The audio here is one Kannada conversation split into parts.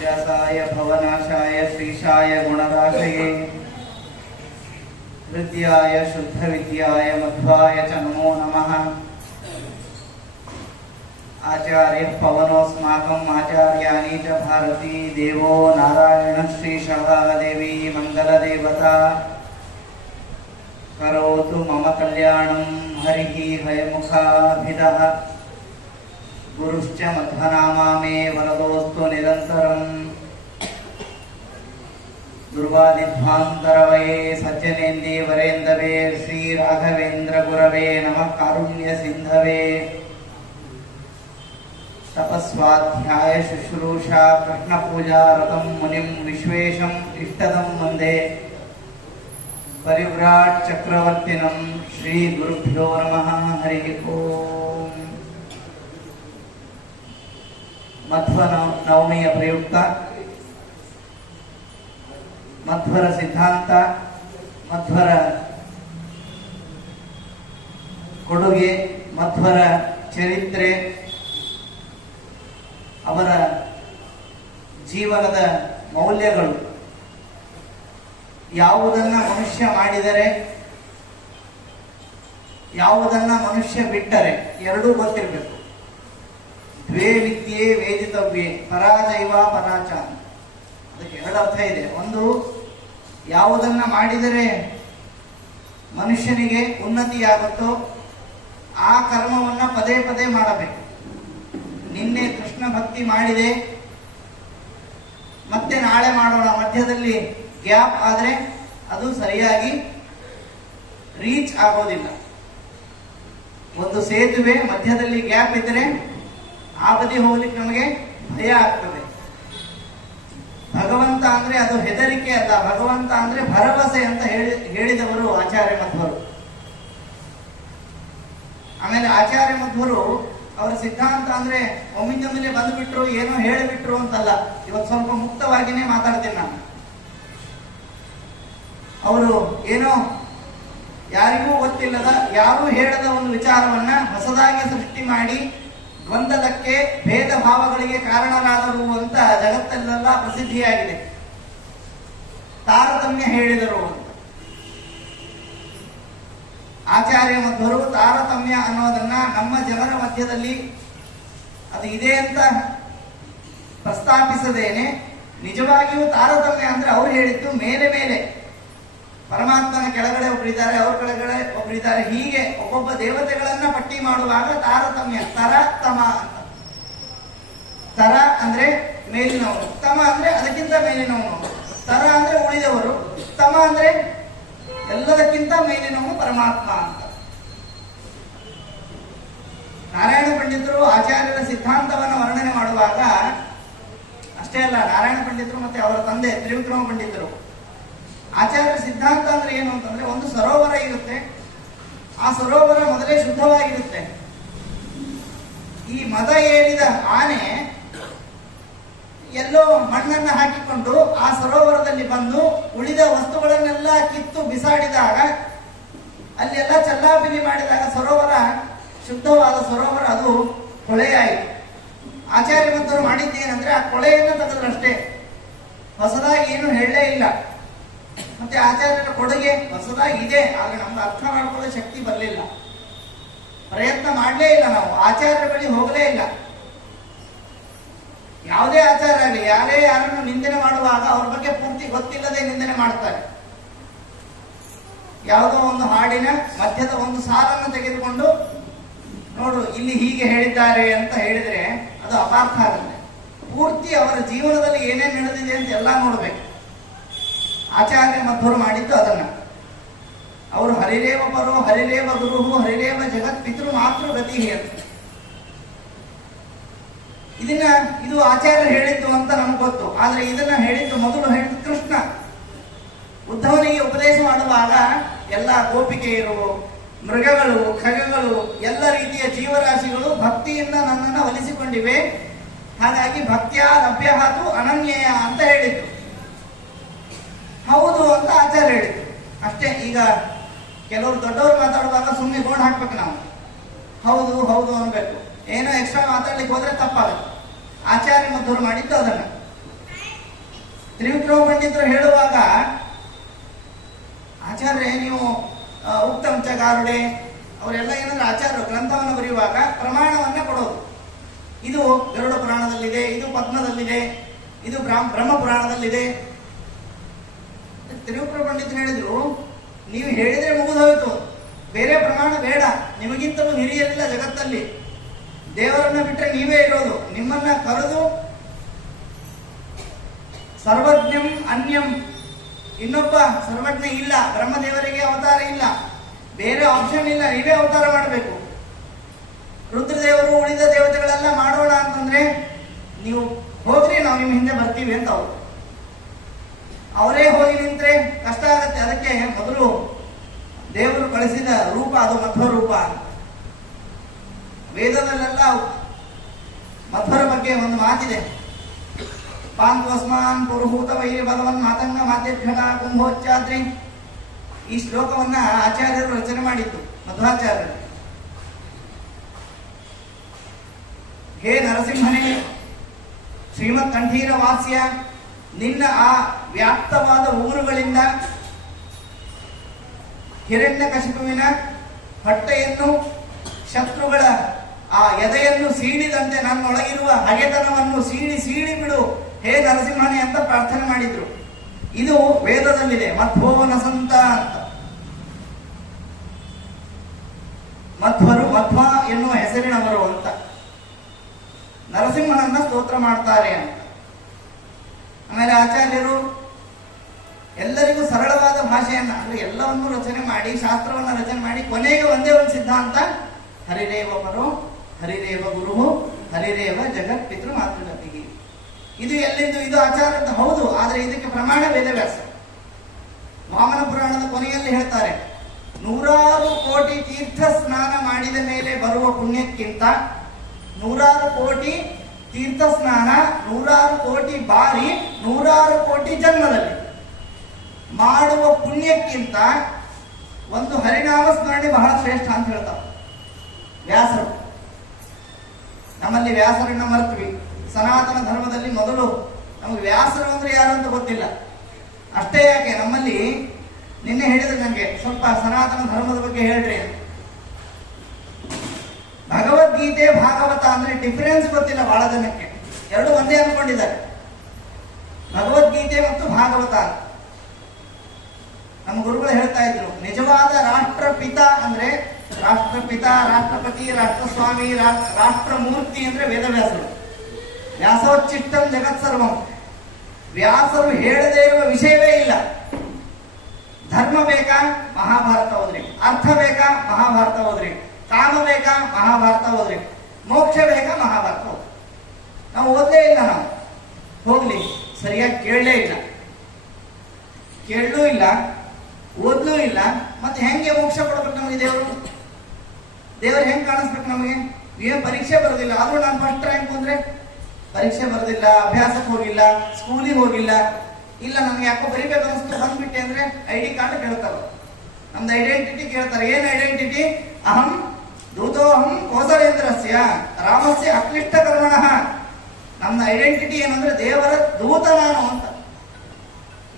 व्यासाय भवनाशाय श्रीशाय गुणराशये हृद्याय शुद्धविद्याय मध्वाय च नमो नमः। आचार्य पवनोऽस्माकम् आचार्याणि च भारती देवो नारायण श्रीशः देवी मंगलदेवता करोतु मम कल्याणं हरिः हयमुखाभिदः गुरुश्च मध्वनामा मे वरदोस्तु निरन्तरम्। दुर्वादिध्वान्तरवये सज्जनेन्दे वरेन्दवे श्री राघवेन्द्र गुरवे नमः कारुण्य सिन्धवे। तपस्वाध्याय शुश्रूषा कृष्णपूजा रतं मुनिं विश्वेशम् इष्टदं वन्दे। परिव्राट चक्रवर्तिनं श्री गुरुभ्यो नमः। हरिः ओम्। मध्व नवमिಯ ಪ್ರಯುಕ್ತ ಮಧ್ವರ ಸಿದ್ಧಾಂತ, ಮಧ್ವರ ಕೊಡುಗೆ, ಮಧ್ವರ ಚರಿತ್ರೆ, ಅವರ ಜೀವನದ ಮೌಲ್ಯಗಳು, ಯಾವುದನ್ನ ಮನುಷ್ಯ ಮಾಡಿದರೆ ಯಾವುದನ್ನ ಮನುಷ್ಯ ಬಿಟ್ಟರೆ ಎರಡೂ ಗೊತ್ತಿರಬೇಕು. ದ್ವೇ ವಿದ್ಯೆ ವೇದಿತವ್ಯೆ ಪರಾಜೈವ ಪರಾಚ. ಅದಕ್ಕೆ ಎರಡು ಅರ್ಥ ಇದೆ. ಒಂದು, ಯಾವುದನ್ನ ಮಾಡಿದರೆ ಮನುಷ್ಯನಿಗೆ ಉನ್ನತಿಯಾಗುತ್ತೋ ಆ ಕರ್ಮವನ್ನ ಪದೇ ಪದೇ ಮಾಡಬೇಕು. ನಿನ್ನೆ ಕೃಷ್ಣ ಭಕ್ತಿ ಮಾಡಿದೆ, ಮತ್ತೆ ನಾಳೆ ಮಾಡೋಣ, ಮಧ್ಯದಲ್ಲಿ ಗ್ಯಾಪ್ ಆದ್ರೆ ಅದು ಸರಿಯಾಗಿ ರೀಚ್ ಆಗೋದಿಲ್ಲ. ಒಂದು ಸೇತುವೆ ಮಧ್ಯದಲ್ಲಿ ಗ್ಯಾಪ್ ಇದ್ರೆ ಆ ಬದಿ ಹೋಗ್ಲಿಕ್ಕೆ ನಮಗೆ ಭಯ ಆಗ್ತದೆ. ಭಗವಂತ ಅಂದ್ರೆ ಅದು ಹೆದರಿಕೆ ಅಲ್ಲ, ಭಗವಂತ ಅಂದ್ರೆ ಭರವಸೆ ಅಂತ ಹೇಳಿದವರು ಆಚಾರ್ಯ ಮಧ್ವರು. ಆಮೇಲೆ ಆಚಾರ್ಯ ಮಧ್ವರು ಅವರ ಸಿದ್ಧಾಂತ ಅಂದ್ರೆ ಒಮ್ಮಿಂದೊಮ್ಮೆಲೆ ಬಂದುಬಿಟ್ರು, ಏನೋ ಹೇಳಿಬಿಟ್ರು ಅಂತಲ್ಲ. ಇವತ್ತು ಸ್ವಲ್ಪ ಮುಕ್ತವಾಗಿನೇ ಮಾತಾಡ್ತೀನಿ ನಾನು. ಅವರು ಏನೋ ಯಾರಿಗೂ ಗೊತ್ತಿಲ್ಲದ, ಯಾರೂ ಹೇಳದ ಒಂದು ವಿಚಾರವನ್ನ ಹೊಸದಾಗಿ ಸೃಷ್ಟಿ ಮಾಡಿ ಗೊಂದಲಕ್ಕೆ, ಭೇದ ಭಾವಗಳಿಗೆ ಕಾರಣರಾದರು ಅಂತ ಜಗತ್ತಲ್ಲೆಲ್ಲ ಪ್ರಸಿದ್ಧಿಯಾಗಿದೆ. ತಾರತಮ್ಯ ಹೇಳಿದರು ಅಂತ. ಆಚಾರ್ಯ ಮಧ್ವರು ತಾರತಮ್ಯ ಅನ್ನೋದನ್ನ ನಮ್ಮ ಜನರ ಮಧ್ಯದಲ್ಲಿ ಅದು ಇದೆ ಅಂತ ಪ್ರಸ್ತಾಪಿಸದೇನೆ, ನಿಜವಾಗಿಯೂ ತಾರತಮ್ಯ ಅಂದ್ರೆ ಅವ್ರು ಹೇಳಿದ್ದು ಮೇಲೆ ಮೇಲೆ, ಪರಮಾತ್ಮನ ಕೆಳಗಡೆ ಒಬ್ಬರಿದ್ದಾರೆ, ಅವ್ರ ಕೆಳಗಡೆ ಒಬ್ಬರಿದ್ದಾರೆ, ಹೀಗೆ ಒಬ್ಬೊಬ್ಬ ದೇವತೆಗಳನ್ನ ಪಟ್ಟಿ ಮಾಡುವಾಗ ತಾರತಮ್ಯ, ತರ ತಮ ಅಂತ. ತರ ಅಂದ್ರೆ ಮೇಲಿನವನು, ತಮ ಅಂದ್ರೆ ಅದಕ್ಕಿಂತ ಮೇಲಿನವನು, ತರ ಅಂದ್ರೆ ಉಳಿದವರು, ತಮ ಅಂದ್ರೆ ಎಲ್ಲದಕ್ಕಿಂತ ಮೇಲಿನವನು ಪರಮಾತ್ಮ ಅಂತ. ನಾರಾಯಣ ಪಂಡಿತರು ಆಚಾರ್ಯರ ಸಿದ್ಧಾಂತವನ್ನು ವರ್ಣನೆ ಮಾಡುವಾಗ ಅಷ್ಟೇ ಅಲ್ಲ, ನಾರಾಯಣ ಪಂಡಿತರು ಮತ್ತೆ ಅವರ ತಂದೆ ತ್ರಿವಿಕ್ರಮ ಪಂಡಿತರು ಆಚಾರ್ಯರ ಸಿದ್ಧಾಂತ ಅಂದ್ರೆ ಏನು ಅಂತಂದ್ರೆ, ಒಂದು ಸರೋವರ ಇರುತ್ತೆ, ಆ ಸರೋವರ ಮೊದಲೇ ಶುದ್ಧವಾಗಿರುತ್ತೆ. ಈ ಮದ ಏರಿದ ಆನೆ ಎಲ್ಲೋ ಮಣ್ಣನ್ನ ಹಾಕಿಕೊಂಡು ಆ ಸರೋವರದಲ್ಲಿ ಬಂದು ಉಳಿದ ವಸ್ತುಗಳನ್ನೆಲ್ಲ ಕಿತ್ತು ಬಿಸಾಡಿದಾಗ, ಅಲ್ಲೆಲ್ಲ ಚಲ್ಲಾಪಿಲಿ ಮಾಡಿದಾಗ ಸರೋವರ ಶುದ್ಧವಾದ ಸರೋವರ ಅದು ಕೊಳೆಯಾಯಿತು. ಆಚಾರ್ಯ ಮಧ್ವರು ಮಾಡಿದ್ದೇನೆಂದ್ರೆ ಆ ಕೊಳೆಯನ್ನು ತೆಗೆದ್ರಷ್ಟೇ, ಹೊಸದಾಗಿ ಏನು ಹೇಳಲೇ ಇಲ್ಲ. ಮತ್ತೆ ಆಚಾರ್ಯರ ಕೊಡುಗೆ ಹೊಸದಾಗಿ ಇದೆ, ಆದ್ರೆ ನಮ್ಗೆ ಅರ್ಥ ಮಾಡ್ಕೊಳ್ಳೋ ಶಕ್ತಿ ಬರಲಿಲ್ಲ, ಪ್ರಯತ್ನ ಮಾಡಲೇ ಇಲ್ಲ, ನಾವು ಆಚಾರ್ಯರ ಬಳಿ ಹೋಗಲೇ ಇಲ್ಲ. ಯಾವುದೇ ಆಚಾರ ಆಗಲಿ, ಯಾರೇ ಯಾರನ್ನು ನಿಂದನೆ ಮಾಡುವಾಗ ಅವ್ರ ಬಗ್ಗೆ ಪೂರ್ತಿ ಗೊತ್ತಿಲ್ಲದೆ ನಿಂದನೆ ಮಾಡ್ತಾರೆ. ಯಾವುದೋ ಒಂದು ಹಾಡಿನ ಮಧ್ಯದ ಒಂದು ಸಾಲನ್ನು ತೆಗೆದುಕೊಂಡು ನೋಡು ಇಲ್ಲಿ ಹೀಗೆ ಹೇಳಿದ್ದಾರೆ ಅಂತ ಹೇಳಿದ್ರೆ ಅದು ಅಪಾರ್ಥ ಆಗುತ್ತೆ. ಪೂರ್ತಿ ಅವರ ಜೀವನದಲ್ಲಿ ಏನೇನು ನಡೆದಿದೆ ಅಂತ ಎಲ್ಲ ನೋಡ್ಬೇಕು. ಆಚಾರ್ಯ ಮಧ್ವರು ಮಾಡಿದ್ದು ಅದನ್ನ. ಅವರು ಹರಿರೇವ ಪರೋ ಹರಿರೇವ ಗುರು ಹರಿರೇವ ಜಗತ್ ಪಿತೃ ಮಾತೃ ಗತಿ ಅಂತ. ಇದು ಆಚಾರ್ಯ ಹೇಳಿದ್ದು ಅಂತ ನಮ್ಗೆ ಗೊತ್ತು. ಆದ್ರೆ ಇದನ್ನ ಹೇಳಿದ್ದು ಮೊದಲು ಹೇಳಿದ್ದು ಕೃಷ್ಣ. ಉದ್ಧವನಿಗೆ ಉಪದೇಶ ಮಾಡುವಾಗ ಎಲ್ಲ ಗೋಪಿಕೆಯರು, ಮೃಗಗಳು, ಖಗಗಳು, ಎಲ್ಲ ರೀತಿಯ ಜೀವರಾಶಿಗಳು ಭಕ್ತಿಯಿಂದ ನನ್ನನ್ನು ಒಲಿಸಿಕೊಂಡಿವೆ, ಹಾಗಾಗಿ ಭಕ್ತಿಯ ಲಭ್ಯಹಾತು ಅನನ್ಯಯ ಅಂತ ಹೇಳಿದ್ದು. ಹೌದು ಅಂತ ಆಚಾರ್ಯ ಹೇಳಿದ್ರು ಅಷ್ಟೇ. ಈಗ ಕೆಲವರು ದೊಡ್ಡವರು ಮಾತಾಡುವಾಗ ಸುಮ್ಮನೆ ಗೋಡ್ ಹಾಕ್ಬೇಕು, ನಾವು ಹೌದು ಹೌದು ಅನ್ಬೇಕು. ಏನೋ ಎಕ್ಸ್ಟ್ರಾ ಮಾತಾಡ್ಲಿಕ್ಕೆ ಹೋದ್ರೆ ತಪ್ಪಾಗುತ್ತೆ. ಆಚಾರ್ಯ ಮಧ್ವರು ಮಾಡಿದ್ದು ಅದನ್ನ. ತ್ರಿವಿಕ್ರಮ ಪಂಡಿತರು ಹೇಳುವಾಗ ಆಚಾರ್ಯ ನೀವು ಉತ್ತಮ ಗಾರುಡೆ ಅವರೆಲ್ಲ ಏನಂದ್ರೆ ಆಚಾರ್ಯರು ಗ್ರಂಥವನ್ನು ಬರೆಯುವಾಗ ಪ್ರಮಾಣವನ್ನ ಕೊಡೋದು. ಇದು ಗರುಡ ಪುರಾಣದಲ್ಲಿದೆ, ಇದು ಪದ್ಮದಲ್ಲಿದೆ, ಇದು ಬ್ರಹ್ಮ ಪುರಾಣದಲ್ಲಿದೆ. ತ್ರಿವಿಕ್ರಮ ಪಂಡಿತರು ಹೇಳಿದ್ರು, ನೀವು ಹೇಳಿದ್ರೆ ಮುಗಿದೋಯ್ತು, ಬೇರೆ ಪ್ರಮಾಣ ಬೇಡ, ನಿಮಗಿಂತಲೂ ಹಿರಿಯರಿಲ್ಲ ಜಗತ್ತಲ್ಲಿ, ದೇವರನ್ನ ಬಿಟ್ಟರೆ ನೀವೇ ಇರೋದು, ನಿಮ್ಮನ್ನ ಕರೆದು ಸರ್ವಜ್ಞಂ ಅನ್ಯಂ, ಇನ್ನೊಬ್ಬ ಸರ್ವಜ್ಞ ಇಲ್ಲ, ಬ್ರಹ್ಮದೇವರಿಗೆ ಅವತಾರ ಇಲ್ಲ, ಬೇರೆ ಆಪ್ಷನ್ ಇಲ್ಲ, ನೀವೇ ಅವತಾರ ಮಾಡಬೇಕು. ರುದ್ರದೇವರು ಉಳಿದ ದೇವತೆಗಳೆಲ್ಲ ಮಾಡೋಣ ಅಂತಂದ್ರೆ ನೀವು ಹೋಗ್ರಿ, ನಾವು ನಿಮ್ಮ ಹಿಂದೆ ಬರ್ತೀವಿ ಅಂತ ಅವರು. ಅವರೇ ಹೋಗಿ ನಿಂತ್ರೆ ಕಷ್ಟ ಆಗತ್ತೆ. ಅದಕ್ಕೆ ಮೊದಲು ದೇವರು ಕಳಿಸಿದ ರೂಪ ಅದು ಮಧ್ವ ರೂಪ. ವೇದದಲ್ಲೆಲ್ಲ ಮಧ್ವರ ಬಗ್ಗೆ ಒಂದು ಮಾತಿದೆ. ಪಾಂತ್ವಸ್ಮಾನ್ ಪುರುಹೂತ ವೈರಿ ಭಗವನ್ ಮಾತಂಗ ಮಾಧ್ಯಕ್ಷ ಕುಂಭೋಚ್ಚಾದ್ರಿ. ಈ ಶ್ಲೋಕವನ್ನ ಆಚಾರ್ಯರು ರಚನೆ ಮಾಡಿದ್ದು, ಮಧ್ವಾಚಾರ್ಯರು. ಹೇ ನರಸಿಂಹನೇ, ಶ್ರೀಮತ್ ಕಂಠೀರ ವಾಸ್ಯ, ನಿನ್ನ ಆ ವ್ಯಾಪ್ತವಾದ ಊರುಗಳಿಂದ ಹಿರಣ್ಯಕಶಿಪುವಿನ ಹೊಟ್ಟೆಯನ್ನು, ಶತ್ರುಗಳ ಆ ಎದೆಯನ್ನು ಸೀಳಿದಂತೆ ನನ್ನೊಳಗಿರುವ ಹಗೆತನವನ್ನು ಸೀಳಿ ಬಿಡು ಹೇ ನರಸಿಂಹನೇ ಅಂತ ಪ್ರಾರ್ಥನೆ ಮಾಡಿದ್ರು. ಇದು ವೇದದಲ್ಲಿದೆ. ಮಧ್ವೋನ ಸಂತ ಅಂತ. ಮಧ್ವರು ಮಧ್ವ ಎನ್ನುವ ಹೆಸರಿನವರು ಅಂತ ನರಸಿಂಹನನ್ನ ಸ್ತೋತ್ರ ಮಾಡ್ತಾರೆ ಅಂತ. ಆಮೇಲೆ ಆಚಾರ್ಯರು ಎಲ್ಲರಿಗೂ ಸರಳವಾದ ಭಾಷೆಯನ್ನ, ಅಂದ್ರೆ ಎಲ್ಲವನ್ನೂ ರಚನೆ ಮಾಡಿ, ಶಾಸ್ತ್ರವನ್ನ ರಚನೆ ಮಾಡಿ, ಕೊನೆಗೆ ಒಂದೇ ಒಂದು ಸಿದ್ಧಾಂತ, ಹರಿರೇವ ಪರೋ ಹರಿರೇವ ಗುರು ಹರಿರೇವ ಜಗತ್ ಪಿತೃ ಮಾತೃಗತಿಗೆ. ಇದು ಎಲ್ಲಿಂದು? ಇದು ಆಚಾರದ ಹೌದು, ಆದ್ರೆ ಇದಕ್ಕೆ ಪ್ರಮಾಣ ವೇದವ್ಯಾಸ. ವಾಮನ ಪುರಾಣದ ಕೊನೆಯಲ್ಲಿ ಹೇಳ್ತಾರೆ, 100 ಕೋಟಿ ತೀರ್ಥ ಸ್ನಾನ ಮಾಡಿದ ಮೇಲೆ ಬರುವ ಪುಣ್ಯಕ್ಕಿಂತ 100 ಕೋಟಿ ತೀರ್ಥ ಸ್ನಾನ 100 ಕೋಟಿ ಬಾರಿ 100 ಕೋಟಿ ಜನ್ಮದಲ್ಲಿ ಮಾಡುವ ಪುಣ್ಯಕ್ಕಿಂತ ಒಂದು ಹರಿನಾಮ ಸ್ಮರಣೆ ಬಹಳ ಶ್ರೇಷ್ಠ ಅಂತ ಹೇಳ್ತಾರೆ ವ್ಯಾಸರು. ನಮ್ಮಲ್ಲಿ ವ್ಯಾಸರನ್ನ ಮರೆತ್ವಿ. ಸನಾತನ ಧರ್ಮದಲ್ಲಿ ಮೊದಲು ನಮಗೆ ವ್ಯಾಸರು ಅಂದ್ರೆ ಯಾರು ಅಂತ ಗೊತ್ತಿಲ್ಲ. ಅಷ್ಟೇ ಯಾಕೆ, ನಮ್ಮಲ್ಲಿ ನಿನ್ನೆ ಹೇಳಿದ್ರೆ ನನಗೆ ಸ್ವಲ್ಪ ಸನಾತನ ಧರ್ಮದ ಬಗ್ಗೆ ಹೇಳ್ರಿ ಅಂತ. ಭಗವದ್ಗೀತೆ ಭಾಗವತ ಅಂದ್ರೆ ಡಿಫರೆನ್ಸ್ ಗೊತ್ತಿಲ್ಲ ಬಹಳ ಜನಕ್ಕೆ. ಎರಡು ಒಂದೇ ಅನ್ಕೊಂಡಿದ್ದಾರೆ, ಭಗವದ್ಗೀತೆ ಮತ್ತು ಭಾಗವತ. ನಮ್ಮ ಗುರುಗಳು ಹೇಳ್ತಾ ಇದ್ರು, ನಿಜವಾದ ರಾಷ್ಟ್ರಪಿತ ಅಂದ್ರೆ ರಾಷ್ಟ್ರಪಿತ, ರಾಷ್ಟ್ರಪತಿ, ರಾಷ್ಟ್ರಸ್ವಾಮಿ, ರಾಷ್ಟ್ರಮೂರ್ತಿ ಅಂದ್ರೆ ವೇದವ್ಯಾಸರು. ವ್ಯಾಸೋಚ್ಚಿಷ್ಟಂ ಜಗತ್ ಸರ್ವಂ. ವ್ಯಾಸರು ಹೇಳದೇ ಇರುವ ವಿಷಯವೇ ಇಲ್ಲ. ಧರ್ಮ ಬೇಕಾ? ಮಹಾಭಾರತ ಓದ್ರಿ. ಅರ್ಥ ಬೇಕಾ? ಮಹಾಭಾರತ ಓದ್ರಿ. ಕಾಮ ಬೇಕಾ? ಮಹಾಭಾರತ ಓದ್ರಿ. ಮೋಕ್ಷ ಬೇಕಾ? ಮಹಾಭಾರತ ಓದ್ರಿ. ನಾವು ಓದಲೇ ಇಲ್ಲ, ನಾವು ಹೋಗ್ಲಿ ಸರಿಯಾಗಿ ಕೇಳಲೇ ಇಲ್ಲ, ಕೇಳಲೂ ಇಲ್ಲ, ಓದ್ಲೂ ಇಲ್ಲ. ಮತ್ತೆ ಹೆಂಗೆ ಮೋಕ್ಷ ಕೊಡ್ಬೇಕು ನಮಗೆ ದೇವರು? ದೇವರು ಹೆಂಗ್ ಕಾಣಿಸ್ಬೇಕು ನಮಗೆ? ಏನ್ ಪರೀಕ್ಷೆ ಬರೋದಿಲ್ಲ, ಆದ್ರೂ ನಾನು ಫಸ್ಟ್ ರ್ಯಾಂಕ್ ಅಂದ್ರೆ ಪರೀಕ್ಷೆ ಬರೋದಿಲ್ಲ, ಅಭ್ಯಾಸಕ್ಕೆ ಹೋಗಿಲ್ಲ, ಸ್ಕೂಲಿಗೆ ಹೋಗಿಲ್ಲ, ಇಲ್ಲ ನನಗೆ ಯಾಕೋ ಬರಿಬೇಕು ಅನಿಸ್ತು ಬಂದ್ಬಿಟ್ಟೆ ಅಂದ್ರೆ ID ಕಾರ್ಡ್ ಕೇಳ್ತಾರ. ನಮ್ದು ಐಡೆಂಟಿಟಿ ಕೇಳ್ತಾರೆ. ಏನ್ ಐಡೆಂಟಿಟಿ? ಅಹಂ ದೂತೋಹಂ ಕೋಸಲೇಂದ್ರಸ್ಯ ರಾಮಸ್ಯ ಅಕ್ಲಿಷ್ಟ ಕರ್ಮಣಃ. ನಮ್ಮ ಐಡೆಂಟಿಟಿ ಏನಂದ್ರೆ ದೇವರ ದೂತ ನಾನು ಅಂತ.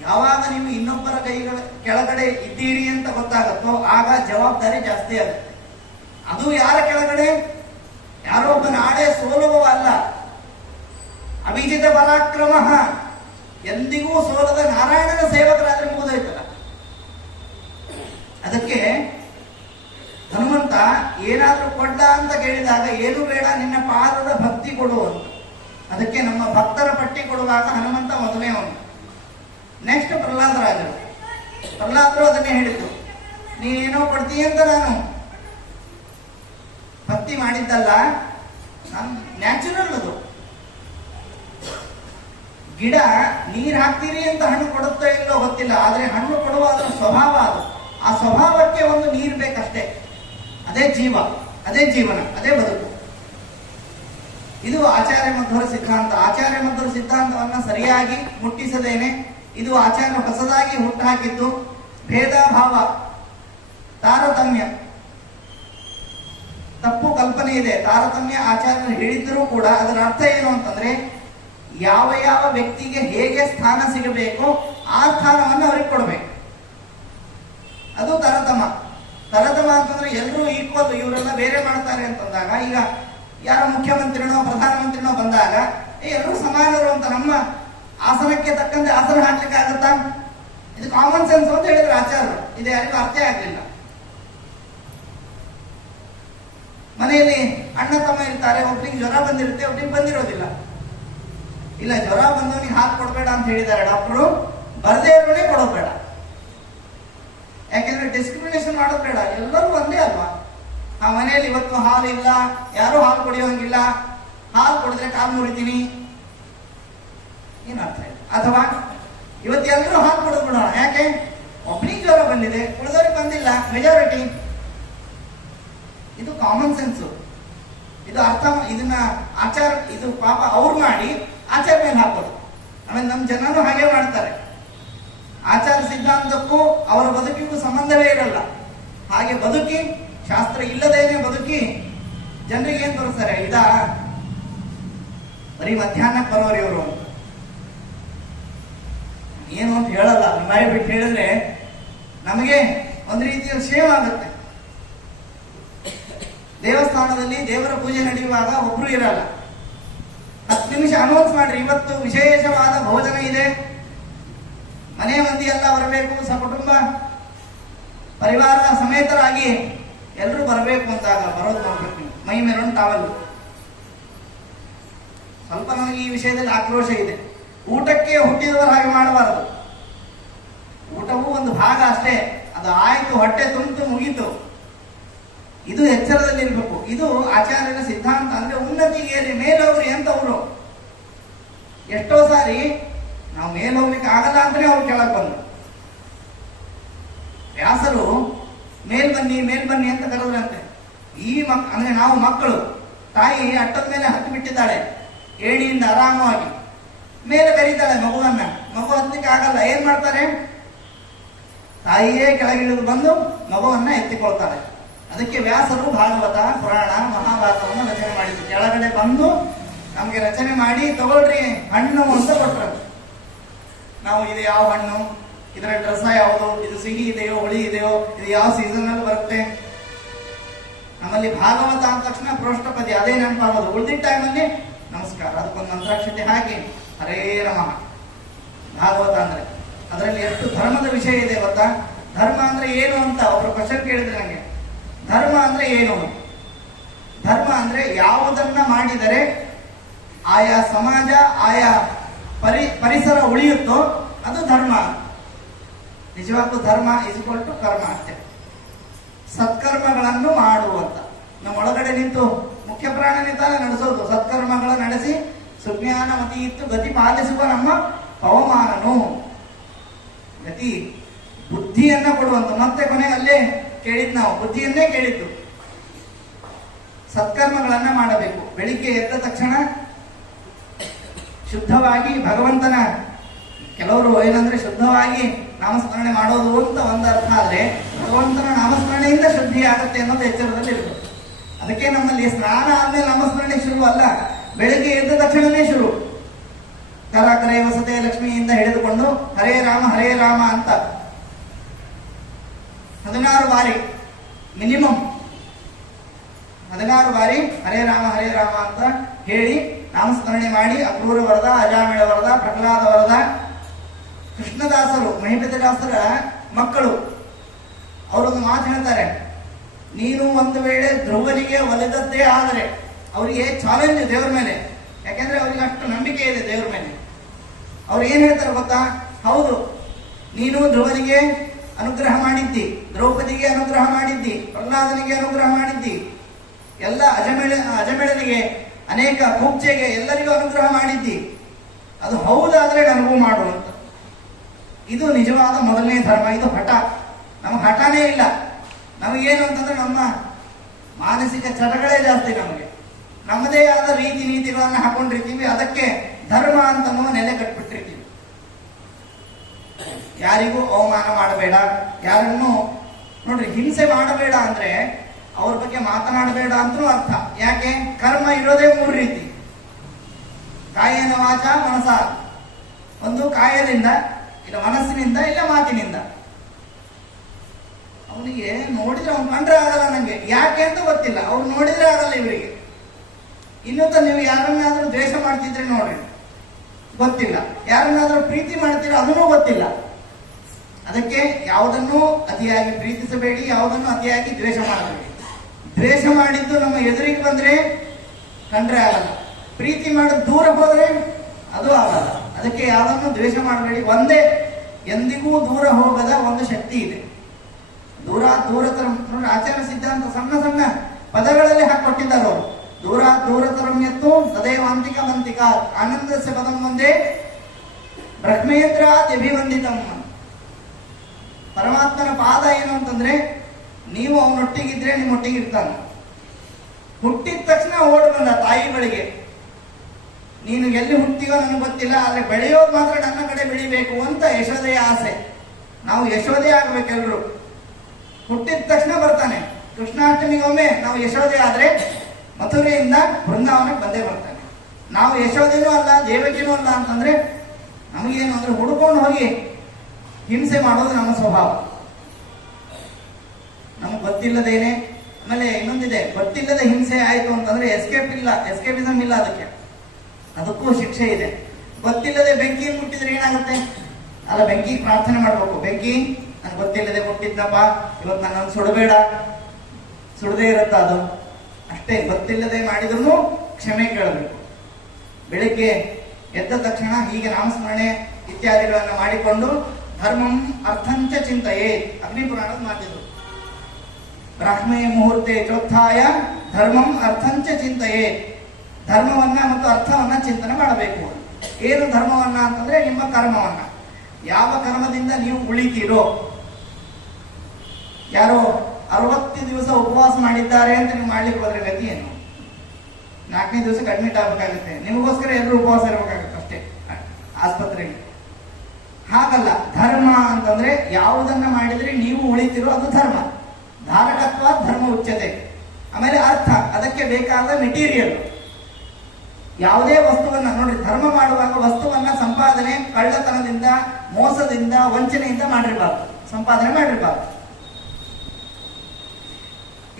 ಯಾವಾಗ ನೀವು ಇನ್ನೊಬ್ಬರ ಕೈಗಳ ಕೆಳಗಡೆ ಇದ್ದೀರಿ ಅಂತ ಗೊತ್ತಾಗುತ್ತೋ ಆಗ ಜವಾಬ್ದಾರಿ ಜಾಸ್ತಿ ಆಗುತ್ತೆ. ಅದು ಯಾರ ಕೆಳಗಡೆ? ಯಾರೋ ಒಬ್ಬನ ಆಡೆ ಸೋಲುವ ಅಲ್ಲ. ಅಭಿಜಿತ ಪರಾಕ್ರಮ, ಎಂದಿಗೂ ಸೋಲದ ನಾರಾಯಣನ ಸೇವಕರಾದ್ರೆ ಮುಗಿದೋಯ್ತಲ್ಲ. ಅದಕ್ಕೆ ಹನುಮಂತ ಏನಾದ್ರೂ ಕೊಡ್ಡ ಅಂತ ಕೇಳಿದಾಗ ಏನು ಬೇಡ, ನಿನ್ನ ಪಾದದ ಭಕ್ತಿ ಕೊಡು ಅಂತ. ಅದಕ್ಕೆ ನಮ್ಮ ಭಕ್ತರ ಪಟ್ಟಿ ಕೊಡುವಾಗ ಹನುಮಂತ ಮೊದಲೇ ಅವನು. ನೆಕ್ಸ್ಟ್ ಪ್ರಹ್ಲಾದರಾಜರು. ಪ್ರಹ್ಲಾದರು ಅದನ್ನೇ ಹೇಳಿದ್ರು, ನೀನೇನೋ ಕೊಡ್ತೀಯ ಅಂತ ನಾನು ಭಕ್ತಿ ಮಾಡಿದ್ದಲ್ಲ, ನಾನು ನ್ಯಾಚುರಲ್. ಅದು ಗಿಡ ನೀರ್ ಹಾಕ್ತೀರಿ ಅಂತ ಹಣ್ಣು ಕೊಡುತ್ತೋ ಇಲ್ಲೋ ಗೊತ್ತಿಲ್ಲ, ಆದ್ರೆ ಹಣ್ಣು ಕೊಡುವ ಅದರ ಸ್ವಭಾವ. ಅದು ಆ ಸ್ವಭಾವಕ್ಕೆ ಒಂದು ನೀರು ಬೇಕಷ್ಟೇ. ಅದೇ ಜೀವ, ಅದೇ ಜೀವನ, ಅದೇ ಬದುಕು. ಇದು ಆಚಾರ್ಯ ಮಧ್ವರ ಸಿದ್ಧಾಂತ. ಆಚಾರ್ಯ ಮಧ್ವರ ಸಿದ್ಧಾಂತವನ್ನ ಸರಿಯಾಗಿ ಮುಟ್ಟಿಸದೇನೆ ಇದು ಆಚಾರ್ಯ ಹೊಸದಾಗಿ ಹುಟ್ಟುಹಾಕಿದ್ದು. ಭೇದ ಭಾವ, ತಾರತಮ್ಯ, ತಪ್ಪು ಕಲ್ಪನೆ ಇದೆ. ತಾರತಮ್ಯ ಆಚಾರ್ಯರು ಹೇಳಿದ್ದರೂ ಕೂಡ ಅದರ ಅರ್ಥ ಏನು ಅಂತಂದ್ರೆ ಯಾವ ಯಾವ ವ್ಯಕ್ತಿಗೆ ಹೇಗೆ ಸ್ಥಾನ ಸಿಗಬೇಕು ಆ ಸ್ಥಾನವನ್ನು ಅವ್ರಿಗೆ ಕೊಡಬೇಕು. ಅದು ತರತಮ. ತರತಮ ಅಂತಂದ್ರೆ ಎಲ್ಲರೂ ಈಕ್ವಲ್, ಇವರೆಲ್ಲ ಬೇರೆ ಮಾಡ್ತಾರೆ ಅಂತಂದಾಗ, ಈಗ ಯಾರೋ ಮುಖ್ಯಮಂತ್ರಿನೋ ಪ್ರಧಾನಮಂತ್ರಿನೋ ಬಂದಾಗ ಎಲ್ಲರೂ ಸಮಾನರು ಅಂತ ನಮ್ಮ ಆಸನಕ್ಕೆ ತಕ್ಕಂತೆ ಆಸನ ಹಾಕ್ಲಿಕ್ಕೆ ಆಗುತ್ತಾ? ಇದು ಕಾಮನ್ ಸೆನ್ಸ್ ಅಂತ ಹೇಳಿದ್ರು ಆಚಾರ್ಯರು. ಇದು ಯಾರಿಗೂ ಅರ್ಥ ಆಗ್ಲಿಲ್ಲ. ಮನೆಯಲ್ಲಿ ಅಣ್ಣ ತಮ್ಮ ಇರ್ತಾರೆ, ಒಬ್ರಿಗೆ ಜ್ವರ ಬಂದಿರುತ್ತೆ, ಒಬ್ರಿಗೆ ಬಂದಿರೋದಿಲ್ಲ. ಇಲ್ಲ, ಜ್ವರ ಬಂದವನಿಗೆ ಹಾಲು ಕೊಡಬೇಡ ಅಂತ ಹೇಳಿದ್ದಾರೆ ಡಾಕ್ಟರು, ಬರದೇ ಇರೋನೇ ಕೊಡೋದು ಬೇಡ. ಯಾಕೆಂದ್ರೆ ಡಿಸ್ಕ್ರಿಮಿನೇಷನ್ ಮಾಡೋದು ಬೇಡ, ಎಲ್ಲರೂ ಒಂದೇ ಅಲ್ವಾ? ಆ ಮನೆಯಲ್ಲಿ ಇವತ್ತು ಹಾಲು ಇಲ್ಲ, ಯಾರು ಹಾಲು ಕುಡಿಯೋಂಗಿಲ್ಲ, ಹಾಲು ಕುಡಿದ್ರೆ ಕಾಲು ಮುರಿತೀನಿ, ಏನರ್ಥ ಇಲ್ಲ. ಅಥವಾ ಇವತ್ತು ಎಲ್ಲರೂ ಹಾಲು ಕುಡಿದು ಬಿಡೋಣ, ಯಾಕೆ ಒಬ್ಬನಿಗೆ ಜ್ವರ ಬಂದಿದೆ, ಉಳಿದವ್ರಿಗೆ ಬಂದಿಲ್ಲ, ಮೆಜಾರಿಟಿ. ಇದು ಕಾಮನ್ ಸೆನ್ಸ್. ಇದು ಅರ್ಥ. ಇದನ್ನ ಆಚಾರ, ಇದು ಪಾಪ ಅವ್ರು ಮಾಡಿ ಆಚಾರ ಮೇಲೆ ಹಾಕೋದು. ಆಮೇಲೆ ನಮ್ಮ ಜನರು ಹಾಗೆ ಮಾಡ್ತಾರೆ. ಆಚಾರ ಸಿದ್ಧಾಂತಕ್ಕೂ ಅವರ ಬದುಕಿಗೂ ಸಂಬಂಧವೇ ಇರಲ್ಲ. ಹಾಗೆ ಬದುಕಿ, ಶಾಸ್ತ್ರ ಇಲ್ಲದೇನೆ ಬದುಕಿ ಜನರಿಗೆ ಏನ್ ತೋರಿಸ್ತಾರೆ, ಬರೀ ಮಧ್ಯಾಹ್ನಕ್ಕೆ ಬರೋರು ಇವರು ಅಂತ. ಏನು ಅಂತ ಹೇಳಲ್ಲ, ಬಾಯಿ ಬಿಟ್ಟು ಹೇಳಿದ್ರೆ ನಮಗೆ ಒಂದು ರೀತಿಯಲ್ಲಿ ಶೇಮ್ ಆಗುತ್ತೆ. ದೇವಸ್ಥಾನದಲ್ಲಿ ದೇವರ ಪೂಜೆ ನಡೆಯುವಾಗ ಒಬ್ರು ಇರಲ್ಲ. 10 ನಿಮಿಷ ಅನೌನ್ಸ್ ಮಾಡ್ರಿ, ಇವತ್ತು ವಿಶೇಷವಾದ ಭೋಜನ ಇದೆ, ಮನೆ ಮಂದಿ ಎಲ್ಲ ಬರಬೇಕು, ಸಕುಟುಂಬ ಪರಿವಾರ ಸಮೇತರಾಗಿ ಎಲ್ಲರೂ ಬರಬೇಕು ಅಂತಾಗ ಬರೋದು ನೋಡ್ಬೇಕು. ಮೈ ಮೇಲೊಂದು ಟಾವಲ್. ಸ್ವಲ್ಪ ನನಗೆ ಈ ವಿಷಯದಲ್ಲಿ ಆಕ್ರೋಶ ಇದೆ. ಊಟಕ್ಕೆ ಹುಟ್ಟಿದವರು ಹಾಗೆ ಮಾಡಬಾರದು. ಊಟವೂ ಒಂದು ಭಾಗ ಅಷ್ಟೇ, ಅದು ಆಯ್ತು, ಹೊಟ್ಟೆ ತುಂಬಿತು, ಮುಗೀತು. ಇದು ಎಚ್ಚರದಲ್ಲಿರ್ಬೇಕು. ಇದು ಆಚಾರ್ಯನ ಸಿದ್ಧಾಂತ. ಅಂದ್ರೆ ಉನ್ನತಿಗೆ ಮೇಲೋಗ್ರಿ ಅಂತವ್ರು. ಎಷ್ಟೋ ಸಾರಿ ನಾವು ಮೇಲ್ ಹೋಗ್ಲಿಕ್ಕೆ ಆಗಲ್ಲ ಅಂದ್ರೆ ಅವ್ರು ಕೆಳಗೆ ಬಂದ್ರು. ವ್ಯಾಸರು ಮೇಲ್ ಬನ್ನಿ ಅಂತ ಕರೆದ್ರಂತೆ. ಅಂದ್ರೆ ನಾವು ಮಕ್ಕಳು, ತಾಯಿ ಅಟ್ಟದ ಮೇಲೆ ಹತ್ತು ಬಿಟ್ಟಿದ್ದಾಳೆ, ಏಣಿಯಿಂದ ಆರಾಮವಾಗಿ ಮೇಲೆ ಕರೀತಾಳೆ ಮಗುವನ್ನ. ಮಗು ಹತ್ತಲಿಕ್ಕೆ ಆಗಲ್ಲ, ಏನ್ ಮಾಡ್ತಾರೆ? ತಾಯಿಯೇ ಕೆಳಗಿಳಿದು ಬಂದು ಮಗುವನ್ನ ಎತ್ತಿಕೊಳ್ತಾಳೆ. ಅದಕ್ಕೆ ವ್ಯಾಸರು ಭಾಗವತ, ಪುರಾಣ, ಮಹಾಭಾರತವನ್ನು ರಚನೆ ಮಾಡಿದ್ರು. ಕೆಳಗಡೆ ಬಂದು ನಮ್ಗೆ ರಚನೆ ಮಾಡಿ ತಗೊಳ್ರಿ ಹಣ್ಣು ಅಂತ ಕೊಟ್ರು. ನಾವು ಇದು ಯಾವ ಹಣ್ಣು, ಇದರ ರಸ ಯಾವುದು, ಇದು ಸಿಹಿ ಇದೆಯೋ ಹುಳಿ ಇದೆಯೋ, ಇದು ಯಾವ ಸೀಸನ್ ಅಲ್ಲಿ ಬರುತ್ತೆ. ನಮ್ಮಲ್ಲಿ ಭಾಗವತ ಅಂದ ತಕ್ಷಣ ಪ್ರೋಷ್ಠಪದಿ ಅದೇ ನೆನಪಾಗೋದು. ಉಳಿದಿದ್ದ ಟೈಮಲ್ಲಿ ನಮಸ್ಕಾರ, ಅದಕ್ಕೊಂದು ಮಂತ್ರಾಕ್ಷತೆ ಹಾಕಿ ಹರೇ ನಮಃ. ಭಾಗವತ ಅಂದ್ರೆ ಅದರಲ್ಲಿ ಎಷ್ಟು ಧರ್ಮದ ವಿಷಯ ಇದೆ ಗೊತ್ತಾ? ಧರ್ಮ ಅಂದ್ರೆ ಏನು ಅಂತ ಒಬ್ರು ಕ್ವಶನ್ ಕೇಳಿದ್ರೆ ನಂಗೆ, ಧರ್ಮ ಅಂದ್ರೆ ಏನು? ಧರ್ಮ ಅಂದ್ರೆ ಯಾವುದನ್ನ ಮಾಡಿದರೆ ಆಯಾ ಸಮಾಜ, ಆಯಾ ಪರಿಸರ ಉಳಿಯುತ್ತೋ ಅದು ಧರ್ಮ. ನಿಜವಾಗ್ಲೂ ಧರ್ಮ ಇಸ್ಕೊಲ್ ಟು ಕರ್ಮ ಅಷ್ಟೇ. ಸತ್ಕರ್ಮಗಳನ್ನು ಮಾಡುವಂತ ನಮ್ಮ ಒಳಗಡೆ ನಿಂತು ಮುಖ್ಯ ಪ್ರಾಣನೇ ತಾನೇ ನಡೆಸೋದು. ಸತ್ಕರ್ಮಗಳ ನಡೆಸಿ ಸುಜ್ಞಾನ ಮತಿ ಇತ್ತು ಗತಿ ಪಾಲಿಸುವ ನಮ್ಮ ಪವಮಾನನು. ಗತಿ ಬುದ್ಧಿಯನ್ನ ಕೊಡುವಂತ. ಮತ್ತೆ ಕೊನೆಗೆ ಅಲ್ಲೇ ಕೇಳಿದ್, ನಾವು ಬುದ್ಧಿಯನ್ನೇ ಕೇಳಿದ್ದು. ಸತ್ಕರ್ಮಗಳನ್ನ ಮಾಡಬೇಕು. ಬೆಳಿಗ್ಗೆ ಎದ್ದ ತಕ್ಷಣ ಶುದ್ಧವಾಗಿ ಭಗವಂತನ, ಕೆಲವರು ಏನಂದ್ರೆ ಶುದ್ಧವಾಗಿ ನಾಮಸ್ಮರಣೆ ಮಾಡೋದು ಅಂತ ಒಂದು ಅರ್ಥ, ಆದ್ರೆ ಭಗವಂತನ ನಾಮಸ್ಮರಣೆಯಿಂದ ಶುದ್ಧಿ ಆಗುತ್ತೆ ಅನ್ನೋದು ಎಚ್ಚರದಲ್ಲಿ ಇರಬೇಕು. ಅದಕ್ಕೆ ನಮ್ಮಲ್ಲಿ ಸ್ನಾನ ಆದ್ಮೇಲೆ ನಾಮಸ್ಮರಣೆ ಶುರು ಅಲ್ಲ, ಬೆಳಿಗ್ಗೆ ಎದ್ದ ತಕ್ಷಣನೇ ಶುರು. ಕರೆ ವಸತೆ ಲಕ್ಷ್ಮಿಯಿಂದ ಹಿಡಿದುಕೊಂಡು ಹರೇ ರಾಮ ಅಂತ 16 ಬಾರಿ ಮಿನಿಮಮ್ 16 ಬಾರಿ ಹರೇ ರಾಮ ಅಂತ ಹೇಳಿ ನಾಮಸ್ಮರಣೆ ಮಾಡಿ ಅಕ್ರೂರ ವರದ, ಅಜಾಮಿಳ ವರದ, ಪ್ರಹ್ಲಾದ ವರದ, ಕೃಷ್ಣದಾಸರು, ಮಹಿಪತಿದಾಸರ ಮಕ್ಕಳು, ಅವರೊಂದು ಮಾತು ಹೇಳ್ತಾರೆ, ನೀನು ಒಂದು ವೇಳೆ ಧ್ರುವನಿಗೆ ಒಲಿದದ್ದೇ ಆದರೆ, ಅವರಿಗೆ ಚಾಲೆಂಜ್ ದೇವ್ರ ಮೇಲೆ. ಯಾಕೆಂದ್ರೆ ಅವ್ರಿಗೆ ಅಷ್ಟು ನಂಬಿಕೆ ಇದೆ ದೇವ್ರ ಮೇಲೆ. ಅವ್ರು ಏನ್ ಹೇಳ್ತಾರೆ ಗೊತ್ತಾ? ಹೌದು, ನೀನು ಧ್ರುವನಿಗೆ ಅನುಗ್ರಹ ಮಾಡಿದ್ದಿ, ದ್ರೌಪದಿಗೆ ಅನುಗ್ರಹ ಮಾಡಿದ್ದಿ, ಪ್ರಹ್ಲಾದನಿಗೆ ಅನುಗ್ರಹ ಮಾಡಿದ್ದಿ, ಎಲ್ಲ ಅಜಮೇಳನಿಗೆ, ಅನೇಕ ಕುಬ್ಜೆಗೆ ಎಲ್ಲರಿಗೂ ಅನುಗ್ರಹ ಮಾಡಿದ್ದಿ. ಅದು ಹೌದಾದ್ರೆ ನನಗೂ ಮಾಡು ಅಂತ. ಇದು ನಿಜವಾದ ಮೊದಲನೇ ಧರ್ಮ. ಇದು ಹಠ. ನಮಗೆ ಹಠನೇ ಇಲ್ಲ. ನಮಗೇನು ಅಂತಂದ್ರೆ ನಮ್ಮ ಮಾನಸಿಕ ಚಟಗಳೇ ಜಾಸ್ತಿ. ನಮಗೆ ನಮ್ಮದೇ ಆದ ರೀತಿ ನೀತಿಗಳನ್ನ ಹಾಕೊಂಡಿರ್ತೀವಿ. ಅದಕ್ಕೆ ಧರ್ಮ ಅಂತ ನೆಲೆ ಕಟ್ಬಿಟ್ಟಿರ್ತೀವಿ. ಯಾರಿಗೂ ಅವಮಾನ ಮಾಡಬೇಡ, ಯಾರನ್ನು ನೋಡ್ರಿ ಹಿಂಸೆ ಮಾಡಬೇಡ ಅಂದ್ರೆ ಅವ್ರ ಬಗ್ಗೆ ಮಾತನಾಡಬೇಡ ಅಂತಲೂ ಅರ್ಥ. ಯಾಕೆ? ಕರ್ಮ ಇರೋದೇ 3 ರೀತಿ. ಕಾಯೇನ ವಾಚ ಮನಸ, ಒಂದು ಕಾಯದಿಂದ, ಇಲ್ಲ ಮನಸ್ಸಿನಿಂದ, ಇಲ್ಲ ಮಾತಿನಿಂದ. ಅವನಿಗೆ ನೋಡಿದ್ರೆ ಅವ್ನು ಕಂಡ್ರೆ ಆಗಲ್ಲ, ನಂಗೆ ಯಾಕೆ ಅಂತ ಗೊತ್ತಿಲ್ಲ. ಅವ್ರು ನೋಡಿದ್ರೆ ಆಗಲ್ಲ ಇವರಿಗೆ. ಇನ್ನೊಂದು, ನೀವು ಯಾರನ್ನಾದ್ರೂ ದ್ವೇಷ ಮಾಡ್ತಿದ್ರೆ ನೋಡ್ರಿ, ಗೊತ್ತಿಲ್ಲ. ಯಾರನ್ನಾದ್ರೂ ಪ್ರೀತಿ ಮಾಡ್ತೀರೋ ಅದನ್ನೂ ಗೊತ್ತಿಲ್ಲ. ಅದಕ್ಕೆ ಯಾವುದನ್ನು ಅತಿಯಾಗಿ ಪ್ರೀತಿಸಬೇಡಿ, ಯಾವುದನ್ನು ಅತಿಯಾಗಿ ದ್ವೇಷ ಮಾಡಬೇಡಿ. ದ್ವೇಷ ಮಾಡಿದ್ದು ನಮ್ಮ ಎದುರಿಗೆ ಬಂದ್ರೆ ಕಂಡ್ರೆ ಆಗಲ್ಲ, ಪ್ರೀತಿ ಮಾಡೋದು ದೂರ ಹೋದ್ರೆ ಅದು ಆಗಲ್ಲ. ಅದಕ್ಕೆ ಯಾವುದನ್ನು ದ್ವೇಷ ಮಾಡಬೇಡಿ. ಒಂದೇ, ಎಂದಿಗೂ ದೂರ ಹೋಗದ ಒಂದು ಶಕ್ತಿ ಇದೆ. ದೂರತರ ನೋಡಿ, ಆಚಾರ ಸಿದ್ಧಾಂತ ಸಣ್ಣ ಸಣ್ಣ ಪದಗಳಲ್ಲಿ ಹಾಕೊಟ್ಟಿದ್ದಾರೆ ಅವರು. ದೂರತರಂ ಎತ್ತು ತದೇವ ಅಂತಿಕ ಮಂತಿಕ ಆನಂದಸ್ಯ ಪದಂ ಒಂದೇ ಬ್ರಹ್ಮೇಂದ್ರ ಅಭಿವಂದಿತಂ. ಪರಮಾತ್ಮನ ಪಾದ ಏನು ಅಂತಂದ್ರೆ, ನೀವು ಅವನೊಟ್ಟಿಗಿದ್ರೆ ನಿಮ್ಮೊಟ್ಟಿಗೆ ಇರ್ತಾನೆ. ಹುಟ್ಟಿದ ತಕ್ಷಣ ಓಡ್ ಬಂದ ತಾಯಿ ಬಳಿಗೆ, ನೀನು ಎಲ್ಲಿ ಹುಟ್ಟಿಗೋ ನನಗೆ ಗೊತ್ತಿಲ್ಲ, ಆದ್ರೆ ಬೆಳೆಯೋದು ಮಾತ್ರ ನನ್ನ ಕಡೆ ಬೆಳಿಬೇಕು ಅಂತ ಯಶೋದೆಯ ಆಸೆ. ನಾವು ಯಶೋದೆ ಆಗ್ಬೇಕೆಲ್ರು. ಹುಟ್ಟಿದ ತಕ್ಷಣ ಬರ್ತಾನೆ. ಕೃಷ್ಣಾಷ್ಟಮಿಗೊಮ್ಮೆ ನಾವು ಯಶೋದೆ ಆದ್ರೆ ಮಥುರೆಯಿಂದ ಬೃಂದಾವನಕ್ಕೆ ಬಂದೇ ಬರ್ತಾನೆ. ನಾವು ಯಶೋದೆನೂ ಅಲ್ಲ ದೇವಕಿನೂ ಅಲ್ಲ ಅಂತಂದ್ರೆ ನಮಗೇನು ಅಂದ್ರೆ ಹುಡುಕೊಂಡು ಹೋಗಿ ಹಿಂಸೆ ಮಾಡೋದು ನಮ್ಮ ಸ್ವಭಾವ. ನಮ್ಗೆ ಗೊತ್ತಿಲ್ಲದೇನೆ. ಆಮೇಲೆ ಇನ್ನೊಂದಿದೆ, ಗೊತ್ತಿಲ್ಲದೆ ಹಿಂಸೆ ಆಯ್ತು ಅಂತಂದ್ರೆ ಎಸ್ಕೇಪಿಸಮ್ ಇಲ್ಲ, ಅದಕ್ಕೂ ಶಿಕ್ಷೆ ಇದೆ. ಗೊತ್ತಿಲ್ಲದೆ ಬೆಂಕಿ ಮುಟ್ಟಿದ್ರೆ ಏನಾಗುತ್ತೆ? ಅಲ್ಲ, ಬೆಂಕಿ ಪ್ರಾರ್ಥನೆ ಮಾಡ್ಬೇಕು. ಬೆಂಕಿ ನನ್ಗೆ ಗೊತ್ತಿಲ್ಲದೆ ಮುಟ್ಟಿದ್ನಪ್ಪ, ಇವತ್ತು ನನ್ನನ್ನು ಸುಡಬೇಡ, ಸುಡದೇ ಇರುತ್ತ ಅದು ಅಷ್ಟೇ. ಗೊತ್ತಿಲ್ಲದೆ ಮಾಡಿದ್ರು ಕ್ಷಮೆ ಕೇಳಬೇಕು. ಬೆಳಿಗ್ಗೆ ಎದ್ದ ತಕ್ಷಣ ಹೀಗೆ ನಾಮಸ್ಮರಣೆ ಇತ್ಯಾದಿಗಳನ್ನ ಮಾಡಿಕೊಂಡು ಧರ್ಮಂ ಅರ್ಥಂಚ ಚಿಂತೆಯೇ, ಅಗ್ನಿ ಪುರಾಣದ ಮಾತಿದ್ರು. ಬ್ರಾಹ್ಮೇ ಮುಹೂರ್ತೆ ಚೋತ್ಥಾಯ ಧರ್ಮಂ ಅರ್ಥಂಚ ಚಿಂತೆಯೇ, ಧರ್ಮವನ್ನ ಮತ್ತು ಅರ್ಥವನ್ನ ಚಿಂತನೆ ಮಾಡಬೇಕು. ಏನು ಧರ್ಮವನ್ನ ಅಂತಂದ್ರೆ ನಿಮ್ಮ ಕರ್ಮವನ್ನ, ಯಾವ ಕರ್ಮದಿಂದ ನೀವು ಉಳಿತೀರೋ. ಯಾರೋ 60 ದಿವಸ ಉಪವಾಸ ಮಾಡಿದ್ದಾರೆ ಅಂತ ನೀವು ಮಾಡ್ಲಿಕ್ಕೆ ಹೋದ್ರೆ ಗತಿ ಏನು? 4ನೇ ದಿವಸಕ್ಕೆ ಅಡ್ಮಿಟ್ ಆಗ್ಬೇಕಾಗುತ್ತೆ. ನಿಮಗೋಸ್ಕರ ಎಲ್ಲರೂ ಉಪವಾಸ ಇರಬೇಕಾಗುತ್ತೆ ಅಷ್ಟೇ ಆಸ್ಪತ್ರೆಗೆ. ಹಾಗಲ್ಲ, ಧರ್ಮ ಅಂತಂದ್ರೆ ಯಾವುದನ್ನ ಮಾಡಿದ್ರೆ ನೀವು ಉಳಿತಿರೋ ಅದು ಧರ್ಮ. ಧಾರಕತ್ವ ಧರ್ಮ ಉಚ್ಯತೆ. ಆಮೇಲೆ ಅರ್ಥ, ಅದಕ್ಕೆ ಬೇಕಾದ ಮೆಟೀರಿಯಲ್. ಯಾವುದೇ ವಸ್ತುವನ್ನ ನೋಡ್ರಿ, ಧರ್ಮ ಮಾಡುವಾಗ ವಸ್ತುವನ್ನ ಸಂಪಾದನೆ ಕಳ್ಳತನದಿಂದ, ಮೋಸದಿಂದ, ವಂಚನೆಯಿಂದ ಮಾಡಿರಬಾರ್ದು, ಸಂಪಾದನೆ ಮಾಡಿರಬಾರ್ದು.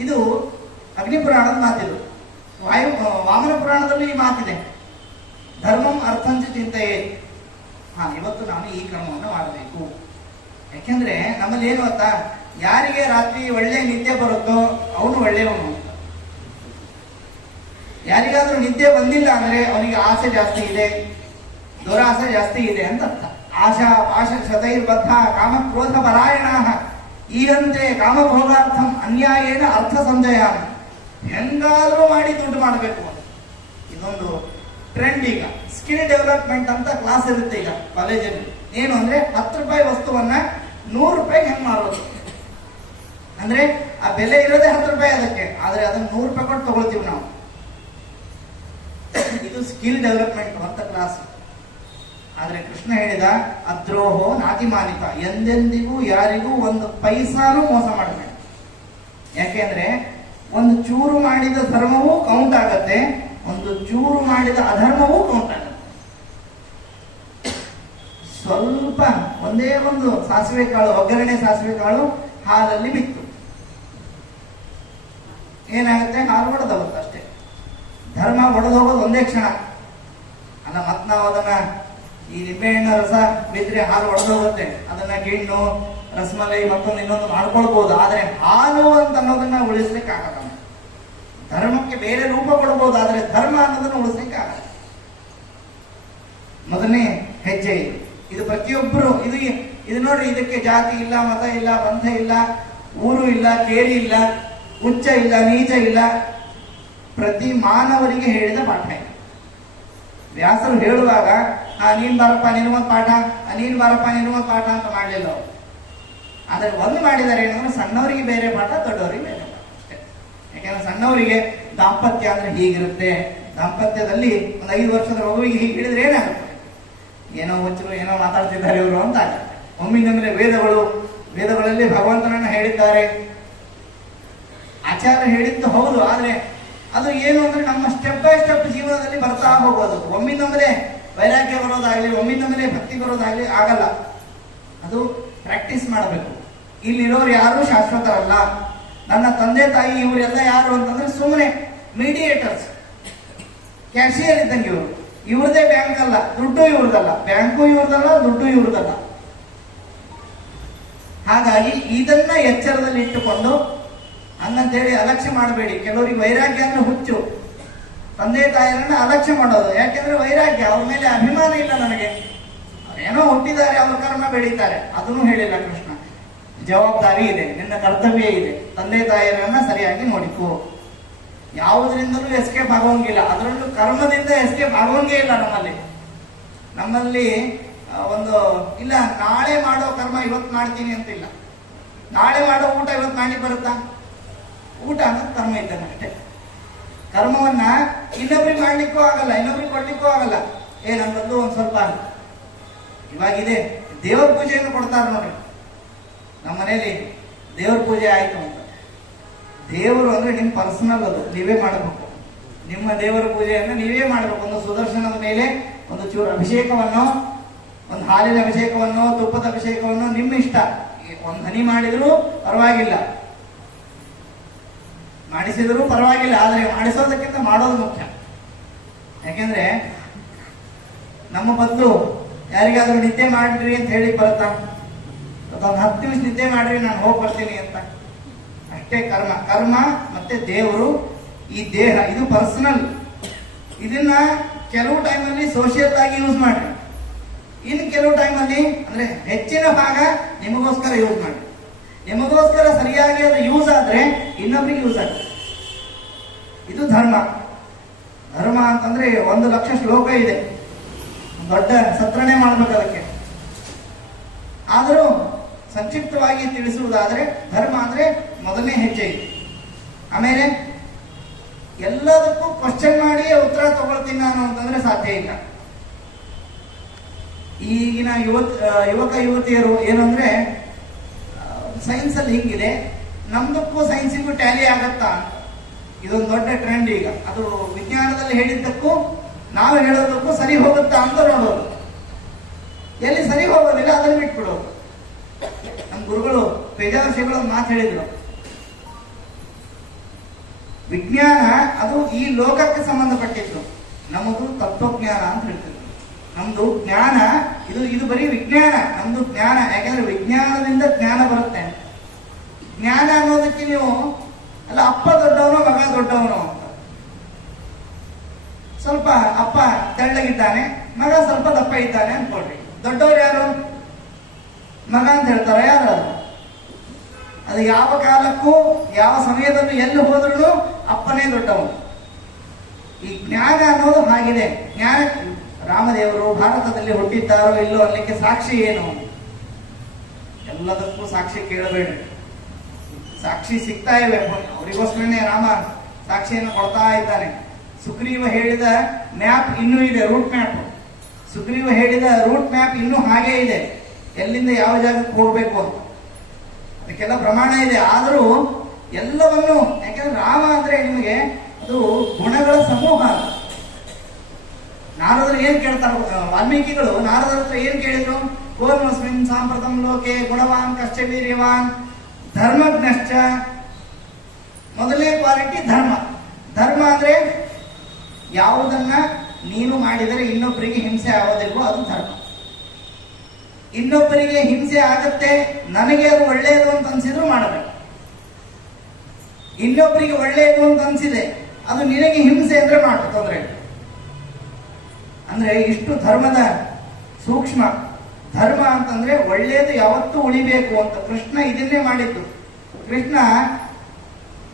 ಇದು ಅಗ್ನಿ ಪುರಾಣದ ಮಾತಿದು. ವಾಮನ ಪುರಾಣದಲ್ಲೂ ಈ ಮಾತಿದೆ, ಧರ್ಮಂ ಅರ್ಥಂಚ ಚಿಂತೆಯೇ. ಇವತ್ತು ನಾನು ಈ ಕರ್ಮವನ್ನು ಮಾಡಬೇಕು. ಯಾಕೆಂದ್ರೆ ನಮ್ಮಲ್ಲಿ ಏನು ಗೊತ್ತಾ, ಯಾರಿಗೆ ರಾತ್ರಿ ಒಳ್ಳೆ ನಿದ್ದೆ ಬರುತ್ತೋ ಅವನು ಒಳ್ಳೆಯವನು. ಯಾರಿಗಾದ್ರೂ ನಿದ್ದೆ ಬಂದಿಲ್ಲ ಅಂದ್ರೆ ಅವನಿಗೆ ಆಸೆ ಜಾಸ್ತಿ ಇದೆ, ದುರಾಸೆ ಜಾಸ್ತಿ ಇದೆ ಅಂತ ಅರ್ಥ. ಆಶಾ ಪಾಶ ಶತೈರ್ಬದ್ಧ ಕಾಮ ಕ್ರೋಧ ಪರಾಯಣ ಈಗಂತೆ ಕಾಮಭೋಗಾರ್ಥಂ ಅನ್ಯಾಯೇನ ಅರ್ಥ ಸಂಜಯ. ಹೆಂಗಾದ್ರೂ ಮಾಡಿ ದುಡ್ಡು ಮಾಡಬೇಕು. ಇದೊಂದು ಟ್ರೆಂಡ್. ಈಗ ಸ್ಕಿಲ್ ಡೆವಲಪ್ಮೆಂಟ್ ಅಂತ ಕ್ಲಾಸ್ ಇರುತ್ತೆ ಈಗ ಕಾಲೇಜಲ್ಲಿ. ಏನು ಅಂದ್ರೆ 10 ರೂಪಾಯಿ ವಸ್ತುವನ್ನ 100 ರೂಪಾಯಿ ಹೆಂಗ್ ಮಾರೋದು ಅಂದ್ರೆ, ಆ ಬೆಲೆ ಇರೋದೇ 10 ರೂಪಾಯಿ ಅದಕ್ಕೆ, ಆದ್ರೆ ಅದನ್ನ 100 ರೂಪಾಯಿ ಕೊಟ್ಟು ತಗೊಳ್ತೀವಿ ನಾವು. ಇದು ಸ್ಕಿಲ್ ಡೆವಲಪ್ಮೆಂಟ್ ಅಂತ ಕ್ಲಾಸ್. ಆದ್ರೆ ಕೃಷ್ಣ ಹೇಳಿದ, ಅದ್ರೋಹೋ ನಾತಿಮಾನಿತ, ಎಂದೆಂದಿಗೂ ಯಾರಿಗೂ ಒಂದು ಪೈಸಾನು ಮೋಸ ಮಾಡಬೇಡ. ಯಾಕೆಂದ್ರೆ ಒಂದು ಚೂರು ಮಾಡಿದ ಧರ್ಮವೂ ಕೌಂಟ್ ಆಗತ್ತೆ, ಒಂದು ಚೂರು ಮಾಡಿದ ಅಧರ್ಮವೂ ಕೌಂಟ್ ಆಗತ್ತೆ. ಸ್ವಲ್ಪ ಒಂದೇ ಒಂದು ಸಾಸಿವೆ ಕಾಳು, ಒಗ್ಗರಣೆ ಸಾಸಿವೆ ಕಾಳು ಹಾಲಲ್ಲಿ ಬಿತ್ತು, ಏನಾಗುತ್ತೆ? ಹಾಲು ಒಡೆದೋಗುತ್ತೆ ಅಷ್ಟೇ. ಧರ್ಮ ಒಡೆದೋಗೋದು ಒಂದೇ ಕ್ಷಣ ಅಲ್ಲ. ಮತ್ ನಾವು ಅದನ್ನ ಈ ನಿಂಬೆಹಣ್ಣ ರಸ ಬಿದ್ರೆ ಹಾಲು ಒಡೆದೋಗುತ್ತೆ, ಅದನ್ನ ಗಿಣ್ಣು ರಸಮಲೈ ಮತ್ತೊಂದು ಇನ್ನೊಂದು ಮಾಡ್ಕೊಳ್ಬಹುದು. ಆದ್ರೆ ಹಾಲು ಅಂತ ಅನ್ನೋದನ್ನ ಉಳಿಸ್ಲಿಕ್ಕೆ ಆಗಲ್ಲ. ಧರ್ಮಕ್ಕೆ ಬೇರೆ ರೂಪ ಕೊಡಬಹುದು, ಆದ್ರೆ ಧರ್ಮ ಅನ್ನೋದನ್ನ ಉಳಿಸ್ಲಿಕ್ಕೆ ಆಗಲ್ಲ. ಮೊದಲನೇ ಹೆಜ್ಜೆ ಇದು. ಇದು ಪ್ರತಿಯೊಬ್ಬರು ಇದು ನೋಡ್ರಿ, ಇದಕ್ಕೆ ಜಾತಿ ಇಲ್ಲ, ಮತ ಇಲ್ಲ, ಪಂಥ ಇಲ್ಲ, ಊರು ಇಲ್ಲ, ಕೇರಿ ಇಲ್ಲ, ಉಚ್ಚ ಇಲ್ಲ, ನೀಚ ಇಲ್ಲ. ಪ್ರತಿ ಮಾನವರಿಗೆ ಹೇಳಿದ ಪಾಠ ಇದೆ. ವ್ಯಾಸರು ಹೇಳುವಾಗ ನೀನ್ ಬಾರಪ್ಪ ನಿನಗೊಂದು ಪಾಠ, ನೀನ್ ಬಾರಪ್ಪ ನಿನಗೊಂದು ಪಾಠ ಅಂತ ಮಾಡಲಿಲ್ಲ ಅವರು. ಆದ್ರೆ ಒಂದು ಮಾಡಿದ್ದಾರೆ ಏನಂದ್ರೆ, ಸಣ್ಣವರಿಗೆ ಬೇರೆ ಪಾಠ, ದೊಡ್ಡವರಿಗೆ ಬೇರೆ ಪಾಠ ಅಷ್ಟೇ. ಯಾಕಂದ್ರೆ ಸಣ್ಣವರಿಗೆ ದಾಂಪತ್ಯ ಅಂದ್ರೆ ಹೀಗಿರುತ್ತೆ, ದಾಂಪತ್ಯದಲ್ಲಿ ಒಂದು 5 ವರ್ಷದ ಮಗುವಿಗೆ ಹೀಗೆ ಹೇಳಿದ್ರೆ ಏನಾಗುತ್ತೆ? ಏನೋ ಹುಚ್ಚರು ಏನೋ ಮಾತಾಡ್ತಿದ್ದಾರೆ ಇವರು ಅಂತ ಆಗುತ್ತೆ. ಒಮ್ಮಿಂದಂದ್ರೆ ವೇದಗಳಲ್ಲಿ ಭಗವಂತನನ್ನ ಹೇಳಿದ್ದಾರೆ, ಆಚಾರ್ಯ ಹೇಳಿದ್ದು ಹೌದು. ಆದ್ರೆ ಅದು ಏನು ಅಂದ್ರೆ ನಮ್ಮ ಸ್ಟೆಪ್ ಬೈ ಸ್ಟೆಪ್ ಜೀವನದಲ್ಲಿ ಬರ್ತಾ ಹೋಗೋದು. ಒಮ್ಮಿಂದೊಮ್ಮೆ ವೈರಾಗ್ಯ ಬರೋದಾಗ್ಲಿ, ಒಮ್ಮಿಂದೊಮ್ಮೆ ಭಕ್ತಿ ಬರೋದಾಗ್ಲಿ ಆಗಲ್ಲ. ಅದು ಪ್ರಾಕ್ಟೀಸ್ ಮಾಡಬೇಕು. ಇಲ್ಲಿರೋರು ಯಾರು ಶಾಶ್ವತರಲ್ಲ. ನನ್ನ ತಂದೆ ತಾಯಿ ಇವರೆಲ್ಲ ಯಾರು ಅಂತಂದ್ರೆ ಸುಮ್ಮನೆ ಮೀಡಿಯೇಟರ್ಸ್, ಕ್ಯಾಶಿಯರ್ ಇದ್ದಂಗೆ ಇವರು. ಇವ್ರದೇ ಬ್ಯಾಂಕ್ ಅಲ್ಲ, ದುಡ್ಡು ಇವ್ರದಲ್ಲ, ಬ್ಯಾಂಕು ಇವ್ರದಲ್ಲ, ದುಡ್ಡು ಇವ್ರದಲ್ಲ. ಹಾಗಾಗಿ ಇದನ್ನ ಎಚ್ಚರದಲ್ಲಿ ಇಟ್ಟುಕೊಂಡು, ಹಂಗಂತೇಳಿ ಅಲಕ್ಷ್ಯ ಮಾಡಬೇಡಿ. ಕೆಲವರಿಗೆ ವೈರಾಗ್ಯ ಅಂದ್ರೆ ಹುಚ್ಚು, ತಂದೆ ತಾಯಿಯರನ್ನ ಅಲಕ್ಷ್ಯ ಮಾಡೋದು. ಯಾಕೆಂದ್ರೆ ವೈರಾಗ್ಯ, ಅವ್ರ ಮೇಲೆ ಅಭಿಮಾನ ಇಲ್ಲ ನನಗೆ, ಏನೋ ಹುಟ್ಟಿದ್ದಾರೆ, ಅವ್ರ ಕರ್ಮ ಬೆಳೀತಾರೆ. ಅದನ್ನು ಹೇಳಿಲ್ಲ ಕೃಷ್ಣ. ಜವಾಬ್ದಾರಿ ಇದೆ, ನಿನ್ನ ಕರ್ತವ್ಯ ಇದೆ, ತಂದೆ ತಾಯಿಯರನ್ನ ಸರಿಯಾಗಿ ನೋಡಿಕೋ. ಯಾವುದರಿಂದಲೂ ಎಸ್ಕೇಪ್ ಆಗೋಂಗಿಲ್ಲ, ಅದರಲ್ಲೂ ಕರ್ಮದಿಂದ ಎಸ್ಕೇಪ್ ಆಗೋಂಗೇ ಇಲ್ಲ. ನಮ್ಮಲ್ಲಿ ಒಂದು ಇಲ್ಲ, ನಾಳೆ ಮಾಡೋ ಕರ್ಮ ಇವತ್ತು ಮಾಡ್ತೀನಿ ಅಂತಿಲ್ಲ. ನಾಳೆ ಮಾಡೋ ಊಟ ಇವತ್ತು ಮಾಡ್ಲಿಕ್ಕೆ ಬರುತ್ತಾ? ಊಟ ಅನ್ನೋದು ಕರ್ಮ ಇದ್ದಾನೆ ಅಷ್ಟೇ. ಕರ್ಮವನ್ನ ಇನ್ನೊಬ್ರಿಗೆ ಮಾಡ್ಲಿಕ್ಕೂ ಆಗಲ್ಲ, ಇನ್ನೊಬ್ರಿಗೆ ಕೊಡ್ಲಿಕ್ಕೂ ಆಗಲ್ಲ. ನನ್ನದು ಒಂದ್ ಸ್ವಲ್ಪ ಇವಾಗಿದೆ. ದೇವರ ಪೂಜೆಯನ್ನು ಕೊಡ್ತಾರೆ ನೋಡ್ರಿ. ನಮ್ಮ ಮನೇಲಿ ದೇವರ ಪೂಜೆ ಆಯ್ತು ಅಂತ, ದೇವರು ಅಂದ್ರೆ ನಿಮ್ ಪರ್ಸನಲ್, ಅದು ನೀವೇ ಮಾಡಬೇಕು. ನಿಮ್ಮ ದೇವರ ಪೂಜೆಯನ್ನು ನೀವೇ ಮಾಡಬೇಕು. ಒಂದು ಸುದರ್ಶನದ ಮೇಲೆ ಒಂದು ಚೂರು ಅಭಿಷೇಕವನ್ನು, ಒಂದು ಹಾಲಿನ ಅಭಿಷೇಕವನ್ನು, ತುಪ್ಪದ ಅಭಿಷೇಕವನ್ನು ನಿಮ್ಮ ಇಷ್ಟ. ಒಂದು ಹನಿ ಮಾಡಿದ್ರು ಪರವಾಗಿಲ್ಲ, ಮಾಡಿಸಿದ್ರು ಪರವಾಗಿಲ್ಲ, ಆದ್ರೆ ಮಾಡಿಸೋದಕ್ಕಿಂತ ಮಾಡೋದು ಮುಖ್ಯ. ಯಾಕೆಂದ್ರೆ ನಮ್ಮ ಬದಲು ಯಾರಿಗಾದ್ರೂ ನಿದ್ದೆ ಮಾಡ್ರಿ ಅಂತ ಹೇಳಿ ಬರುತ್ತಾ? ಒಂದು 10 ನಿಮಿಷ ನಿದ್ದೆ ಮಾಡ್ರಿ, ನಾನು ಹೋಗಿ ಬರ್ತೀನಿ ಅಂತ. ಅಷ್ಟೇ ಕರ್ಮ ಮತ್ತೆ ದೇವರು, ಈ ದೇಹ ಇದು ಪರ್ಸನಲ್. ಇದನ್ನ ಕೆಲವು ಟೈಮಲ್ಲಿ ಸೋಷಿಯಲ್ ಆಗಿ ಯೂಸ್ ಮಾಡ್ರಿ, ಇನ್ನು ಕೆಲವು ಟೈಮಲ್ಲಿ ಅಂದ್ರೆ ಹೆಚ್ಚಿನ ಭಾಗ ನಿಮಗೋಸ್ಕರ ಯೂಸ್ ಮಾಡಿ. ನಿಮಗೋಸ್ಕರ ಸರಿಯಾಗಿ ಅದು ಯೂಸ್ ಆದ್ರೆ ಇನ್ನೊಬ್ರಿಗೆ ಯೂಸ್ ಆಗುತ್ತೆ. ಇದು ಧರ್ಮ. ಧರ್ಮ ಅಂತಂದ್ರೆ 1,00,000 ಶ್ಲೋಕ ಇದೆ, ದೊಡ್ಡ ಸತ್ರನೇ ಮಾಡ್ಬೇಕು ಅದಕ್ಕೆ. ಆದರೂ ಸಂಕ್ಷಿಪ್ತವಾಗಿ ತಿಳಿಸುವುದಾದ್ರೆ ಧರ್ಮ ಅಂದ್ರೆ ಮೊದಲನೇ ಹೆಜ್ಜೆ ಇದೆ. ಆಮೇಲೆ ಎಲ್ಲದಕ್ಕೂ ಕ್ವಶನ್ ಮಾಡಿ ಉತ್ತರ ತಗೊಳ್ತೀನಿ ನಾನು ಅಂತಂದ್ರೆ ಸಾಧ್ಯ ಇಲ್ಲ. ಈಗಿನ ಯುವಕ ಯುವತಿಯರು ಏನಂದ್ರೆ ಸೈನ್ಸ್ ಅಲ್ಲಿ ಹಿಂಗಿದೆ, ನಮ್ದಕ್ಕೂ ಸೈನ್ಸಿಗೂ ಟ್ಯಾಲಿ ಆಗತ್ತಾ ಅಂತ. ಇದೊಂದು ದೊಡ್ಡ ಟ್ರೆಂಡ್ ಈಗ. ಅದು ವಿಜ್ಞಾನದಲ್ಲಿ ಹೇಳಿದ್ದಕ್ಕೂ ನಾವು ಹೇಳೋದಕ್ಕೂ ಸರಿ ಹೋಗುತ್ತಾ ಅಂತ ನೋಡೋದು. ಎಲ್ಲಿ ಸರಿ ಹೋಗೋದಿಲ್ಲ ಅದನ್ನು ಬಿಟ್ಬಿಡೋದು. ನಮ್ಮ ಗುರುಗಳು ಪೇಜಾವರ್ಷಿಗಳು ಮಾತು ಹೇಳಿದ್ರು, ವಿಜ್ಞಾನ ಅದು ಈ ಲೋಕಕ್ಕೆ ಸಂಬಂಧಪಟ್ಟಿದ್ದು, ನಮ್ಮದು ತತ್ವಜ್ಞಾನ ಅಂತ ಹೇಳ್ತಿದ್ರು. ನಮ್ದು ಜ್ಞಾನ ಇದು ಬರೀ ವಿಜ್ಞಾನ, ನಮ್ದು ಜ್ಞಾನ. ಯಾಕಂದ್ರೆ ವಿಜ್ಞಾನದಿಂದ ಜ್ಞಾನ ಬರುತ್ತೆ. ಜ್ಞಾನ ಅನ್ನೋದಕ್ಕೆ ನೀವು ಅಲ್ಲ ಅಪ್ಪ ದೊಡ್ಡವನು ಮಗ ದೊಡ್ಡವನು ಅಂತ. ಸ್ವಲ್ಪ ಅಪ್ಪ ತೆಳ್ಳಗಿದ್ದಾನೆ, ಮಗ ಸ್ವಲ್ಪ ದಪ್ಪ ಇದ್ದಾನೆ ಅನ್ಕೊಳ್ರಿ. ದೊಡ್ಡವ್ರು ಯಾರು? ಮಗ ಅಂತ ಹೇಳ್ತಾರ ಯಾರು? ಅದು ಯಾವ ಕಾಲಕ್ಕೂ ಯಾವ ಸಮಯದಲ್ಲೂ ಎಲ್ಲಿ ಹೋದ್ರೂ ಅಪ್ಪನೇ ದೊಡ್ಡವನು. ಈ ಜ್ಞಾನ ಅನ್ನೋದು ಹಾಗಿದೆ. ಜ್ಞಾನ ರಾಮದೇವರು ಭಾರತದಲ್ಲಿ ಹುಟ್ಟಿದ್ದಾರೋ ಇಲ್ಲೋ ಅಲ್ಲಿಕ್ಕೆ ಸಾಕ್ಷಿ ಏನು? ಎಲ್ಲದಕ್ಕೂ ಸಾಕ್ಷಿ ಕೇಳಬೇಡ್ರಿ. ಸಾಕ್ಷಿ ಸಿಗ್ತಾ ಇವೆ, ಅವರಿಗೋಸ್ಕರನೇ ರಾಮ ಸಾಕ್ಷಿಯನ್ನು ಕೊಡ್ತಾ ಇದ್ದಾನೆ. ಸುಗ್ರೀವ ಹೇಳಿದ ಮ್ಯಾಪ್ ಇನ್ನೂ ಇದೆ, ರೂಟ್ ಮ್ಯಾಪ್. ಸುಗ್ರೀವ ಹೇಳಿದ ರೂಟ್ ಮ್ಯಾಪ್ ಇನ್ನೂ ಹಾಗೇ ಇದೆ, ಎಲ್ಲಿಂದ ಯಾವ ಜಾಗಕ್ಕೆ ಹೋಗ್ಬೇಕು ಅಂತ. ಅದಕ್ಕೆಲ್ಲ ಪ್ರಮಾಣ ಇದೆ. ಆದರೂ ಎಲ್ಲವನ್ನು, ಯಾಕಂದ್ರೆ ರಾಮ ಅಂದ್ರೆ ನಿಮಗೆ ಅದು ಗುಣಗಳ ಸಮೂಹ. ನಾರದರು ಏನ್ ಕೇಳ್ತಾರೆ? ವಾಲ್ಮೀಕಿಗಳು ನಾರದರ ಹತ್ರ ಏನ್ ಕೇಳಿದ್ರು? ಕೋರ್ಮಸ್ಮಿನ್ ಸಾಂಪ್ರತಂ ಲೋಕೆ ಗುಣವಾನ್ ಕಶ್ಚ ವೀರ್ಯವಾನ್ ಧರ್ಮಜ್ಞಶ್ಚ. ಮೊದಲನೇ ಕ್ವಾಲಿಟಿ ಧರ್ಮ. ಧರ್ಮ ಅಂದ್ರೆ ಯಾವುದನ್ನ ನೀನು ಮಾಡಿದರೆ ಇನ್ನೊಬ್ಬರಿಗೆ ಹಿಂಸೆ ಆಗೋದಿಲ್ವೋ ಅದು ಧರ್ಮ. ಇನ್ನೊಬ್ಬರಿಗೆ ಹಿಂಸೆ ಆಗತ್ತೆ, ನನಗೆ ಅದು ಒಳ್ಳೆಯದು ಅಂತ ಅನ್ಸಿದ್ರು ಮಾಡಬೇಕು. ಇನ್ನೊಬ್ಬರಿಗೆ ಒಳ್ಳೆಯದು ಅಂತ ಅನ್ಸಿದೆ, ಅದು ನಿನಗೆ ಹಿಂಸೆ ಅಂದ್ರೆ ಮಾಡು, ತೊಂದರೆ. ಅಂದ್ರೆ ಇಷ್ಟು ಧರ್ಮದ ಸೂಕ್ಷ್ಮ. ಧರ್ಮ ಅಂತಂದ್ರೆ ಒಳ್ಳೆಯದು ಯಾವತ್ತೂ ಉಳಿಬೇಕು ಅಂತ. ಕೃಷ್ಣ ಇದನ್ನೇ ಮಾಡಿದ್ದು. ಕೃಷ್ಣ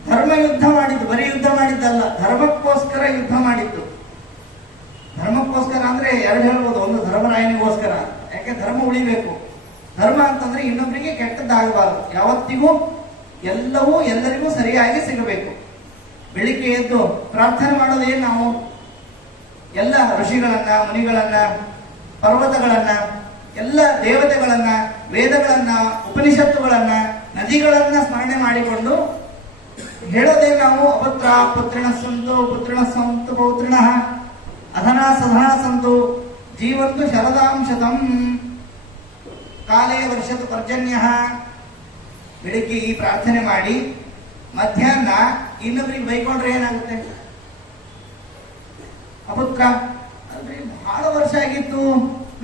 ಧರ್ಮ ಯುದ್ಧ ಮಾಡಿದ್ದು, ಬರೀ ಯುದ್ಧ ಮಾಡಿದ್ದಲ್ಲ, ಧರ್ಮಕ್ಕೋಸ್ಕರ ಯುದ್ಧ ಮಾಡಿದ್ದು. ಧರ್ಮಕ್ಕೋಸ್ಕರ ಅಂದ್ರೆ ಎರಡು ಹೇಳ್ಬೋದು, ಒಂದು ಧರ್ಮರಾಯನಿಗೋಸ್ಕರ. ಯಾಕೆ ಧರ್ಮ ಉಳಿಬೇಕು. ಧರ್ಮ ಅಂತಂದ್ರೆ ಇನ್ನೊಬ್ಬರಿಗೆ ಕೆಟ್ಟದ್ದಾಗಬಾರದು. ಯಾವತ್ತಿಗೂ ಎಲ್ಲವೂ ಎಲ್ಲರಿಗೂ ಸರಿಯಾಗಿ ಸಿಗಬೇಕು. ಬೆಳಿಗ್ಗೆ ಎದ್ದು ಪ್ರಾರ್ಥನೆ ಮಾಡೋದೇನು? ನಾವು ಎಲ್ಲ ಋಷಿಗಳನ್ನ, ಮುನಿಗಳನ್ನ, ಪರ್ವತಗಳನ್ನ, ಎಲ್ಲ ದೇವತೆಗಳನ್ನ, ವೇದಗಳನ್ನ, ಉಪನಿಷತ್ತುಗಳನ್ನ, ನದಿಗಳನ್ನ ಸ್ಮರಣೆ ಮಾಡಿಕೊಂಡು ಹೇಳೋದೇ ನಾವು ಅಪುತ್ರ ಪುತ್ರಿಣ ಸಂತು ಪೌತ್ರಿಣ ಅಧನಾ ಸಧನಾ ಸಂತು ಜೀವಂತು ಶರದಾಂಶತಂ ಕಾಲೇ ವರ್ಷದ ಪರ್ಜನ್ಯ. ಬೆಳಿಗ್ಗೆ ಈ ಪ್ರಾರ್ಥನೆ ಮಾಡಿ ಮಧ್ಯಾಹ್ನ ಇನ್ನೊಬ್ಬರಿಗೆ ಬೈಕೊಂಡ್ರೆ ಏನಾಗುತ್ತೆ? ಅಪುತ್ರ ಅಲ್ರಿ ಬಹಳ ವರ್ಷ ಆಗಿತ್ತು,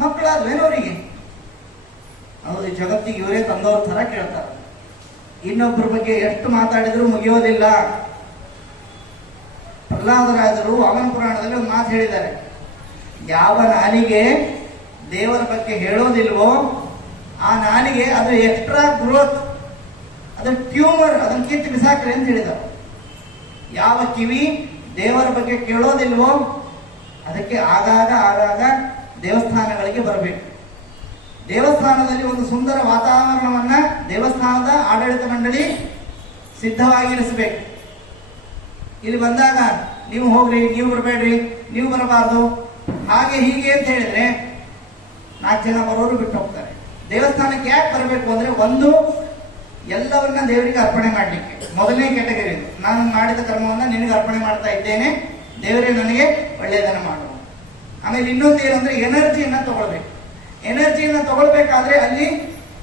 ಮಕ್ಕಳಾದ್ವೇನವರಿಗೆ? ಹೌದು, ಜಗತ್ತಿಗೆ ಇವರೇ ತಂದವ್ರ ತರ ಕೇಳ್ತಾರೆ. ಇನ್ನೊಬ್ಬರ ಬಗ್ಗೆ ಎಷ್ಟು ಮಾತಾಡಿದ್ರು ಮುಗಿಯೋದಿಲ್ಲ. ಪ್ರಹ್ಲಾದರಾಜರು ವಾಮನ ಪುರಾಣದಲ್ಲಿ ಒಂದು ಮಾತು ಹೇಳಿದ್ದಾರೆ, ಯಾವ ನಾಲಿಗೆ ದೇವರ ಬಗ್ಗೆ ಹೇಳೋದಿಲ್ವೋ ಆ ನಾಲಿಗೆ ಅದು ಎಕ್ಸ್ಟ್ರಾ ಗ್ರೋತ್, ಅದು ಟ್ಯೂಮರ್, ಅದನ್ನು ಕಿತ್ತು ಬಿಸಾಕ್ರಿ ಅಂತ ಹೇಳಿದರು. ಯಾವ ಕಿವಿ ದೇವರ ಬಗ್ಗೆ ಕೇಳೋದಿಲ್ವೋ ಅದಕ್ಕೆ ಆಗಾಗ ದೇವಸ್ಥಾನಗಳಿಗೆ ಬರಬೇಕು. ದೇವಸ್ಥಾನದಲ್ಲಿ ಒಂದು ಸುಂದರ ವಾತಾವರಣವನ್ನ ದೇವಸ್ಥಾನದ ಆಡಳಿತ ಮಂಡಳಿ ಸಿದ್ಧವಾಗಿರಿಸಬೇಕು. ಇಲ್ಲಿ ಬಂದಾಗ ನೀವು ಹೋಗ್ರಿ, ನೀವು ಬರಬೇಡ್ರಿ, ನೀವು ಬರಬಾರ್ದು, ಹಾಗೆ ಹೀಗೆ ಅಂತ ಹೇಳಿದ್ರೆ 4 ಜನ ಬರೋರು ಬಿಟ್ಟು ಹೋಗ್ತಾರೆ. ದೇವಸ್ಥಾನಕ್ಕೆ ಯಾಕೆ ಬರಬೇಕು ಅಂದ್ರೆ, ಒಂದು ಎಲ್ಲವನ್ನ ದೇವರಿಗೆ ಅರ್ಪಣೆ ಮಾಡಲಿಕ್ಕೆ. ಮೊದಲನೇ ಕ್ಯಾಟಗರಿ ಇದು, ನಾನು ಮಾಡಿದ ಕರ್ಮವನ್ನ ನಿನಗೆ ಅರ್ಪಣೆ ಮಾಡ್ತಾ ಇದ್ದೇನೆ, ದೇವರೇ ನನಗೆ ಒಳ್ಳೆಯದನ್ನು ಮಾಡುವ. ಆಮೇಲೆ ಇನ್ನೊಂದು ಏನಂದ್ರೆ ಎನರ್ಜಿಯನ್ನ ತಗೊಳ್ಬೇಕು. ಎನರ್ಜಿಯನ್ನ ತಗೊಳ್ಬೇಕಾದ್ರೆ ಅಲ್ಲಿ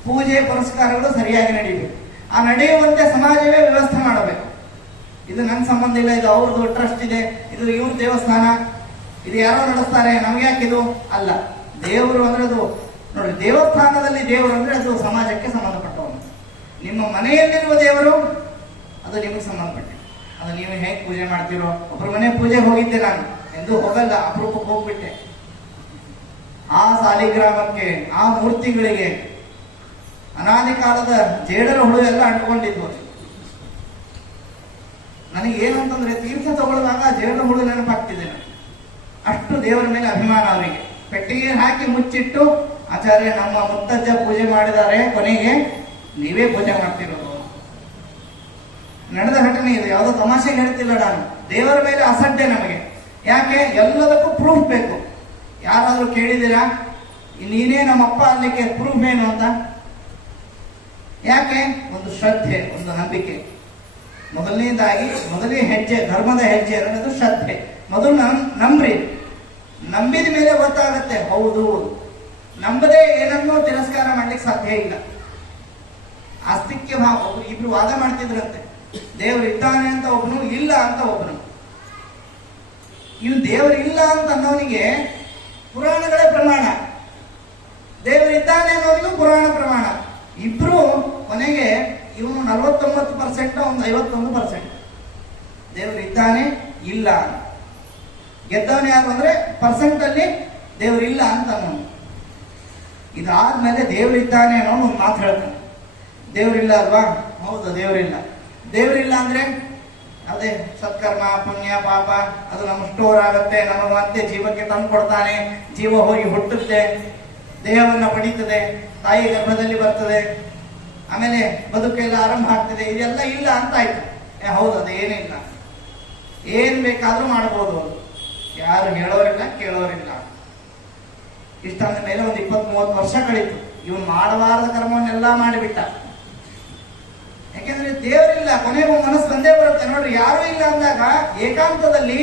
ಪೂಜೆ ಪುರಸ್ಕಾರಗಳು ಸರಿಯಾಗಿ ನಡೀಬೇಕು. ಆ ನಡೆಯುವಂತೆ ಸಮಾಜವೇ ವ್ಯವಸ್ಥೆ ಮಾಡಬೇಕು. ಇದು ನನ್ನ ಸಂಬಂಧ ಇಲ್ಲ, ಇದು ಅವ್ರದ್ದು ಟ್ರಸ್ಟ್ ಇದೆ, ಇದು ಇವ್ರ ದೇವಸ್ಥಾನ, ಇದು ಯಾರೋ ನಡೆಸ್ತಾರೆ, ನಮ್ಗೆ ಯಾಕಿದು ಅಲ್ಲ. ದೇವರು ಅಂದ್ರೆ ಅದು ನೋಡಿ, ದೇವಸ್ಥಾನದಲ್ಲಿ ದೇವರು ಅಂದ್ರೆ ಅದು ಸಮಾಜಕ್ಕೆ ಸಂಬಂಧಪಟ್ಟವನು. ನಿಮ್ಮ ಮನೆಯಲ್ಲಿರುವ ದೇವರು ಅದು ನಿಮಗೆ ಸಂಬಂಧಪಟ್ಟಿದೆ. ಅದು ನೀವು ಹೇಗೆ ಪೂಜೆ ಮಾಡ್ತೀರೋ. ಒಬ್ಬರ ಮನೆ ಪೂಜೆ ಹೋಗಿದ್ದೆ ನಾನು, ಎಂದು ಹೋಗಲ್ಲ, ಅಪರೂಪಕ್ಕೆ ಹೋಗ್ಬಿಟ್ಟೆ. ಆ ಸಾಲಿಗ್ರಾಮಕ್ಕೆ, ಆ ಮೂರ್ತಿಗಳಿಗೆ ಅನಾದಿ ಕಾಲದ ಜೇಡರ ಹುಳು ಎಲ್ಲ ಅಂಟ್ಕೊಂಡಿದ್ವು. ನನಗೆ ಏನು ಅಂತಂದ್ರೆ, ತೀರ್ಥ ತಗೊಳ್ಳುವಾಗ ಜೇಡರ ಹುಳು ನೆನಪಾಗ್ತಿದೆ ನನಗೆ. ಅಷ್ಟು ದೇವರ ಮೇಲೆ ಅಭಿಮಾನ ಅವರಿಗೆ. ಪೆಟ್ಟಿಗೆ ಹಾಕಿ ಮುಚ್ಚಿಟ್ಟು, ಆಚಾರ್ಯ ನಮ್ಮ ಮುತ್ತಜ್ಜ ಪೂಜೆ ಮಾಡಿದ್ದಾರೆ, ಕೊನೆಗೆ ನೀವೇ ಪೂಜೆ ಮಾಡ್ತಿರೋದು. ನಡೆದ ಘಟನೆ ಇದು, ಯಾವುದೋ ತಮಾಷೆಗೆ ಹೇಳ್ತಿಲ್ಲ ನಾನು. ದೇವರ ಮೇಲೆ ಅಸಡ್ಡೆ ನಮಗೆ. ಯಾಕೆ? ಎಲ್ಲದಕ್ಕೂ ಪ್ರೂಫ್ ಬೇಕು. ಯಾರಾದ್ರೂ ಕೇಳಿದ್ದೀರಾ ನೀನೇ ನಮ್ಮಪ್ಪ ಅಲ್ಲಿಗೆ ಪ್ರೂಫ್ ಏನು ಅಂತ? ಯಾಕೆ? ಒಂದು ಶ್ರದ್ಧೆ, ಒಂದು ನಂಬಿಕೆ. ಮೊದಲನೇ ಹೆಜ್ಜೆ, ಧರ್ಮದ ಹೆಜ್ಜೆ ಅನ್ನೋದು ಶ್ರದ್ಧೆ. ಮೊದಲು ನಂಬ್ರಿ, ನಂಬಿದ ಮೇಲೆ ಗೊತ್ತಾಗುತ್ತೆ ಹೌದು. ನಂಬದೇ ಏನನ್ನೂ ತಿರಸ್ಕಾರ ಮಾಡ್ಲಿಕ್ಕೆ ಸಾಧ್ಯ ಇಲ್ಲ. ಆಸ್ತಿಕ್ಯ ಭಾವ. ಇಬ್ರು ವಾದ ಮಾಡ್ತಿದ್ರಂತೆ, ದೇವರು ಇದ್ದಾನೆ ಅಂತ ಒಬ್ಬನು, ಇಲ್ಲ ಅಂತ ಒಬ್ಬನು. ಇವು ದೇವರು ಇಲ್ಲ ಅಂತ ಅನ್ನೋನಿಗೆ ಪುರಾಣಗಳೇ ಪ್ರಮಾಣ, ದೇವರಿದ್ದಾನೆ ಅನ್ನೋನಿಗೂ ಪುರಾಣ ಪ್ರಮಾಣ. ಇಬ್ರು ಕೊನೆಗೆ ಇವನು 49%, ಒಂದು 51%. ದೇವರಿದ್ದಾನೆ ಇಲ್ಲ. ಗೆದ್ದವನು ಯಾರು ಅಂದ್ರೆ ಪರ್ಸೆಂಟ್ ಅಲ್ಲಿ ದೇವರಿಲ್ಲ ಅಂತ ಅನ್ನೋನು. ಇದಾದ್ಮೇಲೆ ದೇವರಿದ್ದಾನೆ ಅನ್ನೋ ಒಂದು ಮಾತು ಹೇಳ್ತಾನೆ. ದೇವರಿಲ್ಲ ಅಲ್ವಾ? ಹೌದು, ದೇವರಿಲ್ಲ. ದೇವರಿಲ್ಲ ಅಂದ್ರೆ ಅದೇ ಸತ್ಕರ್ಮ, ಪುಣ್ಯ, ಪಾಪ ಅದು ನಮ್ಮ ಸ್ಟೋರ್ ಆಗುತ್ತೆ, ನಮ್ಮ ಮತ್ತೆ ಜೀವಕ್ಕೆ ತಂದು ಕೊಡ್ತಾನೆ. ಜೀವ ಹೋಗಿ ಹುಟ್ಟುತ್ತೆ, ದೇಹವನ್ನ ಪಡೀತದೆ, ತಾಯಿ ಗರ್ಭದಲ್ಲಿ ಬರ್ತದೆ, ಆಮೇಲೆ ಬದುಕೆಲ್ಲ ಆರಂಭ ಆಗ್ತದೆ. ಇದೆಲ್ಲ ಇಲ್ಲ ಅಂತ ಆಯ್ತು. ಹೌದು, ಅದು ಏನಿಲ್ಲ. ಏನ್ ಬೇಕಾದ್ರೂ ಮಾಡ್ಬೋದು. ಯಾರು ಹೇಳೋರಿಲ್ಲ, ಕೇಳೋರಿಲ್ಲ. ಇಷ್ಟಾದ ಮೇಲೆ ಒಂದು 20-30 ವರ್ಷ ಕಳೀತು. ಇವನು ಮಾಡಬಾರದ ಕರ್ಮವನ್ನೆಲ್ಲ ಮಾಡಿಬಿಟ್ಟ. ಯಾಕೆಂದ್ರೆ ದೇವರಿಲ್ಲ. ಕೊನೆಗೂ ಮನಸ್ಸು ಬಂದೇ ಬರುತ್ತೆ ನೋಡ್ರಿ. ಯಾರು ಇಲ್ಲ ಅಂದಾಗ ಏಕಾಂತದಲ್ಲಿ,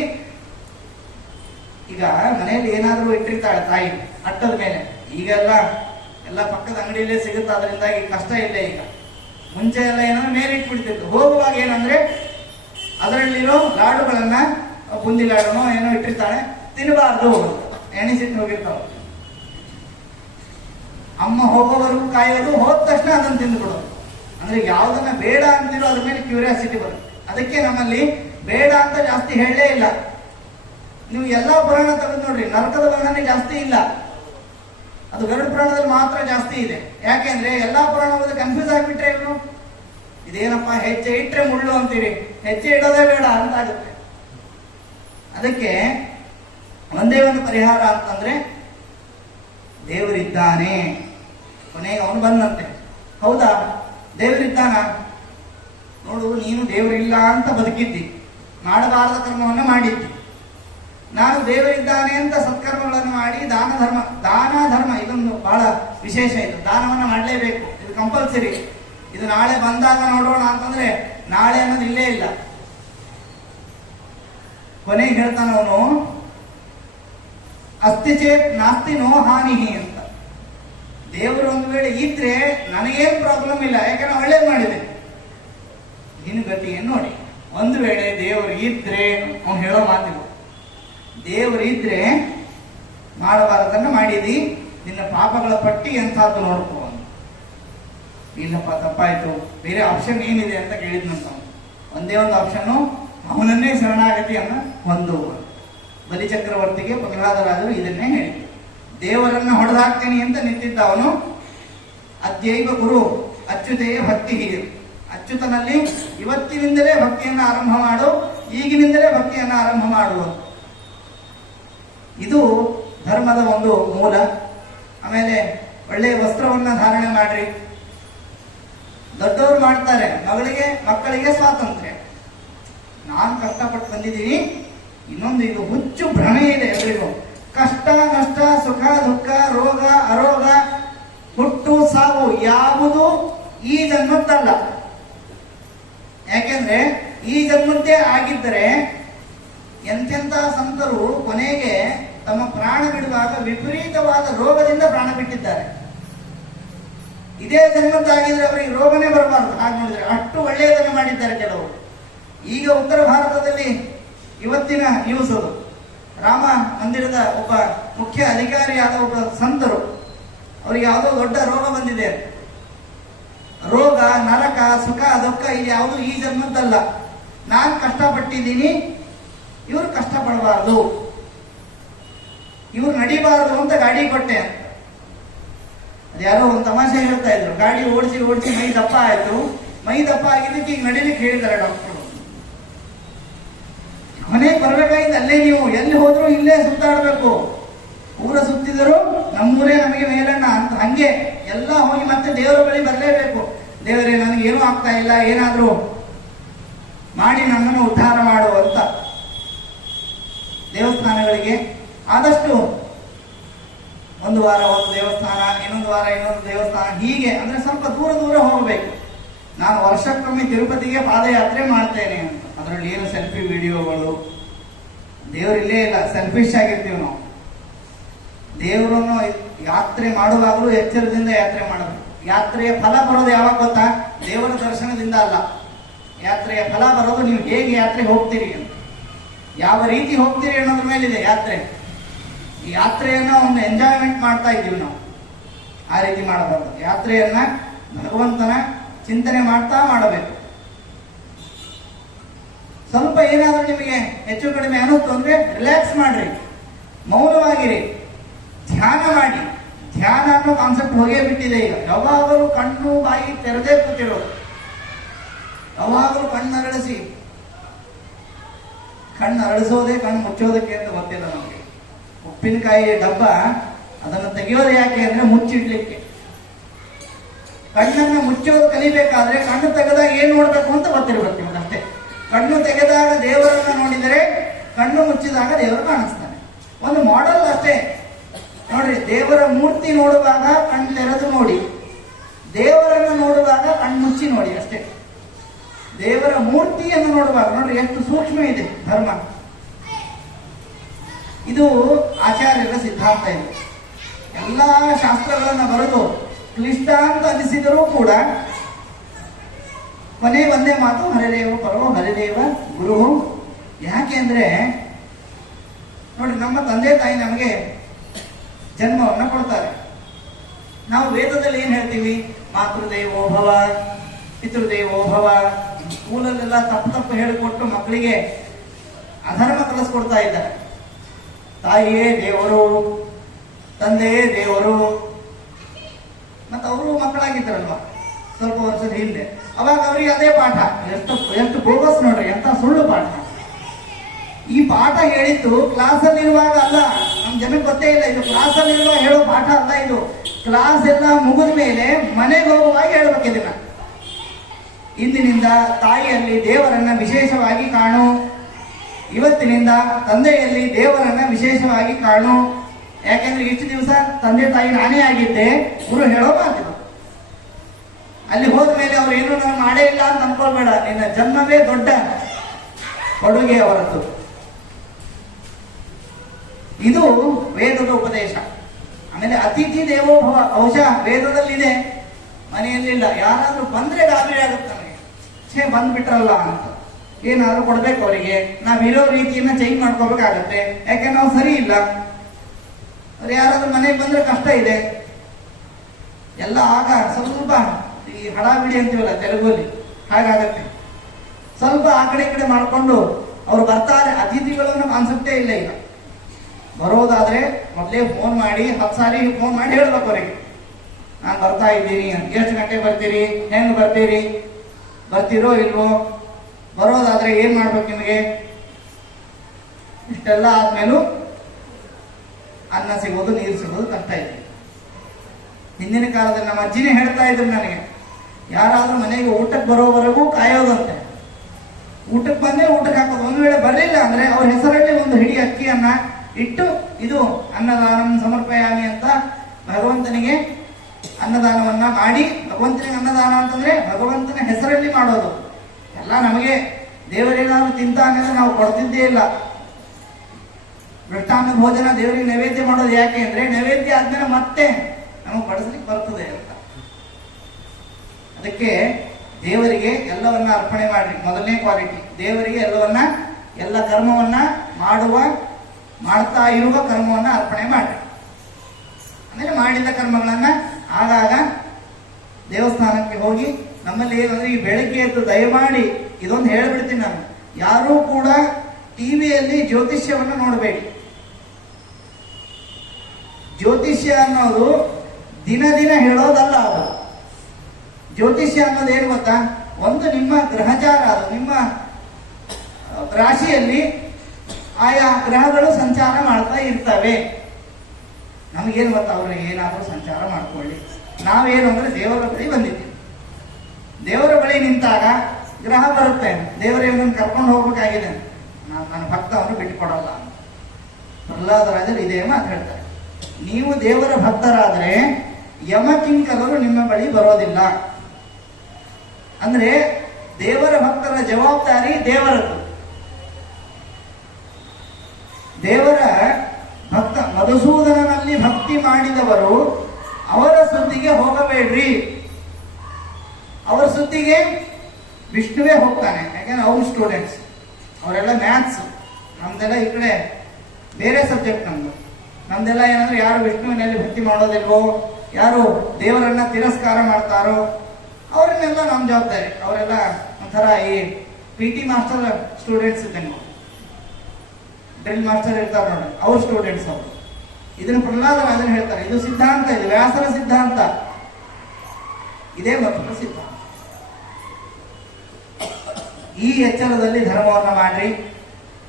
ಈಗ ಮನೆಯಲ್ಲಿ ಏನಾದ್ರೂ ಇಟ್ಟಿರ್ತಾಳೆ ತಾಯಿ ಅಟ್ಟದ ಮೇಲೆ. ಈಗೆಲ್ಲ ಎಲ್ಲ ಪಕ್ಕದ ಅಂಗಡಿಯಲ್ಲೇ ಸಿಗುತ್ತೆ, ಅದರಿಂದಾಗಿ ಕಷ್ಟ ಇಲ್ಲ. ಈಗ ಮುಂಚೆ ಎಲ್ಲ ಏನಂದ್ರೆ ಮೇಲೆ ಇಟ್ಬಿಡ್ತಿತ್ತು. ಹೋಗುವಾಗ ಏನಂದ್ರೆ ಅದರಲ್ಲಿರೋ ಲಾಡುಗಳನ್ನ, ಬುಂದಿ ಲಾಡುನೋ ಏನೋ ಇಟ್ಟಿರ್ತಾಳೆ, ತಿನ್ನಬಾರ್ದು, ಎಣಿಸಿಟ್ಟು ಹೋಗಿರ್ತಾವ. ಅಮ್ಮ ಹೋಗೋವರೆಗೂ ಕಾಯೋದು, ಹೋದ ತಕ್ಷಣ ಅದನ್ನು ತಿಂದುಬಿಡೋದು. ಅಂದ್ರೆ ಯಾವ್ದನ್ನ ಬೇಡ ಅಂತಿರೋ ಅದ್ರ ಮೇಲೆ ಕ್ಯೂರಿಯಾಸಿಟಿ ಬರುತ್ತೆ. ಅದಕ್ಕೆ ನಮ್ಮಲ್ಲಿ ಬೇಡ ಅಂತ ಜಾಸ್ತಿ ಹೇಳಲೇ ಇಲ್ಲ. ನೀವು ಎಲ್ಲಾ ಪುರಾಣ ತೆಗೆದು ನೋಡ್ರಿ, ನರಕದ ವರ್ಣನೆ ಜಾಸ್ತಿ ಇಲ್ಲ. ಅದು ಗರುಡ ಪುರಾಣದಲ್ಲಿ ಮಾತ್ರ ಜಾಸ್ತಿ ಇದೆ. ಯಾಕೆಂದ್ರೆ ಎಲ್ಲಾ ಪುರಾಣ ಕನ್ಫ್ಯೂಸ್ ಆಗಿಬಿಟ್ರೆ ಇವರು ಇದೇನಪ್ಪ ಹೆಜ್ಜೆ ಇಟ್ರೆ ಮುಳ್ಳು ಅಂತೀರಿ, ಹೆಜ್ಜೆ ಇಡೋದೇ ಬೇಡ ಅಂತ ಆಗುತ್ತೆ. ಅದಕ್ಕೆ ಒಂದೇ ಒಂದು ಪರಿಹಾರ ಅಂತಂದ್ರೆ ದೇವರಿದ್ದಾನೆ. ಕೊನೆಗೆ ಅವನು ಬಂದಂತೆ. ಹೌದಾ, ದೇವರಿದ್ದಾನ? ನೋಡು, ನೀನು ದೇವರಿಲ್ಲ ಅಂತ ಬದುಕಿದ್ದಿ, ಮಾಡಬಾರದ ಕರ್ಮವನ್ನು ಮಾಡಿದ್ದಿ. ನಾನು ದೇವರಿದ್ದಾನೆ ಅಂತ ಸತ್ಕರ್ಮಗಳನ್ನು ಮಾಡಿ ದಾನ ಧರ್ಮ ಇದೊಂದು ಬಹಳ ವಿಶೇಷ. ಇದು ದಾನವನ್ನ ಮಾಡಲೇಬೇಕು, ಇದು ಕಂಪಲ್ಸರಿ. ಇದು ನಾಳೆ ಬಂದಾಗ ನೋಡೋಣ ಅಂತಂದ್ರೆ ನಾಳೆ ಅನ್ನೋದು ಇಲ್ಲೇ ಇಲ್ಲ. ಕೊನೆಗೆ ಹೇಳ್ತಾನ ಅವನು, ಅಸ್ತಿ ಚೇತ್ ನಾಸ್ತಿ ನೋ ಹಾನಿ ಅಂತ. ದೇವರು ಒಂದು ವೇಳೆ ಇದ್ರೆ ನನಗೇನು ಪ್ರಾಬ್ಲಮ್ ಇಲ್ಲ, ಯಾಕಂದ್ರೆ ಒಳ್ಳೇದು ಮಾಡಿದೆ. ನಿನ್ನ ಗತಿ ಏನು ನೋಡಿ. ಒಂದು ವೇಳೆ ದೇವರು ಇದ್ರೆ, ಅವನು ಹೇಳೋ ಮಾತಿಗಳು, ದೇವರು ಇದ್ರೆ ಮಾಡಬಾರದನ್ನ ಮಾಡಿದಿ, ನಿನ್ನ ಪಾಪಗಳ ಪಟ್ಟಿ ಎಂಥದ್ದು ನೋಡ್ಕೋ. ಇಲ್ಲಪ್ಪ ತಪ್ಪಾಯ್ತು, ಬೇರೆ ಆಪ್ಷನ್ ಏನಿದೆ ಅಂತ ಕೇಳಿದ್ನಂತ. ಒಂದೇ ಒಂದು ಆಪ್ಷನ್ನು, ಅವನನ್ನೇ ಶರಣಾಗತಿಯನ್ನ ಹೊಂದುವ. ಬಲಿಚಕ್ರವರ್ತಿಗೆ ಪ್ರಹ್ಲಾದರಾಜರು ಇದನ್ನೇ ಹೇಳಿದ್ರು. ದೇವರನ್ನ ಹೊಡೆದಾಕ್ತೀನಿ ಅಂತ ನಿಂತಿದ್ದ ಅವನು. ಅದ್ಯೈವ ಗುರು ಅಚ್ಯುತೆಯ ಭಕ್ತಿ ಹೀಗೆ, ಅಚ್ಯುತನಲ್ಲಿ ಇವತ್ತಿನಿಂದಲೇ ಭಕ್ತಿಯನ್ನು ಆರಂಭ ಮಾಡು, ಈಗಿನಿಂದಲೇ ಭಕ್ತಿಯನ್ನು ಆರಂಭ ಮಾಡುವ. ಇದು ಧರ್ಮದ ಒಂದು ಮೂಲ. ಆಮೇಲೆ ಒಳ್ಳೆಯ ವಸ್ತ್ರವನ್ನ ಧಾರಣೆ ಮಾಡ್ರಿ. ದೊಡ್ಡವರು ಮಾಡ್ತಾರೆ, ಮಕ್ಕಳಿಗೆ ಸ್ವಾತಂತ್ರ್ಯ. ನಾನು ಕಷ್ಟಪಟ್ಟು ಬಂದಿದ್ದೀನಿ. ಇನ್ನೊಂದು ಇದು ಹುಚ್ಚು ಭ್ರಮೆ ಇದೆ ಎಲ್ರಿಗೂ. ಕಷ್ಟ ನಷ್ಟ, ಸುಖ ದುಃಖ, ರೋಗ ಅರೋಗ, ಹುಟ್ಟು ಸಾವು ಯಾವುದು ಈ ಜನ್ಮದ್ದಲ್ಲ. ಯಾಕೆಂದ್ರೆ ಈ ಜನ್ಮದ್ದೇ ಆಗಿದ್ದರೆ ಎಂತೆಂಥ ಸಂತರು ಕೊನೆಗೆ ತಮ್ಮ ಪ್ರಾಣ ಬಿಡುವಾಗ ವಿಪರೀತವಾದ ರೋಗದಿಂದ ಪ್ರಾಣ ಬಿಟ್ಟಿದ್ದಾರೆ. ಇದೇ ಜನ್ಮದ್ದಾಗಿದ್ರೆ ಅವರಿಗೆ ರೋಗನೇ ಬರಬಾರದು. ಹಾಗೆ ನೋಡಿದ್ರೆ ಅಷ್ಟು ಒಳ್ಳೆಯದನ್ನು ಮಾಡಿದ್ದಾರೆ ಕೆಲವರು. ಈಗ ಉತ್ತರ ಭಾರತದಲ್ಲಿ ಇವತ್ತಿನ ನ್ಯೂಸ್ ಅದು, ರಾಮ ಮಂದಿರದ ಒಬ್ಬ ಮುಖ್ಯ ಅಧಿಕಾರಿಯಾದ ಒಬ್ಬ ಸಂತರು, ಅವರಿಗೆ ಯಾವುದೋ ದೊಡ್ಡ ರೋಗ ಬಂದಿದೆ. ರೋಗ, ನರಕ, ಸುಖ ದುಃಖ ಇದು ಯಾವುದು ಈ ಜನ್ಮದ್ದಲ್ಲ. ನಾನು ಕಷ್ಟಪಟ್ಟಿದ್ದೀನಿ, ಇವರು ಕಷ್ಟಪಡಬಾರದು, ಇವ್ರು ನಡಿಬಾರದು ಅಂತ ಗಾಡಿ ಕೊಟ್ಟೆ ಅಂತ. ಅದ್ಯಾರೋ ಒಂದು ತಮಾಷೆ ಹೇಳ್ತಾ ಇದ್ರು. ಗಾಡಿ ಓಡಿಸಿ ಓಡಿಸಿ ಮೈ ದಪ್ಪ ಆಯ್ತು. ಮೈ ದಪ್ಪ ಆಗಿದ್ದಕ್ಕೆ ಈಗ ನಡಿಲಿಕ್ಕೆ ಹೇಳಿದ್ದಾರೆ ಡಾಕ್ಟರ್. ಮನೆಗೆ ಬರ್ಬೇಕಾಗಿದ್ದು ಅಲ್ಲೇ, ನೀವು ಎಲ್ಲಿ ಹೋದ್ರು ಇಲ್ಲೇ ಸುತ್ತಾಡ್ಬೇಕು. ಊರ ಸುತ್ತಿದರು ನಮ್ಮೂರೇ ನಮಗೆ ಮೇಲಣ್ಣ ಅಂತ. ಹಂಗೆ ಎಲ್ಲ ಹೋಗಿ ಮತ್ತೆ ದೇವರ ಬಳಿ ಬರಲೇಬೇಕು. ದೇವರೇ ನನಗೇನೂ ಆಗ್ತಾ ಇಲ್ಲ, ಏನಾದ್ರೂ ಮಾಡಿ ನನ್ನನ್ನು ಉದ್ಧಾರ ಮಾಡು ಅಂತ. ದೇವಸ್ಥಾನಗಳಿಗೆ ಆದಷ್ಟು ಒಂದು ವಾರ ಒಂದು ದೇವಸ್ಥಾನ, ಇನ್ನೊಂದು ವಾರ ಇನ್ನೊಂದು ದೇವಸ್ಥಾನ, ಹೀಗೆ ಅಂದ್ರೆ ಸ್ವಲ್ಪ ದೂರ ದೂರ ಹೋಗಬೇಕು. ನಾನು ವರ್ಷಕ್ಕೊಮ್ಮೆ ತಿರುಪತಿಗೆ ಪಾದಯಾತ್ರೆ ಮಾಡ್ತೇನೆ ಅಂತ. ಅದರಲ್ಲಿ ಏನು ಸೆಲ್ಫಿ ವಿಡಿಯೋಗಳು, ದೇವರಿಲ್ಲೇ ಇಲ್ಲ, ಸೆಲ್ಫಿಶ್ ಆಗಿರ್ತೀವಿ ನಾವು. ದೇವರನ್ನು ಯಾತ್ರೆ ಮಾಡುವಾಗಲೂ ಎಚ್ಚರದಿಂದ ಯಾತ್ರೆ ಮಾಡಬೇಕು. ಯಾತ್ರೆಯ ಫಲ ಬರೋದು ಯಾವಾಗ ಗೊತ್ತಾ? ದೇವರ ದರ್ಶನದಿಂದ ಅಲ್ಲ. ಯಾತ್ರೆಯ ಫಲ ಬರೋದು ನೀವು ಹೇಗೆ ಯಾತ್ರೆ ಹೋಗ್ತೀರಿ ಅಂತ, ಯಾವ ರೀತಿ ಹೋಗ್ತೀರಿ ಅನ್ನೋದ್ರ ಮೇಲಿದೆ ಯಾತ್ರೆ. ಈ ಯಾತ್ರೆಯನ್ನ ಒಂದು ಎಂಜಾಯ್ಮೆಂಟ್ ಮಾಡ್ತಾ ಇದ್ದೀವಿ ನಾವು. ಆ ರೀತಿ ಮಾಡಬಾರದು. ಯಾತ್ರೆಯನ್ನ ಭಗವಂತನ ಚಿಂತನೆ ಮಾಡ್ತಾ ಮಾಡಬೇಕು. ಸ್ವಲ್ಪ ಏನಾದ್ರೂ ನಿಮಗೆ ಹೆಚ್ಚು ಕಡಿಮೆ ಅನ್ನಿಸ್ತು ಅಂದ್ರೆ ರಿಲ್ಯಾಕ್ಸ್ ಮಾಡ್ರಿ, ಮೌನವಾಗಿರಿ, ಧ್ಯಾನ ಮಾಡಿ. ಧ್ಯಾನ ಅನ್ನೋ ಕಾನ್ಸೆಪ್ಟ್ ಹೋಗೇ ಬಿಟ್ಟಿದೆ ಈಗ. ಯಾವಾಗಲೂ ಕಣ್ಣು ಬಾಯಿ ತೆರೆದೇ ಕೂತಿರೋದು, ಯಾವಾಗಲೂ ಕಣ್ಣು ಅರಳಿಸೋದೇ ಕಣ್ಣು ಮುಚ್ಚೋದಕ್ಕೆ ಅಂತ ಗೊತ್ತಿಲ್ಲ ನಮಗೆ. ಉಪ್ಪಿನಕಾಯಿ ಡಬ್ಬ ಅದನ್ನು ತೆಗೆಯೋದು ಯಾಕೆ ಅಂದ್ರೆ ಮುಚ್ಚಿಡ್ಲಿಕ್ಕೆ. ಕಣ್ಣನ್ನು ಮುಚ್ಚೋದು ಕಲಿಬೇಕಾದ್ರೆ ಕಣ್ಣು ತೆಗೆದಾಗ ಏನ್ ನೋಡ್ಬೇಕು ಅಂತ ಗೊತ್ತಿರ್ಬೇಕು ನಿಮ್ಗೆ ಅಷ್ಟೇ. ಕಣ್ಣು ತೆಗೆದಾಗ ದೇವರನ್ನ ನೋಡಿದರೆ, ಕಣ್ಣು ಮುಚ್ಚಿದಾಗ ದೇವರು ಕಾಣಿಸ್ತಾನೆ. ಒಂದು ಮಾಡೆಲ್ ಅಷ್ಟೇ ನೋಡ್ರಿ. ದೇವರ ಮೂರ್ತಿ ನೋಡುವಾಗ ಕಣ್ಣು ತೆರೆದು ನೋಡಿ, ದೇವರನ್ನು ನೋಡುವಾಗ ಕಣ್ಣು ಮುಚ್ಚಿ ನೋಡಿ ಅಷ್ಟೇ. ದೇವರ ಮೂರ್ತಿಯನ್ನು ನೋಡುವಾಗ ನೋಡ್ರಿ ಎಷ್ಟು ಸೂಕ್ಷ್ಮ ಇದೆ ಧರ್ಮ. ಇದು ಆಚಾರ್ಯರ ಸಿದ್ಧಾಂತ ಇದೆ. ಎಲ್ಲಾ ಶಾಸ್ತ್ರಗಳನ್ನ ಬರೆದು ಕ್ಲಿಷ್ಟ ಅಂತ ಅನಿಸಿದರೂ ಕೂಡ ಕೊನೆ ಒಂದೇ ಮಾತು, ಹರಿದೇವ ಪರೋ ಹರಿದೇವ ಗುರು. ಯಾಕೆ ಅಂದ್ರೆ ನೋಡಿ, ನಮ್ಮ ತಂದೆ ತಾಯಿ ನಮಗೆ ಜನ್ಮವನ್ನ ಕೊಡ್ತಾರೆ. ನಾವು ವೇದದಲ್ಲಿ ಏನ್ ಹೇಳ್ತೀವಿ? ಮಾತೃದೇವೋ ಭವ, ಪಿತೃದೇವೋ ಭವ. ಸ್ಕೂಲಲ್ಲೆಲ್ಲ ತಪ್ಪು ಹೇಳಿಕೊಟ್ಟು ಮಕ್ಕಳಿಗೆ ಅಧರ್ಮ ಕಲಿಸ್ಕೊಡ್ತಾ ಇದ್ದಾರೆ. ತಾಯಿಯೇ ದೇವರು, ತಂದೆಯೇ ದೇವರು. ಮತ್ತೆ ಅವರು ಮಕ್ಕಳಾಗಿದ್ದಾರಲ್ವ ಸ್ವಲ್ಪ ವರ್ಷದ ಹಿಂದೆ, ಅವಾಗ ಅವರಿಗೆ ಅದೇ ಪಾಠ. ಎಷ್ಟು ಬೋಗಸ್ ನೋಡ್ರಿ, ಎಂತ ಸುಳ್ಳು ಪಾಠ. ಈ ಪಾಠ ಹೇಳಿದ್ದು ಕ್ಲಾಸಲ್ಲಿರುವಾಗ ಅಲ್ಲ, ನಮ್ ಜನಕ್ಕೆ ಗೊತ್ತೇ ಇಲ್ಲ. ಇದು ಕ್ಲಾಸಲ್ಲಿರುವಾಗ ಹೇಳೋ ಪಾಠ ಅಲ್ಲ. ಇದು ಕ್ಲಾಸ್ ಎಲ್ಲ ಮುಗಿದ ಮೇಲೆ ಮನೆಗೆ ಹೋಗುವಾಗ ಹೇಳ್ಬೇಕು ಇದನ್ನ. ಇಂದಿನಿಂದ ತಾಯಿಯಲ್ಲಿ ದೇವರನ್ನ ವಿಶೇಷವಾಗಿ ಕಾಣು, ಇವತ್ತಿನಿಂದ ತಂದೆಯಲ್ಲಿ ದೇವರನ್ನ ವಿಶೇಷವಾಗಿ ಕಾಣು. ಯಾಕೆಂದ್ರೆ ಇಷ್ಟು ದಿವಸ ತಂದೆ ತಾಯಿ ನಾನೇ ಆಗಿದ್ದೆ, ಗುರು ಹೇಳೋ ಮಾತಿದ್ರು. ಅಲ್ಲಿ ಹೋದ ಮೇಲೆ ಅವ್ರು ಏನು ನಾನು ಮಾಡೇ ಇಲ್ಲ ಅಂತ ಅನ್ಕೊಳ್ಬೇಡ. ನಿನ್ನ ಜನ್ಮವೇ ದೊಡ್ಡ ಕೊಡುಗೆ ಹೊರತು. ಇದು ವೇದದ ಉಪದೇಶ. ಆಮೇಲೆ ಅತಿಥಿ ದೇವೋಭವ ಬಹುಶಃ ವೇದದಲ್ಲಿದೆ, ಮನೆಯಲ್ಲಿಲ್ಲ. ಯಾರಾದ್ರೂ ಬಂದ್ರೆ ಗಾಬರಿ ಆಗುತ್ತೆ ನಮಗೆ, ಬಂದ್ಬಿಟ್ರಲ್ಲ ಅಂತ. ಏನಾದ್ರೂ ಕೊಡ್ಬೇಕು ಅವರಿಗೆ, ನಾವಿರೋ ರೀತಿಯನ್ನ ಚೇಂಜ್ ಮಾಡ್ಕೋಬೇಕಾಗತ್ತೆ, ಯಾಕೆ ನಾವು ಸರಿ ಇಲ್ಲ. ಅವ್ರು ಯಾರಾದ್ರೂ ಮನೆಗೆ ಬಂದ್ರೆ ಕಷ್ಟ ಇದೆ ಎಲ್ಲ. ಆಗ ಸ್ವಲ್ಪ ಈ ಹಡಾಬಿಡಿ ಅಂತೀವಲ್ಲ ತೆಲುಗಲ್ಲಿ, ಹಾಗಾಗತ್ತೆ. ಸ್ವಲ್ಪ ಆ ಕಡೆ ಈ ಕಡೆ ಮಾಡ್ಕೊಂಡು ಅವ್ರು ಬರ್ತಾರೆ. ಅತಿಥಿಗಳನ್ನು ಕಾನ್ಸೆಪ್ಟೇ ಇಲ್ಲ ಈಗ. ಬರೋದಾದ್ರೆ ಮೊದಲೇ ಫೋನ್ ಮಾಡಿ 10 ಸಾರಿ ಫೋನ್ ಮಾಡಿ ಹೇಳ್ಬೇಕು ಅವರಿಗೆ, ನಾನು ಬರ್ತಾ ಇದ್ದೀನಿ, ಎಷ್ಟು ಗಂಟೆಗೆ ಬರ್ತೀರಿ, ಹೆಂಗ್ ಬರ್ತೀರಿ, ಬರ್ತೀರೋ ಇಲ್ವೋ, ಬರೋದಾದ್ರೆ ಏನ್ ಮಾಡ್ಬೇಕು ನಿಮಗೆ. ಇಷ್ಟೆಲ್ಲ ಆದ್ಮೇಲೂ ಅನ್ನ ಸಿಗೋದು, ನೀರು ಸಿಗೋದು ಕಷ್ಟ ಇದೆ. ಹಿಂದಿನ ಕಾಲದಲ್ಲಿ ನಮ್ಮ ಅಜ್ಜಿನೇ ಹೇಳ್ತಾ ಇದ್ರು ನನಗೆ, ಯಾರಾದ್ರೂ ಮನೆಗೆ ಊಟಕ್ಕೆ ಬರೋವರೆಗೂ ಕಾಯೋದಂತೆ. ಊಟಕ್ಕೆ ಬಂದ್ರೆ ಊಟಕ್ಕೆ ಹಾಕೋದು. ಒಂದು ವೇಳೆ ಬರಲಿಲ್ಲ ಅಂದ್ರೆ ಅವ್ರ ಹೆಸರಲ್ಲಿ ಒಂದು ಹಿಡಿ ಅಕ್ಕಿಯನ್ನ ಇಟ್ಟು, ಇದು ಅನ್ನದಾನಂ ಸಮರ್ಪಯಾಮಿ ಅಂತ ಭಗವಂತನಿಗೆ ಅನ್ನದಾನವನ್ನ ಮಾಡಿ. ಭಗವಂತನಿಗೆ ಅನ್ನದಾನ ಅಂತಂದ್ರೆ ಭಗವಂತನ ಹೆಸರಲ್ಲಿ ಮಾಡೋದು. ಎಲ್ಲ ನಮಗೆ ದೇವರೇನಾದ್ರೂ ತಿಂತಾನೆ ನಾವು ಕೊಡ್ತಿದ್ದೇ ಇಲ್ಲ. ಮೃಷ್ಟಾನ್ನ ಭೋಜನ ದೇವರಿಗೆ ನೈವೇದ್ಯ ಮಾಡೋದು ಯಾಕೆ ಅಂದ್ರೆ, ನೈವೇದ್ಯ ಆದ್ಮೇಲೆ ಮತ್ತೆ ನಮಗೆ ಬಡಿಸ್ಲಿಕ್ಕೆ ಬರ್ತದೆ ಅಂತ. ಅದಕ್ಕೆ ದೇವರಿಗೆ ಎಲ್ಲವನ್ನ ಅರ್ಪಣೆ ಮಾಡ್ರಿ. ಮೊದಲನೇ ಕ್ವಾಲಿಟಿ ದೇವರಿಗೆ ಎಲ್ಲವನ್ನ, ಎಲ್ಲ ಕರ್ಮವನ್ನ ಮಾಡ್ತಾ ಇರುವ ಕರ್ಮವನ್ನ ಅರ್ಪಣೆ ಮಾಡ್ರಿ. ಆಮೇಲೆ ಮಾಡಿದ ಕರ್ಮಗಳನ್ನ ಆಗಾಗ ದೇವಸ್ಥಾನಕ್ಕೆ ಹೋಗಿ, ನಮ್ಮಲ್ಲಿ ಏನಂದ್ರೆ ಈ ಬೆಳಗ್ಗೆ ಎದ್ದು ದಯಮಾಡಿ ಇದೊಂದು ಹೇಳ್ಬಿಡ್ತೀನಿ ನಾನು, ಯಾರೂ ಕೂಡ ಟಿವಿಯಲ್ಲಿ ಜ್ಯೋತಿಷ್ಯವನ್ನ ನೋಡಬೇಡಿ. ಜ್ಯೋತಿಷ್ಯ ಅನ್ನೋದು ದಿನ ದಿನ ಹೇಳೋದಲ್ಲ. ಅದು ಜ್ಯೋತಿಷ್ಯ ಅನ್ನೋದು ಏನು ಗೊತ್ತಾ, ಒಂದು ನಿಮ್ಮ ಗ್ರಹಚಾರ, ಅದು ನಿಮ್ಮ ರಾಶಿಯಲ್ಲಿ ಆಯಾ ಗ್ರಹಗಳು ಸಂಚಾರ ಮಾಡ್ತಾ ಇರ್ತವೆ. ನಮಗೇನು ಗೊತ್ತಾ, ಅವ್ರಿಗೆ ಏನಾದರೂ ಸಂಚಾರ ಮಾಡ್ಕೊಳ್ಳಿ. ನಾವೇನು ಅಂದ್ರೆ ದೇವರ ಬಳಿ ಬಂದಿದ್ದೀವಿ. ದೇವರ ಬಳಿ ನಿಂತಾಗ ಗ್ರಹ ಬರುತ್ತೆ, ದೇವರೇನನ್ನು ಕರ್ಕೊಂಡು ಹೋಗ್ಬೇಕಾಗಿದೆ, ನನ್ನ ಭಕ್ತ ಅವನು ಬಿಟ್ಟುಕೊಡಲ್ಲ. ಪ್ರಹ್ಲಾದರಾಜರು ಇದೇ ಮಾತು ಹೇಳ್ತಾರೆ, ನೀವು ದೇವರ ಭಕ್ತರಾದರೆ ಯಮಕಿಂಕರರು ನಿಮ್ಮ ಬಳಿ ಬರೋದಿಲ್ಲ. ಅಂದ್ರೆ ದೇವರ ಭಕ್ತರ ಜವಾಬ್ದಾರಿ ದೇವರದ್ದು. ದೇವರ ಭಕ್ತ ಮಧುಸೂದನನಲ್ಲಿ ಭಕ್ತಿ ಮಾಡಿದವರು ಅವರ ಸುದ್ದಿಗೆ ಹೋಗಬೇಡ್ರಿ. ಅವರ ಸುದ್ದಿಗೆ ವಿಷ್ಣುವೇ ಹೋಗ್ತಾನೆ, ಯಾಕಂದ್ರೆ ಅವ್ರ ಸ್ಟೂಡೆಂಟ್ಸ್ ಅವರೆಲ್ಲ ಮ್ಯಾಥ್ಸ್, ನಮ್ದೆಲ್ಲ ಈ ಕಡೆ ಬೇರೆ ಸಬ್ಜೆಕ್ಟ್. ನಮ್ದೆಲ್ಲ ಏನಂದ್ರೆ ಯಾರು ವಿಷ್ಣುವಿನಲ್ಲಿ ಭಕ್ತಿ ಮಾಡೋದಿಲ್ವೋ, ಯಾರು ದೇವರನ್ನ ತಿರಸ್ಕಾರ ಮಾಡ್ತಾರೋ ಅವರನ್ನೆಲ್ಲ ನಮ್ಮ ಜವಾಬ್ದಾರಿ. ಅವರೆಲ್ಲ ಒಂಥರ ಈ PT ಮಾಸ್ಟರ್ ಸ್ಟೂಡೆಂಟ್ಸ್ ಇದ್ದಂಗೆ, ಡ್ರಿಲ್ ಮಾಸ್ಟರ್ ಇರ್ತಾರೆ ನೋಡಿ, ಅವ್ರ ಸ್ಟೂಡೆಂಟ್ಸ್ ಅವರು. ಇದನ್ನು ಪ್ರಹ್ಲಾದರಾಜರು ಹೇಳ್ತಾರೆ, ಇದು ಸಿದ್ಧಾಂತ, ಇದು ವ್ಯಾಸರ ಸಿದ್ಧಾಂತ, ಇದೇ ಮತ್ತೊಂದು ಸಿದ್ಧಾಂತ. ಈ ಎಚ್ಚರದಲ್ಲಿ ಧರ್ಮವನ್ನ ಮಾಡ್ರಿ.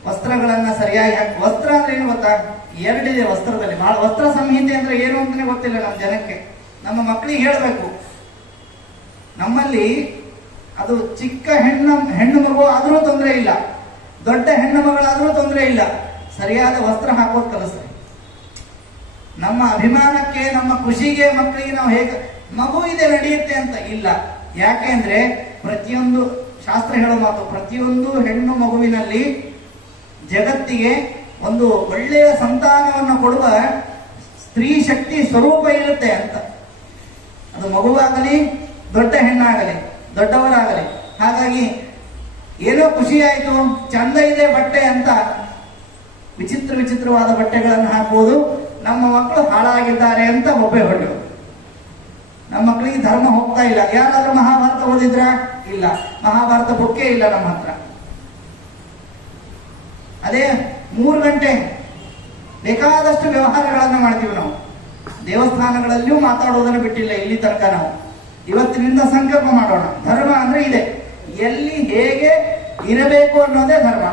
ವಸ್ತ್ರಗಳನ್ನ ಸರಿಯಾಗಿ ಹಾಕಿ. ವಸ್ತ್ರ ಅಂದ್ರೆ ಏನು ಗೊತ್ತಾ, ಎರಡಿದೆ ವಸ್ತ್ರದಲ್ಲಿ. ಬಹಳ ವಸ್ತ್ರ ಸಂಹಿತೆ ಅಂದ್ರೆ ಏನು ಅಂತಾನೆ ಗೊತ್ತಿಲ್ಲ ನಮ್ಮ ಜನಕ್ಕೆ. ನಮ್ಮ ಮಕ್ಕಳಿಗೆ ಹೇಳ್ಬೇಕು. ನಮ್ಮಲ್ಲಿ ಅದು ಚಿಕ್ಕ ಹೆಣ್ಣು ಮಗು ಆದ್ರೂ ತೊಂದರೆ ಇಲ್ಲ, ದೊಡ್ಡ ಹೆಣ್ಣು ಮಗಳಾದ್ರೂ ತೊಂದರೆ ಇಲ್ಲ, ಸರಿಯಾದ ವಸ್ತ್ರ ಹಾಕೋದು ಕಲಿಸ್ರಿ. ನಮ್ಮ ಅಭಿಮಾನಕ್ಕೆ, ನಮ್ಮ ಖುಷಿಗೆ ಮಕ್ಕಳಿಗೆ ನಾವು ಹೇಗೆ ಮಗು ಇದೆ ನಡೆಯುತ್ತೆ ಅಂತ ಇಲ್ಲ. ಯಾಕೆ ಅಂದ್ರೆ ಪ್ರತಿಯೊಂದು ಶಾಸ್ತ್ರ ಹೇಳೋ ಮಾತು, ಪ್ರತಿಯೊಂದು ಹೆಣ್ಣು ಮಗುವಿನಲ್ಲಿ ಜಗತ್ತಿಗೆ ಒಂದು ಒಳ್ಳೆಯ ಸಂತಾನವನ್ನು ಕೊಡುವ ಸ್ತ್ರೀ ಶಕ್ತಿ ಸ್ವರೂಪ ಇರುತ್ತೆ ಅಂತ. ಅದು ಮಗುವಾಗಲಿ, ದೊಡ್ಡ ಹೆಣ್ಣಾಗಲಿ, ದೊಡ್ಡವರಾಗಲಿ. ಹಾಗಾಗಿ ಏನೋ ಖುಷಿ ಆಯ್ತು, ಚಂದ ಇದೆ ಬಟ್ಟೆ ಅಂತ ವಿಚಿತ್ರವಾದ ಬಟ್ಟೆಗಳನ್ನು ಹಾಕುವುದು. ನಮ್ಮ ಮಕ್ಕಳು ಹಾಳಾಗಿದ್ದಾರೆ ಅಂತ ಒಬ್ಬೆ ಹೊಡೆಯುವುದು. ನಮ್ಮ ಮಕ್ಕಳಿಗೆ ಧರ್ಮ ಹೋಗ್ತಾ ಇಲ್ಲ. ಯಾರಾದ್ರೂ ಮಹಾಭಾರತ ಓದಿದ್ರ? ಇಲ್ಲ. ಮಹಾಭಾರತ ಬುಕ್ಕೇ ಇಲ್ಲ ನಮ್ಮ ಹತ್ರ. ಅದೇ 3 ಗಂಟೆ ಬೇಕಾದಷ್ಟು ವ್ಯವಹಾರಗಳನ್ನ ಮಾಡ್ತೀವಿ ನಾವು. ದೇವಸ್ಥಾನಗಳಲ್ಲಿಯೂ ಮಾತಾಡೋದನ್ನು ಬಿಟ್ಟಿಲ್ಲ ಇಲ್ಲಿ ತನಕ. ನಾವು ಇವತ್ತಿನಿಂದ ಸಂಕಲ್ಪ ಮಾಡೋಣ. ಧರ್ಮ ಅಂದ್ರೆ ಇದೆ, ಎಲ್ಲಿ ಹೇಗೆ ಇರಬೇಕು ಅನ್ನೋದೇ ಧರ್ಮ.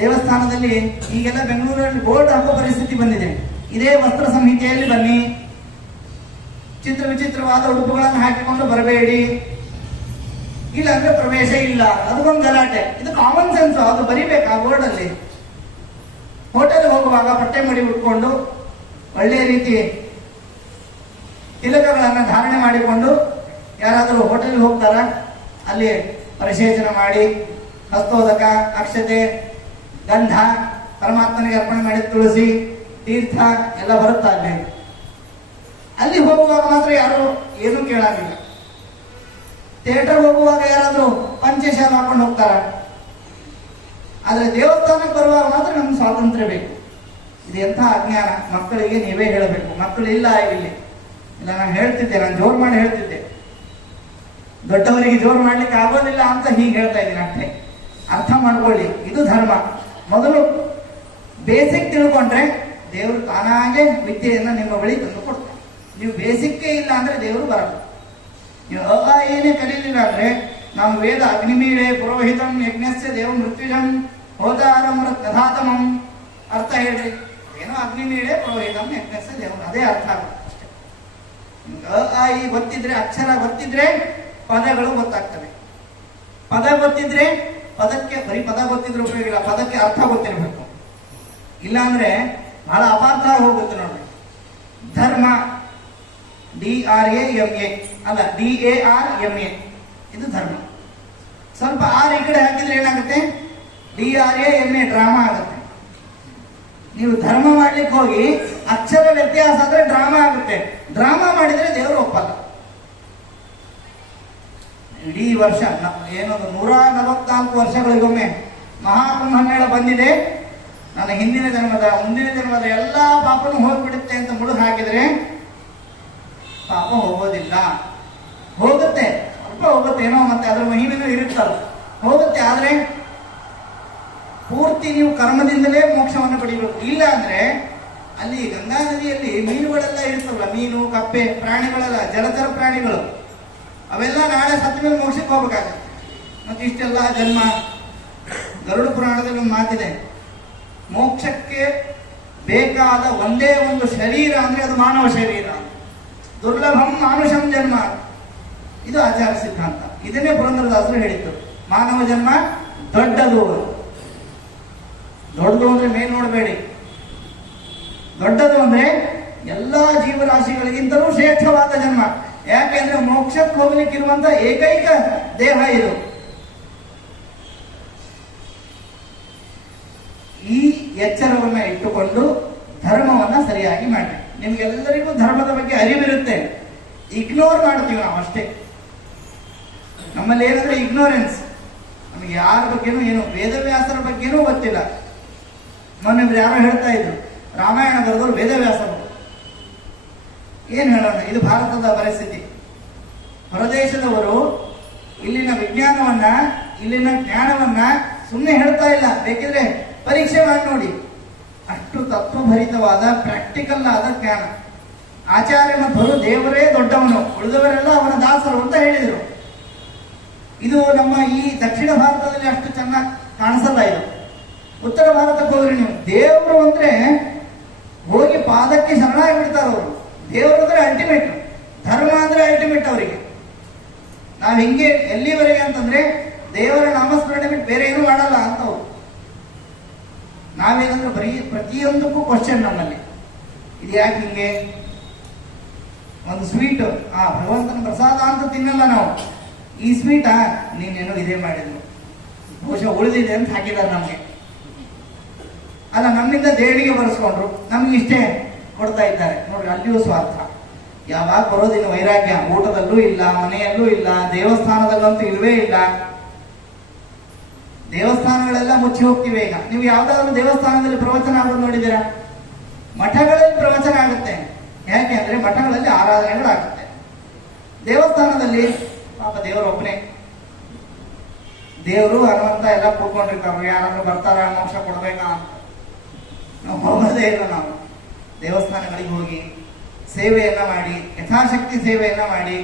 ದೇವಸ್ಥಾನದಲ್ಲಿ ಈಗೆಲ್ಲ ಬೆಂಗಳೂರಲ್ಲಿ ಬೋರ್ಡ್ ಹಾಕೋ ಪರಿಸ್ಥಿತಿ ಬಂದಿದೆ. ಇದೇ ವಸ್ತ್ರ ಸಂಹಿತೆಯಲ್ಲಿ ಬನ್ನಿ, ವಿಚಿತ್ರವಾದ ಉಡುಪುಗಳನ್ನು ಹಾಕಿಕೊಂಡು ಬರಬೇಡಿ, ಇಲ್ಲಾಂದ್ರೆ ಪ್ರವೇಶ ಇಲ್ಲ. ಅದಕ್ಕೊಂದು ಗಲಾಟೆ. ಇದು ಕಾಮನ್ ಸೆನ್ಸ್, ಅದು ಬರಿಬೇಕು ಆ ಬೋರ್ಡ್ ಅಲ್ಲಿ. ಹೋಟೆಲ್ ಹೋಗುವಾಗ ಬಟ್ಟೆ ಮಡಿ ಉಟ್ಕೊಂಡು ಒಳ್ಳೆಯ ರೀತಿ ತಿಲಕಗಳನ್ನು ಧಾರಣೆ ಮಾಡಿಕೊಂಡು ಯಾರಾದರೂ ಹೋಟೆಲ್ ಹೋಗ್ತಾರ, ಅಲ್ಲಿ ಪರಿಶೇಚನ ಮಾಡಿ ಹಸ್ತೋದಕ, ಅಕ್ಷತೆ, ಗಂಧ, ಪರಮಾತ್ಮನಿಗೆ ಅರ್ಪಣೆ ಮಾಡಿದ ತುಳಸಿ, ತೀರ್ಥ ಎಲ್ಲ ಬರುತ್ತಾ ಅಲ್ಲಿ. ಅಲ್ಲಿ ಹೋಗುವಾಗ ಮಾತ್ರ ಯಾರು ಏನು ಕೇಳಾಗಿಲ್ಲ. ಥಿಯೇಟರ್ ಹೋಗುವಾಗ ಯಾರಾದ್ರೂ ಪಂಚಶಾಲ ಹಾಕೊಂಡು ಹೋಗ್ತಾರ. ಆದ್ರೆ ದೇವಸ್ಥಾನಕ್ಕೆ ಬರುವಾಗ ಮಾತ್ರ ನಮ್ಗೆ ಸ್ವಾತಂತ್ರ್ಯ ಬೇಕು. ಇದು ಎಂಥ ಅಜ್ಞಾನ. ಮಕ್ಕಳಿಗೆ ನೀವೇ ಹೇಳಬೇಕು. ಮಕ್ಕಳು ಇಲ್ಲ ಇಲ್ಲಿ ಇಲ್ಲ, ನಾನು ಹೇಳ್ತಿದ್ದೆ, ನಾನು ಜೋರು ಮಾಡಿ ಹೇಳ್ತಿದ್ದೆ. ದೊಡ್ಡವರಿಗೆ ಜೋರು ಮಾಡ್ಲಿಕ್ಕೆ ಆಗೋದಿಲ್ಲ ಅಂತ ಹೀಗೆ ಹೇಳ್ತಾ ಇದ್ದೀನಿ ಅಷ್ಟೇ. ಅರ್ಥ ಮಾಡ್ಕೊಳ್ಳಿ, ಇದು ಧರ್ಮ. ಮೊದಲು ಬೇಸಿಕ್ ತಿಳ್ಕೊಂಡ್ರೆ ದೇವರು ತಾನಾಗೆ ವಿದ್ಯೆಯನ್ನ ನಿಮ್ಮ ಬಳಿ ತಂದು ಕೊಡ್ತಾರೆ. ನೀವು ಬೇಸಿಕ್ಕೇ ಇಲ್ಲ ಅಂದ್ರೆ ದೇವರು ಬರಲ್ಲ. ನೀವು ಏನೇ ಕಲೀಲಿಲ್ಲ ಅಂದ್ರೆ, ನಾವು ವೇದ ಅಗ್ನಿಮೀಳೆ ಪುರೋಹಿತಂ ಯಜ್ಞಸ್ಯ ದೇವ ಮೃತ್ಯುಜಂ ಹೋದಾರಂ ರತ್ನಧಾತಮಂ ಅರ್ಥ ಹೇಳ್ರಿ. ಏನೋ ಅಗ್ನಿಮೀಳೆ ಪುರೋಹಿತಂ ಯಜ್ಞಸ್ಯ ದೇವ, ಅದೇ ಅರ್ಥ ಆಗುತ್ತೆ ಅಷ್ಟೇ. ಈ ಗೊತ್ತಿದ್ರೆ, ಅಕ್ಷರ ಗೊತ್ತಿದ್ರೆ ಪದಗಳು ಗೊತ್ತಾಗ್ತವೆ. ಪದ ಗೊತ್ತಿದ್ರೆ, ಪದಕ್ಕೆ ಬರೀ ಪದ ಗೊತ್ತಿದ್ರೆ ಉಪಯೋಗ ಇಲ್ಲ, ಪದಕ್ಕೆ ಅರ್ಥ ಗೊತ್ತಿರಬೇಕು. ಇಲ್ಲಾಂದ್ರೆ ಬಹಳ ಅಪಾರ್ಥ ಹೋಗುತ್ತೆ ನೋಡ್ರಿ. ಧರ್ಮ DRAMA ಅಲ್ಲ, DARMA, ಇದು ಧರ್ಮ. ಸ್ವಲ್ಪ ಆರ್ ಈ ಕಡೆ ಹಾಕಿದ್ರೆ ಏನಾಗುತ್ತೆ? DRAMA, ಡ್ರಾಮಾ ಆಗುತ್ತೆ. ನೀವು ಧರ್ಮ ಮಾಡ್ಲಿಕ್ಕೆ ಹೋಗಿ ಅಕ್ಷರ ವ್ಯತ್ಯಾಸ ಆದ್ರೆ ಡ್ರಾಮಾ ಆಗುತ್ತೆ. ಡ್ರಾಮಾ ಮಾಡಿದ್ರೆ ದೇವರು ಒಪ್ಪಲ್ಲ. ಇಡೀ ವರ್ಷ ಏನೊಂದು 144 ವರ್ಷಗಳಿಗೊಮ್ಮೆ ಮಹಾಕುಂಭಮೇಳ ಬಂದಿದೆ. ನನ್ನ ಹಿಂದಿನ ಜನ್ಮದ ಮುಂದಿನ ಜನ್ಮದ ಎಲ್ಲಾ ಪಾಪನು ಹೋಗ್ಬಿಡುತ್ತೆ ಅಂತ ಮುಳುಗು ಹಾಕಿದ್ರೆ ಪಾಪ ಹೋಗೋದಿಲ್ಲ. ಹೋಗುತ್ತೆ, ಸ್ವಲ್ಪ ಹೋಗುತ್ತೆ, ಏನೋ ಮತ್ತೆ ಅದರ ಮಹಿಮೆನೂ ಇರುತ್ತಲ್ಲ, ಹೋಗುತ್ತೆ. ಆದ್ರೆ ಪೂರ್ತಿ ನೀವು ಕರ್ಮದಿಂದಲೇ ಮೋಕ್ಷವನ್ನು ಪಡಿಬೇಕು. ಇಲ್ಲ ಅಂದ್ರೆ ಅಲ್ಲಿ ಗಂಗಾ ನದಿಯಲ್ಲಿ ಮೀನುಗಳೆಲ್ಲ ಇರ್ತವಲ್ಲ, ಮೀನು, ಕಪ್ಪೆ, ಪ್ರಾಣಿಗಳೆಲ್ಲ, ಜಲಚರ ಪ್ರಾಣಿಗಳು, ಅವೆಲ್ಲ ನಾಳೆ ಸತ್ತ ಮೇಲೆ ಮೋಕ್ಷಕ್ಕೆ ಹೋಗ್ಬೇಕಾಗುತ್ತೆ. ಮತ್ತೆ ಇಷ್ಟೆಲ್ಲ ಜನ್ಮ. ಗರುಡ ಪುರಾಣದಲ್ಲಿ ಒಂದು ಮಾತಿದೆ, ಮೋಕ್ಷಕ್ಕೆ ಬೇಕಾದ ಒಂದೇ ಒಂದು ಶರೀರ ಅಂದ್ರೆ ಅದು ಮಾನವ ಶರೀರ. ದುರ್ಲಭಂ ಮಾನುಷಂ ಜನ್ಮ, ಇದು ಆಚಾರ ಸಿದ್ಧಾಂತ. ಇದನ್ನೇ ಪುರಂದರದಾಸರು ಹೇಳಿದ್ರು. ಮಾನವ ಜನ್ಮ ದೊಡ್ಡದು. ದೊಡ್ಡದು ಅಂದ್ರೆ ಮೇಲ್ ನೋಡಬೇಡಿ, ದೊಡ್ಡದು ಅಂದ್ರೆ ಎಲ್ಲಾ ಜೀವರಾಶಿಗಳಿಗಿಂತಲೂ ಶ್ರೇಷ್ಠವಾದ ಜನ್ಮ. ಯಾಕೆಂದ್ರೆ ಮೋಕ್ಷಕ್ಕೆ ಹೋಗ್ಲಿಕ್ಕಿರುವಂತ ಏಕೈಕ ದೇಹ ಇದು. ಈ ಎಚ್ಚರವನ್ನ ಇಟ್ಟುಕೊಂಡು ಧರ್ಮವನ್ನ ಸರಿಯಾಗಿ ಮಾಡಿ. ನಿಮ್ಗೆಲ್ಲರಿಗೂ ಧರ್ಮದ ಬಗ್ಗೆ ಅರಿವಿರುತ್ತೆ, ಇಗ್ನೋರ್ ಮಾಡ್ತೀವಿ ನಾವು ಅಷ್ಟೇ. ನಮ್ಮಲ್ಲಿ ಏನಂದ್ರೆ ಇಗ್ನೋರೆನ್ಸ್. ನಮಗೆ ಯಾರ ಬಗ್ಗೆನೂ ಏನು, ವೇದವ್ಯಾಸರ ಬಗ್ಗೆನೂ ಗೊತ್ತಿಲ್ಲ. ಮೊನ್ನೆ ಯಾರೋ ಹೇಳ್ತಾ ಇದ್ರು, ರಾಮಾಯಣ ಬರೆದವರು ವೇದವ್ಯಾಸರು. ಏನ್ ಹೇಳೋಣ, ಇದು ಭಾರತದ ಪರಿಸ್ಥಿತಿ. ಹೊರದೇಶದವರು ಇಲ್ಲಿನ ವಿಜ್ಞಾನವನ್ನ, ಇಲ್ಲಿನ ಜ್ಞಾನವನ್ನ ಸುಮ್ಮನೆ ಹೇಳ್ತಾ ಇಲ್ಲ. ಬೇಕಿದ್ರೆ ಪರೀಕ್ಷೆ ಮಾಡಿ ನೋಡಿ, ಅಷ್ಟು ತತ್ವಭರಿತವಾದ ಪ್ರಾಕ್ಟಿಕಲ್ ಆದ ಜ್ಞಾನ. ಆಚಾರ್ಯ ಮಧ್ವರು ದೇವರೇ ದೊಡ್ಡವನು, ಉಳಿದವರೆಲ್ಲ ಅವನ ದಾಸರು ಅಂತ ಹೇಳಿದರು. ಇದು ನಮ್ಮ ಈ ದಕ್ಷಿಣ ಭಾರತದಲ್ಲಿ ಅಷ್ಟು ಚೆನ್ನಾಗಿ ಕಾಣಿಸಲ್ಲ. ಇದು ಉತ್ತರ ಭಾರತಕ್ಕೆ ಹೋಗ್ರಿ ನೀವು, ದೇವರು ಅಂದ್ರೆ ಹೋಗಿ ಪಾದಕ್ಕೆ ಶರಣಾಗಿ ಬಿಡ್ತಾರೆ ಅವರು. ದೇವರು ಅಂದ್ರೆ ಅಲ್ಟಿಮೇಟ್, ಧರ್ಮ ಅಂದ್ರೆ ಅಲ್ಟಿಮೇಟ್ ಅವರಿಗೆ. ನಾವು ಹಿಂಗೆ ಎಲ್ಲಿವರೆಗೆ ಅಂತಂದ್ರೆ ದೇವರ ನಾಮಸ್ಮರಣೆ ಬಿಟ್ಟು ಬೇರೆ ಏನು ಮಾಡಲ್ಲ ಅಂತ ಅವರು. ನಾವೇನಂದ್ರೆ ಬರೀ ಪ್ರತಿಯೊಂದಕ್ಕೂ ಕ್ವಶನ್ ನಮ್ಮಲ್ಲಿ. ಇದು ಯಾಕೆ ಹಿಂಗೆ? ಒಂದು ಸ್ವೀಟ್ ಭಗವಂತನ ಪ್ರಸಾದ ಅಂತ ತಿನ್ನಲ್ಲ ನಾವು. ಈ ಸ್ವೀಟ್ ನೀನೇನೋ ಇದೇ ಮಾಡಿದ್ರು, ಬಹುಶಃ ಉಳಿದಿದೆ ಅಂತ ಹಾಕಿದ್ದಾರೆ ನಮ್ಗೆ. ಅಲ್ಲ, ನಮ್ಮಿಂದ ದೇಣಿಗೆ ಬರೆಸ್ಕೊಂಡ್ರು, ನಮ್ಗೆ ಇಷ್ಟೇ ಕೊಡ್ತಾ ಇದ್ದಾರೆ ನೋಡ್ರಿ. ಅಲ್ಲಿಯೂ ಸ್ವಾರ್ಥ. ಯಾವಾಗ ಬರೋದಿಲ್ಲ ವೈರಾಗ್ಯ. ಊಟದಲ್ಲೂ ಇಲ್ಲ, ಮನೆಯಲ್ಲೂ ಇಲ್ಲ, ದೇವಸ್ಥಾನದಲ್ಲಂತೂ ಇಲ್ವೇ ಇಲ್ಲ. ದೇವಸ್ಥಾನಗಳೆಲ್ಲ ಮುಚ್ಚಿ ಹೋಗ್ತಿವೆ ಈಗ. ನೀವು ಯಾವ್ದಾದ್ರು ದೇವಸ್ಥಾನದಲ್ಲಿ ಪ್ರವಚನ ಆಗೋದು ನೋಡಿದ್ದೀರಾ? ಮಠಗಳಲ್ಲಿ ಪ್ರವಚನ ಆಗುತ್ತೆ. ಯಾಕೆ ಅಂದ್ರೆ ಮಠಗಳಲ್ಲಿ ಆರಾಧನೆಗಳಾಗುತ್ತೆ. ದೇವಸ್ಥಾನದಲ್ಲಿ ಪಾಪ ದೇವರೊಬ್ಬನೇ, ದೇವರು ಹನುಮಂತ ಎಲ್ಲ ಕೂತ್ಕೊಂಡಿರ್ತಾರೆ. ಯಾರಾದ್ರೂ ಬರ್ತಾರ, ಮೋಕ್ಷ ಕೊಡ್ಬೇಕಾ ಅಂತ ನಾವು ಹೋಗೋದೇ ಇಲ್ಲ. ನಾವು ದೇವಸ್ಥಾನಗಳಿಗೆ ಹೋಗಿ ಸೇವೆಯನ್ನ ಮಾಡಿ, ಯಥಾಶಕ್ತಿ ಸೇವೆಯನ್ನ ಮಾಡಿ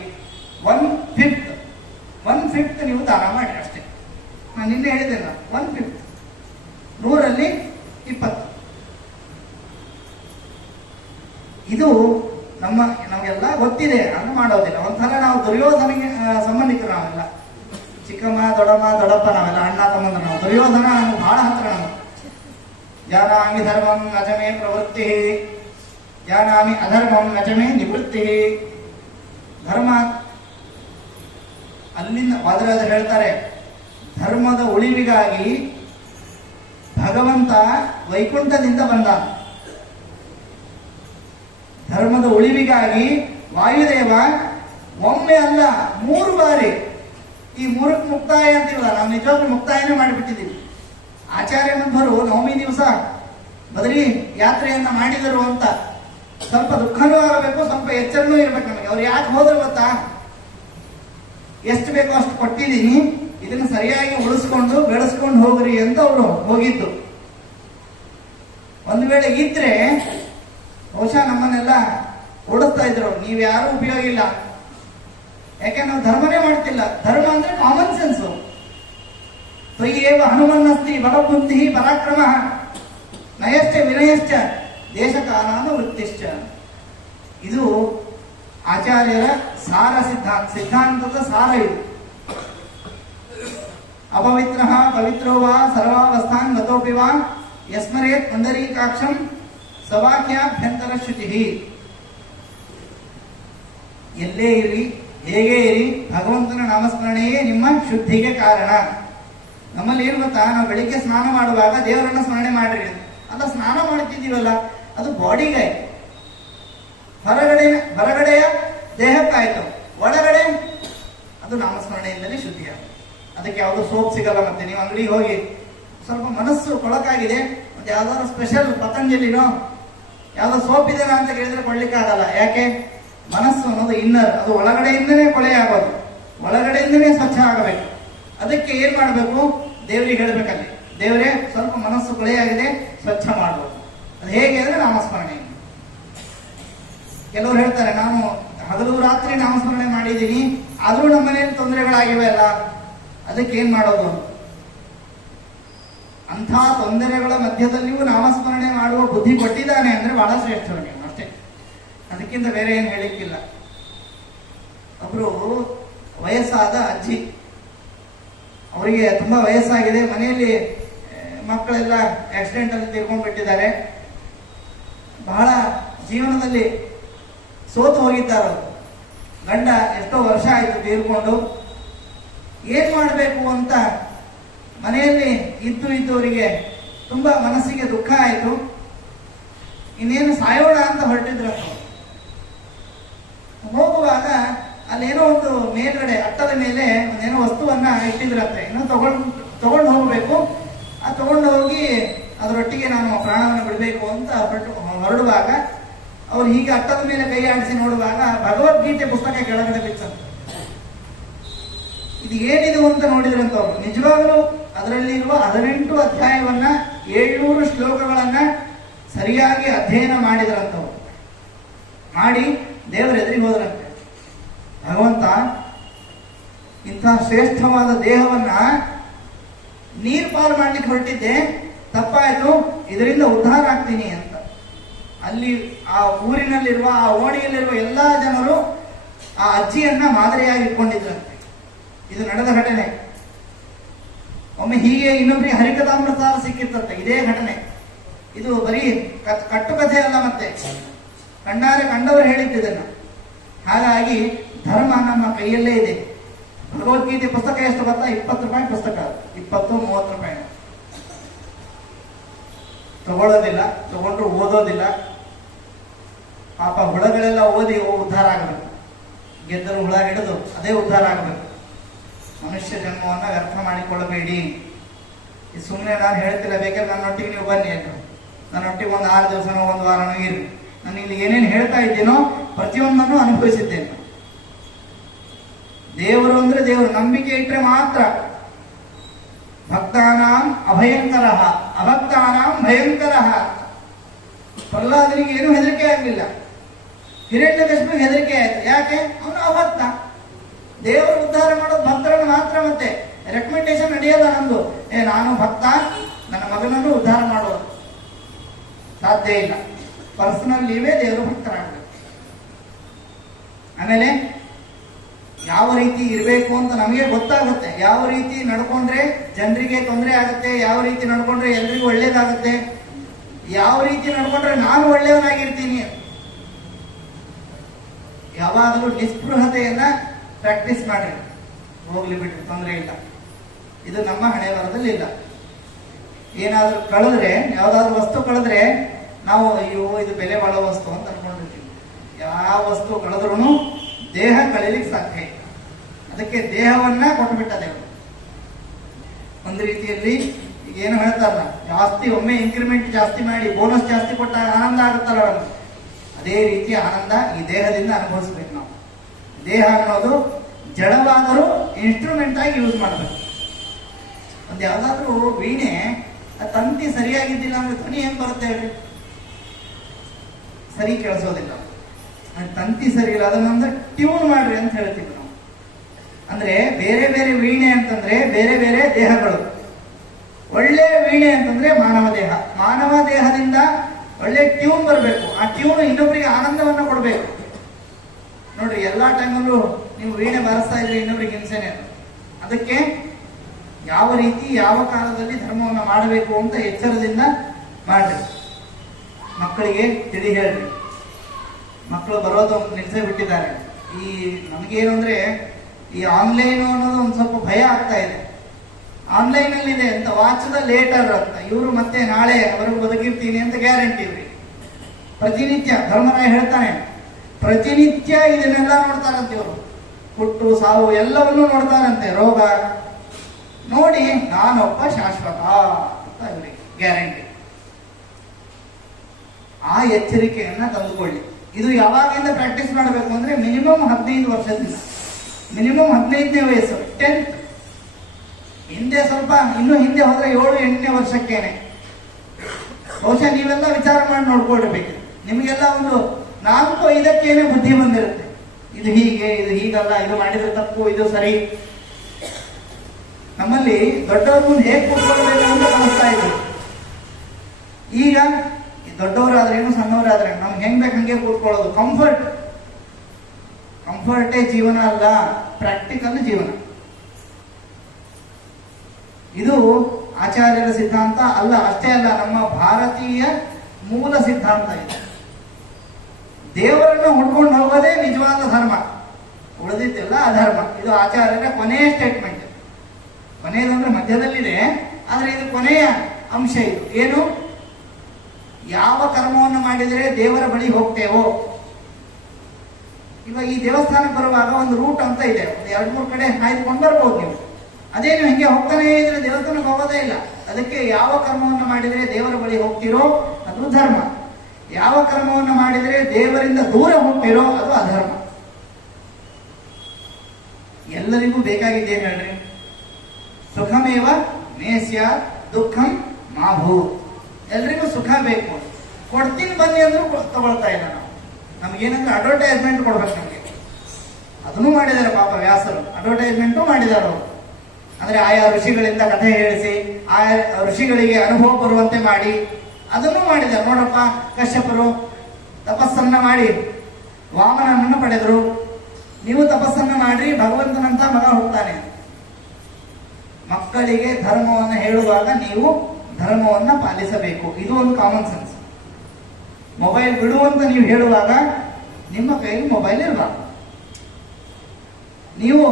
1/5 ನೀವು ದಾನ ಮಾಡಿ ಅಷ್ಟೇ. ನಾನು ನಿನ್ನೆ ಹೇಳಿದ್ದೇನೆ, 1/5, 100ರಲ್ಲಿ 20. ಇದು ನಮಗೆಲ್ಲ ಗೊತ್ತಿದೆ, ಅದು ಮಾಡೋದಿಲ್ಲ. ಒಂದ್ಸಲ ನಾವು ದುರ್ಯೋಧನಿಗೆ ಸಂಬಂಧಿಕರು ನಾವೆಲ್ಲ, ಚಿಕ್ಕಮ್ಮ, ದೊಡ್ಡಪ್ಪ, ನಾವೆಲ್ಲ ಅಣ್ಣ ತಮ್ಮಂದ್ರ. ನಾವು ದುರ್ಯೋಧನ ನಮ್ಗೆ ಬಹಳ ಹತ್ರ. ನಾವು ಜಾನಾಮಿ ಧರ್ಮಂ ನಚಮೇ ಪ್ರವೃತ್ತಿ, ಜಾನಾಮಿ ಅಧರ್ಮಂ ನಚಮೇ ನಿವೃತ್ತಿ. ಧರ್ಮ ಅಲ್ಲಿಂದ ವಾದರಾಜರು ಹೇಳ್ತಾರೆ, ಧರ್ಮದ ಉಳಿವಿಗಾಗಿ ಭಗವಂತ ವೈಕುಂಠದಿಂದ ಬಂದ. ಧರ್ಮದ ಉಳಿವಿಗಾಗಿ ವಾಯುದೇವ ಒಮ್ಮೆ ಅಲ್ಲ 3 ಬಾರಿ, ಈ 3ಕ್ಕೆ ಮುಕ್ತಾಯ ಅಂತೀವಲ್ಲ, ನಾವು ನಿಜವಾಗ್ಲೂ ಮುಕ್ತಾಯನೇ ಮಾಡಿಬಿಟ್ಟಿದ್ದೀವಿ. ಆಚಾರ್ಯ ಮಧ್ವರು ನವಮಿ ದಿವಸ ಬದಲಿ ಯಾತ್ರೆಯನ್ನ ಮಾಡಿದರು ಅಂತ ಸ್ವಲ್ಪ ದುಃಖನೂ ಆಗಬೇಕು, ಸ್ವಲ್ಪ ಎಚ್ಚರನೂ ಇರ್ಬೇಕು ನಮಗೆ. ಅವ್ರು ಯಾಕೆ ಹೋದ್ರು ಗೊತ್ತಾ? ಎಷ್ಟು ಬೇಕೋ ಅಷ್ಟು ಕೊಟ್ಟಿದ್ದೀನಿ, ಇದನ್ನು ಸರಿಯಾಗಿ ಉಳಿಸ್ಕೊಂಡು ಬೆಳೆಸ್ಕೊಂಡು ಹೋಗ್ರಿ ಅಂತ ಅವರು ಹೋಗಿದ್ದು. ಒಂದು ವೇಳೆ ಇದ್ರೆ ಬಹುಶಃ ನಮ್ಮನ್ನೆಲ್ಲ ಓಡಿಸ್ತಾ ಇದ್ರು, ನೀವ್ ಯಾರು ಉಪಯೋಗ ಇಲ್ಲ, ಯಾಕೆ ನಾವು ಧರ್ಮನೇ ಮಾಡ್ತಿಲ್ಲ. ಧರ್ಮ ಅಂದ್ರೆ ಕಾಮನ್ ಸೆನ್ಸ್. ತ್ವಯ್ಯೇವ ಹನುಮನ್ನಸ್ತಿ ಬಲಬುದ್ಧಿ ಪರಾಕ್ರಮ ನಯಶ್ಚ ವಿನಯಶ್ಚ ದೇಶಕಾಲಾನ ವೃತ್ತಿಶ್ಚ. ಇದು ಆಚಾರ್ಯರ ಸಾರ ಸಿದ್ಧಾಂತದ ಸಾರ ಇದು. ಅಪವಿತ್ರ ಪವಿತ್ರೋ ವಾ ಸರ್ವಾವಸ್ಥಾನ್ ಗತೋಪಿ ವಾ ಯಸ್ಮರೇತ್ ಪುಂಡರೀಕಾಕ್ಷಂ ಸವಾಕ್ಯಾಭ್ಯಂತರ ಶುಚಿ. ಎಲ್ಲೇ ಇರಿ, ಹೇಗೆ ಇರಿ, ಭಗವಂತನ ನಾಮಸ್ಮರಣೆಯೇ ನಿಮ್ಮ ಶುದ್ಧಿಗೆ ಕಾರಣ. ನಮ್ಮಲ್ಲಿ ಏನು ಗೊತ್ತಾ, ನಾವು ಬೆಳಿಗ್ಗೆ ಸ್ನಾನ ಮಾಡುವಾಗ ದೇವರನ್ನ ಸ್ಮರಣೆ ಮಾಡ್ರಿ ಅಲ್ಲ, ಸ್ನಾನ ಮಾಡ್ತಿದ್ದೀವಲ್ಲ ಅದು ಬಾಡಿಗೆ, ಹೊರಗಡೆಯ ದೇಹಕ್ಕಾಯ್ತು, ಒಳಗಡೆ ಅದು ನಾಮಸ್ಮರಣೆಯಿಂದಲೇ ಶುದ್ಧಿಯಾಗ. ಅದಕ್ಕೆ ಯಾವುದು ಸೋಪ್ ಸಿಗಲ್ಲ. ಮತ್ತೆ ನೀವು ಅಂಗಡಿಗೆ ಹೋಗಿ ಸ್ವಲ್ಪ ಮನಸ್ಸು ಕೊಳಕಾಗಿದೆ, ಮತ್ತೆ ಯಾವ್ದಾದ್ರು ಸ್ಪೆಷಲ್ ಪತಂಜಲಿನೋ ಯಾವ್ದೋ ಸೋಪ್ ಇದೆನಾ ಅಂತ ಕೇಳಿದ್ರೆ ಕೊಡ್ಲಿಕ್ಕೆ ಆಗಲ್ಲ. ಯಾಕೆ? ಮನಸ್ಸು ಅನ್ನೋದು ಇನ್ನರ್, ಅದು ಒಳಗಡೆಯಿಂದನೇ ಕೊಳೆ ಆಗೋದು, ಒಳಗಡೆಯಿಂದನೇ ಸ್ವಚ್ಛ ಆಗಬೇಕು. ಅದಕ್ಕೆ ಏನ್ ಮಾಡಬೇಕು? ದೇವರಿಗೆ ಹೇಳ್ಬೇಕಲ್ಲಿ, ದೇವರೇ ಸ್ವಲ್ಪ ಮನಸ್ಸು ಕೊಳೆಯಾಗಿದೆ, ಸ್ವಚ್ಛ ಮಾಡಬಹುದು. ಅದು ಹೇಗೆ ಅಂದ್ರೆ ನಾಮಸ್ಮರಣೆ. ಕೆಲವರು ಹೇಳ್ತಾರೆ, ನಾನು ಹಗಲು ರಾತ್ರಿ ನಾಮಸ್ಮರಣೆ ಮಾಡಿದ್ದೀನಿ, ಆದ್ರೂ ನಮ್ಮ ಮನೆಯಲ್ಲಿ ತೊಂದರೆಗಳಾಗಿವೆ ಅಲ್ಲ, ಅದಕ್ಕೆ ಏನ್ ಮಾಡೋದು? ಅಂಥ ತೊಂದರೆಗಳ ಮಧ್ಯದಲ್ಲಿಯೂ ನಾಮಸ್ಮರಣೆ ಮಾಡುವ ಬುದ್ಧಿ ಕೊಟ್ಟಿದ್ದಾನೆ ಅಂದ್ರೆ ಬಹಳ ಶ್ರೇಷ್ಠವನೇ ಅಷ್ಟೇ, ಅದಕ್ಕಿಂತ ಬೇರೆ ಏನು ಹೇಳಿಕ್ಕಿಲ್ಲ. ಒಬ್ರು ವಯಸ್ಸಾದ ಅಜ್ಜಿ, ಅವರಿಗೆ ತುಂಬಾ ವಯಸ್ಸಾಗಿದೆ, ಮನೆಯಲ್ಲಿ ಮಕ್ಕಳೆಲ್ಲ ಆಕ್ಸಿಡೆಂಟ್ ಅಲ್ಲಿ ತೀರ್ಕೊಂಡ್ಬಿಟ್ಟಿದ್ದಾರೆ, ಬಹಳ ಜೀವನದಲ್ಲಿ ಸೋತು ಹೋಗಿದ್ದಾರೆ. ಗಂಡ ಎಷ್ಟೋ ವರ್ಷ ಆಯ್ತು ತೀರ್ಕೊಂಡು. ಏನ್ ಮಾಡಬೇಕು ಅಂತ ಮನೆಯಲ್ಲಿ ಇದ್ದವರಿಗೆ ತುಂಬಾ ಮನಸ್ಸಿಗೆ ದುಃಖ ಆಯ್ತು. ಇನ್ನೇನು ಸಾಯೋಣ ಅಂತ ಹೊರಟಿದ್ರು. ಹೋಗುವಾಗ ಅಲ್ಲೇನೋ ಒಂದು ಮೇಲ್ಗಡೆ ಅಟ್ಟದ ಮೇಲೆ ಒಂದೇನೋ ವಸ್ತುವನ್ನ ಇಟ್ಟಿದ್ರಂತೆ, ಏನೋ ತಗೊಂಡು ಹೋಗ್ಬೇಕು. ಆ ತಗೊಂಡು ಹೋಗಿ ಅದರೊಟ್ಟಿಗೆ ನಾನು ಪ್ರಾಣವನ್ನು ಬಿಡಬೇಕು ಅಂತ ಹೊರಡುವಾಗ ಅವ್ರು ಹೀಗೆ ಅಟ್ಟದ ಮೇಲೆ ಕೈ ಆಡಿಸಿ ನೋಡುವಾಗ ಭಗವದ್ಗೀತೆ ಪುಸ್ತಕ ಕೆಳಗಡೆ ಬಿತ್ತಂತೆ. ಇದು ಏನಿದು ಅಂತ ನೋಡಿದ್ರಂತ ಅವರು. ನಿಜವಾಗಲೂ ಅದರಲ್ಲಿರುವ 18 ಅಧ್ಯಾಯವನ್ನ 700 ಶ್ಲೋಕಗಳನ್ನ ಸರಿಯಾಗಿ ಅಧ್ಯಯನ ಮಾಡಿದ್ರಂತವ್ರು. ಮಾಡಿ ದೇವರ ಎದುರಿಗೆ ಹೋದ್ರಂತೆ. ಭಗವಂತ, ಇಂಥ ಶ್ರೇಷ್ಠವಾದ ದೇಹವನ್ನ ನೀರ್ ಪಾಲು ಮಾಡ್ಲಿಕ್ಕೆ ಹೊರಟಿದ್ದೆ, ತಪ್ಪಾಯ್ತು, ಇದರಿಂದ ಉದ್ಧಾರ ಆಗ್ತೀನಿ ಅಂತ. ಅಲ್ಲಿ ಆ ಊರಿನಲ್ಲಿರುವ, ಆ ಓಣಿಯಲ್ಲಿರುವ ಎಲ್ಲಾ ಜನರು ಆ ಅಜ್ಜಿಯನ್ನ ಮಾದರಿಯಾಗಿ ಇಟ್ಕೊಂಡಿದ್ರಂತೆ. ಇದು ನಡೆದ ಘಟನೆ. ಒಮ್ಮೆ ಹೀಗೆ ಇನ್ನೊಬ್ಬರಿಗೆ ಹರಿಕಥಾಮೃತ ಸಿಕ್ಕಿತ್ತಂತೆ, ಇದೇ ಘಟನೆ. ಇದು ಬರೀ ಕಟ್ಟುಕಥೆ ಅಲ್ಲ, ಮತ್ತೆ ಕಣ್ಣಾರೆ ಕಂಡವರು ಹೇಳಿದ್ದನ್ನು. ಹಾಗಾಗಿ ಧರ್ಮ ನಮ್ಮ ಕೈಯಲ್ಲೇ ಇದೆ. ಭಗವದ್ಗೀತೆ ಪುಸ್ತಕ ಎಷ್ಟು ಗೊತ್ತಾ? 20 ರೂಪಾಯಿ ಪುಸ್ತಕ, 20-30 ರೂಪಾಯಿ. ತಗೊಳ್ಳೋದಿಲ್ಲ, ತಗೊಂಡ್ರು ಓದೋದಿಲ್ಲ. ಪಾಪ ಹುಳಗಳೆಲ್ಲ ಓದಿ ಉದ್ಧಾರ ಆಗಬೇಕು, ಗೆದ್ದರು ಹುಳ ಹಿಡಿದು ಅದೇ ಉದ್ಧಾರ ಆಗಬೇಕು. ಮನುಷ್ಯ ಜನ್ಮವನ್ನ ವ್ಯರ್ಥ ಮಾಡಿಕೊಳ್ಳಬೇಡಿ. ಇದು ಸುಮ್ಮನೆ ನಾನು ಹೇಳ್ತಿಲ್ಲ, ಬೇಕಾದ್ರೆ ನನ್ನೊಟ್ಟಿಗೆ ನೀವು ಬನ್ನಿ ಅಂತ, ನನ್ನೊಟ್ಟಿಗೆ ಒಂದು 6 ದಿವಸನೋ 1 ವಾರನೋ ಇರಿ. ನಾನು ಇಲ್ಲಿ ಏನೇನು ಹೇಳ್ತಾ ಇದ್ದೀನೋ ಪ್ರತಿಯೊಂದನ್ನು ಅನುಭವಿಸಿದ್ದೇನೆ. ದೇವರು ಅಂದ್ರೆ ದೇವರು, ನಂಬಿಕೆ ಇಟ್ಟರೆ ಮಾತ್ರ. ಭಕ್ತಾನಾಂ ಅಭಯಂಕರ, ಅಭಕ್ತಾನಾಂ ಭಯಂಕರ. ಪ್ರಹ್ಲಾದನಿಗೆ ಏನು ಹೆದರಿಕೆ ಆಗಲಿಲ್ಲ, ಹಿರಣ್ಯಕಶಿಪಿಗೆ ಹೆದರಿಕೆ ಆಯ್ತು. ಯಾಕೆ? ಅವನು ಅಭಕ್ತ. ದೇವರು ಉದ್ಧಾರ ಮಾಡೋದು ಭಕ್ತರನ್ನು ಮಾತ್ರ. ಮತ್ತೆ ರೆಕಮೆಂಡೇಶನ್ ನಡೆಯಲ್ಲ ನಮ್ದು, ನಾನು ಭಕ್ತ, ನನ್ನ ಮಗನನ್ನು ಉದ್ಧಾರ ಮಾಡೋದು ಸಾಧ್ಯ ಇಲ್ಲ. ಪರ್ಸನಲ್ ನೀವೇ ದೇವರು ಭಕ್ತರಾಗಬೇಕು. ಆಮೇಲೆ ಯಾವ ರೀತಿ ಇರಬೇಕು ಅಂತ ನಮಗೆ ಗೊತ್ತಾಗುತ್ತೆ. ಯಾವ ರೀತಿ ನಡ್ಕೊಂಡ್ರೆ ಜನರಿಗೆ ತೊಂದರೆ ಆಗುತ್ತೆ, ಯಾವ ರೀತಿ ನಡ್ಕೊಂಡ್ರೆ ಎಲ್ರಿಗೂ ಒಳ್ಳೇದಾಗುತ್ತೆ, ಯಾವ ರೀತಿ ನಡ್ಕೊಂಡ್ರೆ ನಾನು ಒಳ್ಳೆಯವನಾಗಿರ್ತೀನಿ. ಯಾವಾಗಲೂ ನಿಸ್ಪೃಹತೆಯನ್ನ ಪ್ರಾಕ್ಟೀಸ್ ಮಾಡಿ, ಹೋಗ್ಲಿ ಬಿಟ್ರೆ ತೊಂದರೆ ಇಲ್ಲ. ಇದು ನಮ್ಮ ಹಣೆ ಬರದಲ್ಲಿ ಇಲ್ಲ. ಏನಾದ್ರೂ ಕಳೆದ್ರೆ, ಯಾವ್ದಾದ್ರು ವಸ್ತು ಕಳೆದ್ರೆ ನಾವು ಅಯ್ಯೋ ಇದು ಬೆಲೆ ಬಾಳೋ ವಸ್ತು ಅಂತ ಅನ್ಕೊಂಡಿರ್ತೀವಿ. ಯಾವ ವಸ್ತು ಕಳೆದ್ರೂ ದೇಹ ಕಳೀಲಿಕ್ಕೆ ಸಾಧ್ಯ ಇಲ್ಲ. ಅದಕ್ಕೆ ದೇಹವನ್ನ ಕೊಟ್ಟುಬಿಟ್ಟ ದೇವರು. ಒಂದು ರೀತಿಯಲ್ಲಿ ಈಗ ಏನು ಹೇಳ್ತಾರಲ್ಲ, ಜಾಸ್ತಿ ಒಮ್ಮೆ ಇನ್ಕ್ರಿಮೆಂಟ್ ಜಾಸ್ತಿ ಮಾಡಿ ಬೋನಸ್ ಜಾಸ್ತಿ ಕೊಟ್ಟಾಗ ಆನಂದ ಆಗುತ್ತಲ್ಲ ನಮ್ಗೆ, ಅದೇ ರೀತಿ ಆನಂದ ಈ ದೇಹದಿಂದ ಅನುಭವಿಸ್ಬೇಕು ನಾವು. ದೇಹ ಅನ್ನೋದು ಜಡವಾದರೂ ಇನ್ಸ್ಟ್ರೂಮೆಂಟ್ ಆಗಿ ಯೂಸ್ ಮಾಡಬೇಕು. ಒಂದು ಯಾವ್ದಾದ್ರು ವೀಣೆ ತಂತಿ ಸರಿಯಾಗಿದ್ದಿಲ್ಲ ಅಂದ್ರೆ ಧ್ವನಿ ಹೆಂಗ್ ಬರುತ್ತೆ ಹೇಳ್ರಿ? ಸರಿ ಕೇಳಿಸೋದಿಲ್ಲ. ತಂತಿ ಸರಿ ಇಲ್ಲ, ಅದನ್ನೊಂದು ಟ್ಯೂನ್ ಮಾಡ್ರಿ ಅಂತ ಹೇಳ್ತೀವಿ ನಾವು. ಅಂದ್ರೆ ಬೇರೆ ಬೇರೆ ವೀಣೆ ಅಂತಂದ್ರೆ ಬೇರೆ ಬೇರೆ ದೇಹಗಳು. ಒಳ್ಳೆ ವೀಣೆ ಅಂತಂದ್ರೆ ಮಾನವ ದೇಹ. ಮಾನವ ದೇಹದಿಂದ ಒಳ್ಳೆ ಟ್ಯೂನ್ ಬರಬೇಕು. ಆ ಟ್ಯೂನ್ ಇನ್ನೊಬ್ಬರಿಗೆ ಆನಂದವನ್ನ ಕೊಡಬೇಕು. ನೋಡ್ರಿ, ಎಲ್ಲಾ ಟೈಮಲ್ಲೂ ನೀವು ವೀಣೆ ಬಾರಿಸ್ತಾ ಇದ್ರೆ ಇನ್ನೊಬ್ರಿಗೆ ಹಿಂಸೆನೆ. ಅದಕ್ಕೆ ಯಾವ ರೀತಿ ಯಾವ ಕಾಲದಲ್ಲಿ ಧರ್ಮವನ್ನು ಮಾಡಬೇಕು ಅಂತ ಎಚ್ಚರದಿಂದ ಮಾಡ್ರಿ. ಮಕ್ಕಳಿಗೆ ತಿಳಿ ಹೇಳ್ರಿ. ಮಕ್ಕಳು ಬರೋದು ನಿಲ್ಸೇ ಬಿಟ್ಟಿದ್ದಾರೆ. ಈ ನಮಗೇನು ಅಂದ್ರೆ ಈ ಆನ್ಲೈನ್ ಅನ್ನೋದು ಒಂದು ಸ್ವಲ್ಪ ಭಯ ಆಗ್ತಾ ಇದೆ. ಆನ್ಲೈನ್ ಅಲ್ಲಿ ಇದೆ ಅಂತ ವಾಚದ ಲೇಟರ್ ಅಂತ, ಇವರು ಮತ್ತೆ ನಾಳೆ ಅವರಿಗೆ ಬದುಕಿರ್ತೀನಿ ಅಂತ ಗ್ಯಾರಂಟಿ ಇವ್ರಿ. ಪ್ರತಿನಿತ್ಯ ಧರ್ಮರಾಯ ಹೇಳ್ತಾನೆ, ಪ್ರತಿನಿತ್ಯ ಇದನ್ನೆಲ್ಲ ನೋಡ್ತಾರಂತೆ ಇವರು. ಹುಟ್ಟು ಸಾವು ಎಲ್ಲವನ್ನೂ ನೋಡ್ತಾರಂತೆ. ರೋಗ ನೋಡಿ ನಾನೊಬ್ಬ ಶಾಶ್ವತ ಅಂತ ಇವರಿಗೆ ಗ್ಯಾರಂಟಿ. ಆ ಎಚ್ಚರಿಕೆಯನ್ನ ತಂದುಕೊಳ್ಳಿ. ಇದು ಯಾವಾಗಿಂದ ಪ್ರಾಕ್ಟೀಸ್ ಮಾಡಬೇಕು ಅಂದ್ರೆ ಮಿನಿಮಮ್ 15 ವರ್ಷದಿಂದ, ಮಿನಿಮಮ್ 15ನೇ ವಯಸ್ಸು, 10th. ಹಿಂದೆ ಸ್ವಲ್ಪ ಇನ್ನು ಹಿಂದೆ ಹೋದ್ರೆ 7-8ನೇ ವರ್ಷಕ್ಕೇನೆ. ಬಹುಶಃ ನೀವೆಲ್ಲ ವಿಚಾರ ಮಾಡಿ ನೋಡ್ಕೊಳ್ಬೇಕು. ನಿಮಗೆಲ್ಲ ಒಂದು 4-5ಕ್ಕೇನೆ ಬುದ್ಧಿ ಬಂದಿರುತ್ತೆ. ಇದು ಹೀಗೆ, ಇದು ಹೀಗಲ್ಲ, ಇದು ಮಾಡಿದ್ರೆ ತಪ್ಪು, ಇದು ಸರಿ. ನಮ್ಮಲ್ಲಿ ದೊಡ್ಡವ್ರ ಮುಂದೆ ಹೇಗೆ ಕೂತ್ಕೊಳ್ಬೇಕು ಅಂತ ಕಲಿಸ್ತಾ ಇದ್ರು. ಈಗ ದೊಡ್ಡವರಾದ್ರೇನು ಸಣ್ಣವರಾದ್ರೇನು ನಮ್ಗೆ ಹೆಂಗ್ ಬೇಕು ಹಂಗೆ ಕೂತ್ಕೊಳ್ಳೋದು. ಕಂಫರ್ಟೇ ಜೀವನ ಅಲ್ಲ, ಪ್ರಾಕ್ಟಿಕಲ್ ಜೀವನ. ಇದು ಆಚಾರ್ಯರ ಸಿದ್ಧಾಂತ ಅಲ್ಲ, ಅಷ್ಟೇ ಅಲ್ಲ, ನಮ್ಮ ಭಾರತೀಯ ಮೂಲ ಸಿದ್ಧಾಂತ ಇದೆ. ದೇವರನ್ನು ಹುಡ್ಕೊಂಡು ಹೋಗೋದೇ ನಿಜವಾದ ಧರ್ಮ, ಉಳಿದಿದ್ದೆಲ್ಲ ಅಧರ್ಮ. ಇದು ಆಚಾರ್ಯರ ಕೊನೆಯ ಸ್ಟೇಟ್ಮೆಂಟ್. ಕೊನೆಯದಂದ್ರೆ ಮಧ್ಯದಲ್ಲಿದೆ, ಆದ್ರೆ ಇದು ಕೊನೆಯ ಅಂಶ. ಇದು ಏನು? ಯಾವ ಕರ್ಮವನ್ನು ಮಾಡಿದರೆ ದೇವರ ಬಳಿ ಹೋಗ್ತೇವೋ. ಇವಾಗ ಈ ದೇವಸ್ಥಾನಕ್ಕೆ ಬರುವಾಗ ಒಂದು ರೂಟ್ ಅಂತ ಇದೆ, ಒಂದು 2-3 ಕಡೆ ಆಯ್ದುಕೊಂಡು ಬರ್ಬೋದು ನೀವು. ಅದೇ ನೀವು ಹಿಂಗೆ ಹೋಗ್ತಾನೆ ಇದ್ರೆ ದೇವಸ್ಥಾನಕ್ಕೆ ಹೋಗೋದೇ ಇಲ್ಲ. ಅದಕ್ಕೆ ಯಾವ ಕರ್ಮವನ್ನು ಮಾಡಿದರೆ ದೇವರ ಬಳಿ ಹೋಗ್ತಿರೋ ಅದು ಧರ್ಮ, ಯಾವ ಕರ್ಮವನ್ನು ಮಾಡಿದರೆ ದೇವರಿಂದ ದೂರ ಹೋಗ್ತಿರೋ ಅದು ಅಧರ್ಮ. ಎಲ್ಲರಿಗೂ ಬೇಕಾಗಿದ್ದೇನೆ ಹೇಳ್ರಿ, ಸುಖಮೇವ ಮೇ ಸ್ಯಾತ್ ದುಃಖಂ ಮಾ ಭೂತ್. ಎಲ್ರಿಗೂ ಸುಖ ಬೇಕು. ಕೊಡ್ತೀನಿ ಬನ್ನಿ ಅಂದ್ರೂ ತಗೊಳ್ತಾ ಇಲ್ಲ ನಾವು. ನಮ್ಗೇನಂದ್ರೆ ಅಡ್ವರ್ಟೈಸ್ಮೆಂಟ್ ಕೊಡ್ಬೇಕು ನಮಗೆ. ಅದನ್ನು ಮಾಡಿದ್ದಾರೆ ಪಾಪ ವ್ಯಾಸರು, ಅಡ್ವರ್ಟೈಸ್ಮೆಂಟು ಮಾಡಿದ್ದಾರೆ ಅವರು. ಅಂದ್ರೆ ಆಯಾ ಋಷಿಗಳಿಂದ ಕಥೆ ಹೇಳಿಸಿ ಆಯಾ ಋಷಿಗಳಿಗೆ ಅನುಭವ ಬರುವಂತೆ ಮಾಡಿ ಅದನ್ನು ಮಾಡಿದ್ದಾರೆ. ನೋಡಪ್ಪ, ಕಶ್ಯಪರು ತಪಸ್ಸನ್ನ ಮಾಡಿ ವಾಮನನನ್ನು ಪಡೆದರು, ನೀವು ತಪಸ್ಸನ್ನ ಮಾಡ್ರಿ, ಭಗವಂತನಂತ ಮಗ ಹೋಗ್ತಾನೆ. ಮಕ್ಕಳಿಗೆ ಧರ್ಮವನ್ನು ಹೇಳುವಾಗ ನೀವು ಧರ್ಮವನ್ನ ಪಾಲಿಸಬೇಕು. ಇದು ಒಂದು ಕಾಮನ್ ಸೆನ್ಸ್. ಮೊಬೈಲ್ ಬಿಡುವಂತ ನೀವು ಹೇಳುವಾಗ ನಿಮ್ಮ ಕೈಯಲ್ಲಿ ಮೊಬೈಲ್ ಇರಬಾರ್ದು. ನೀವು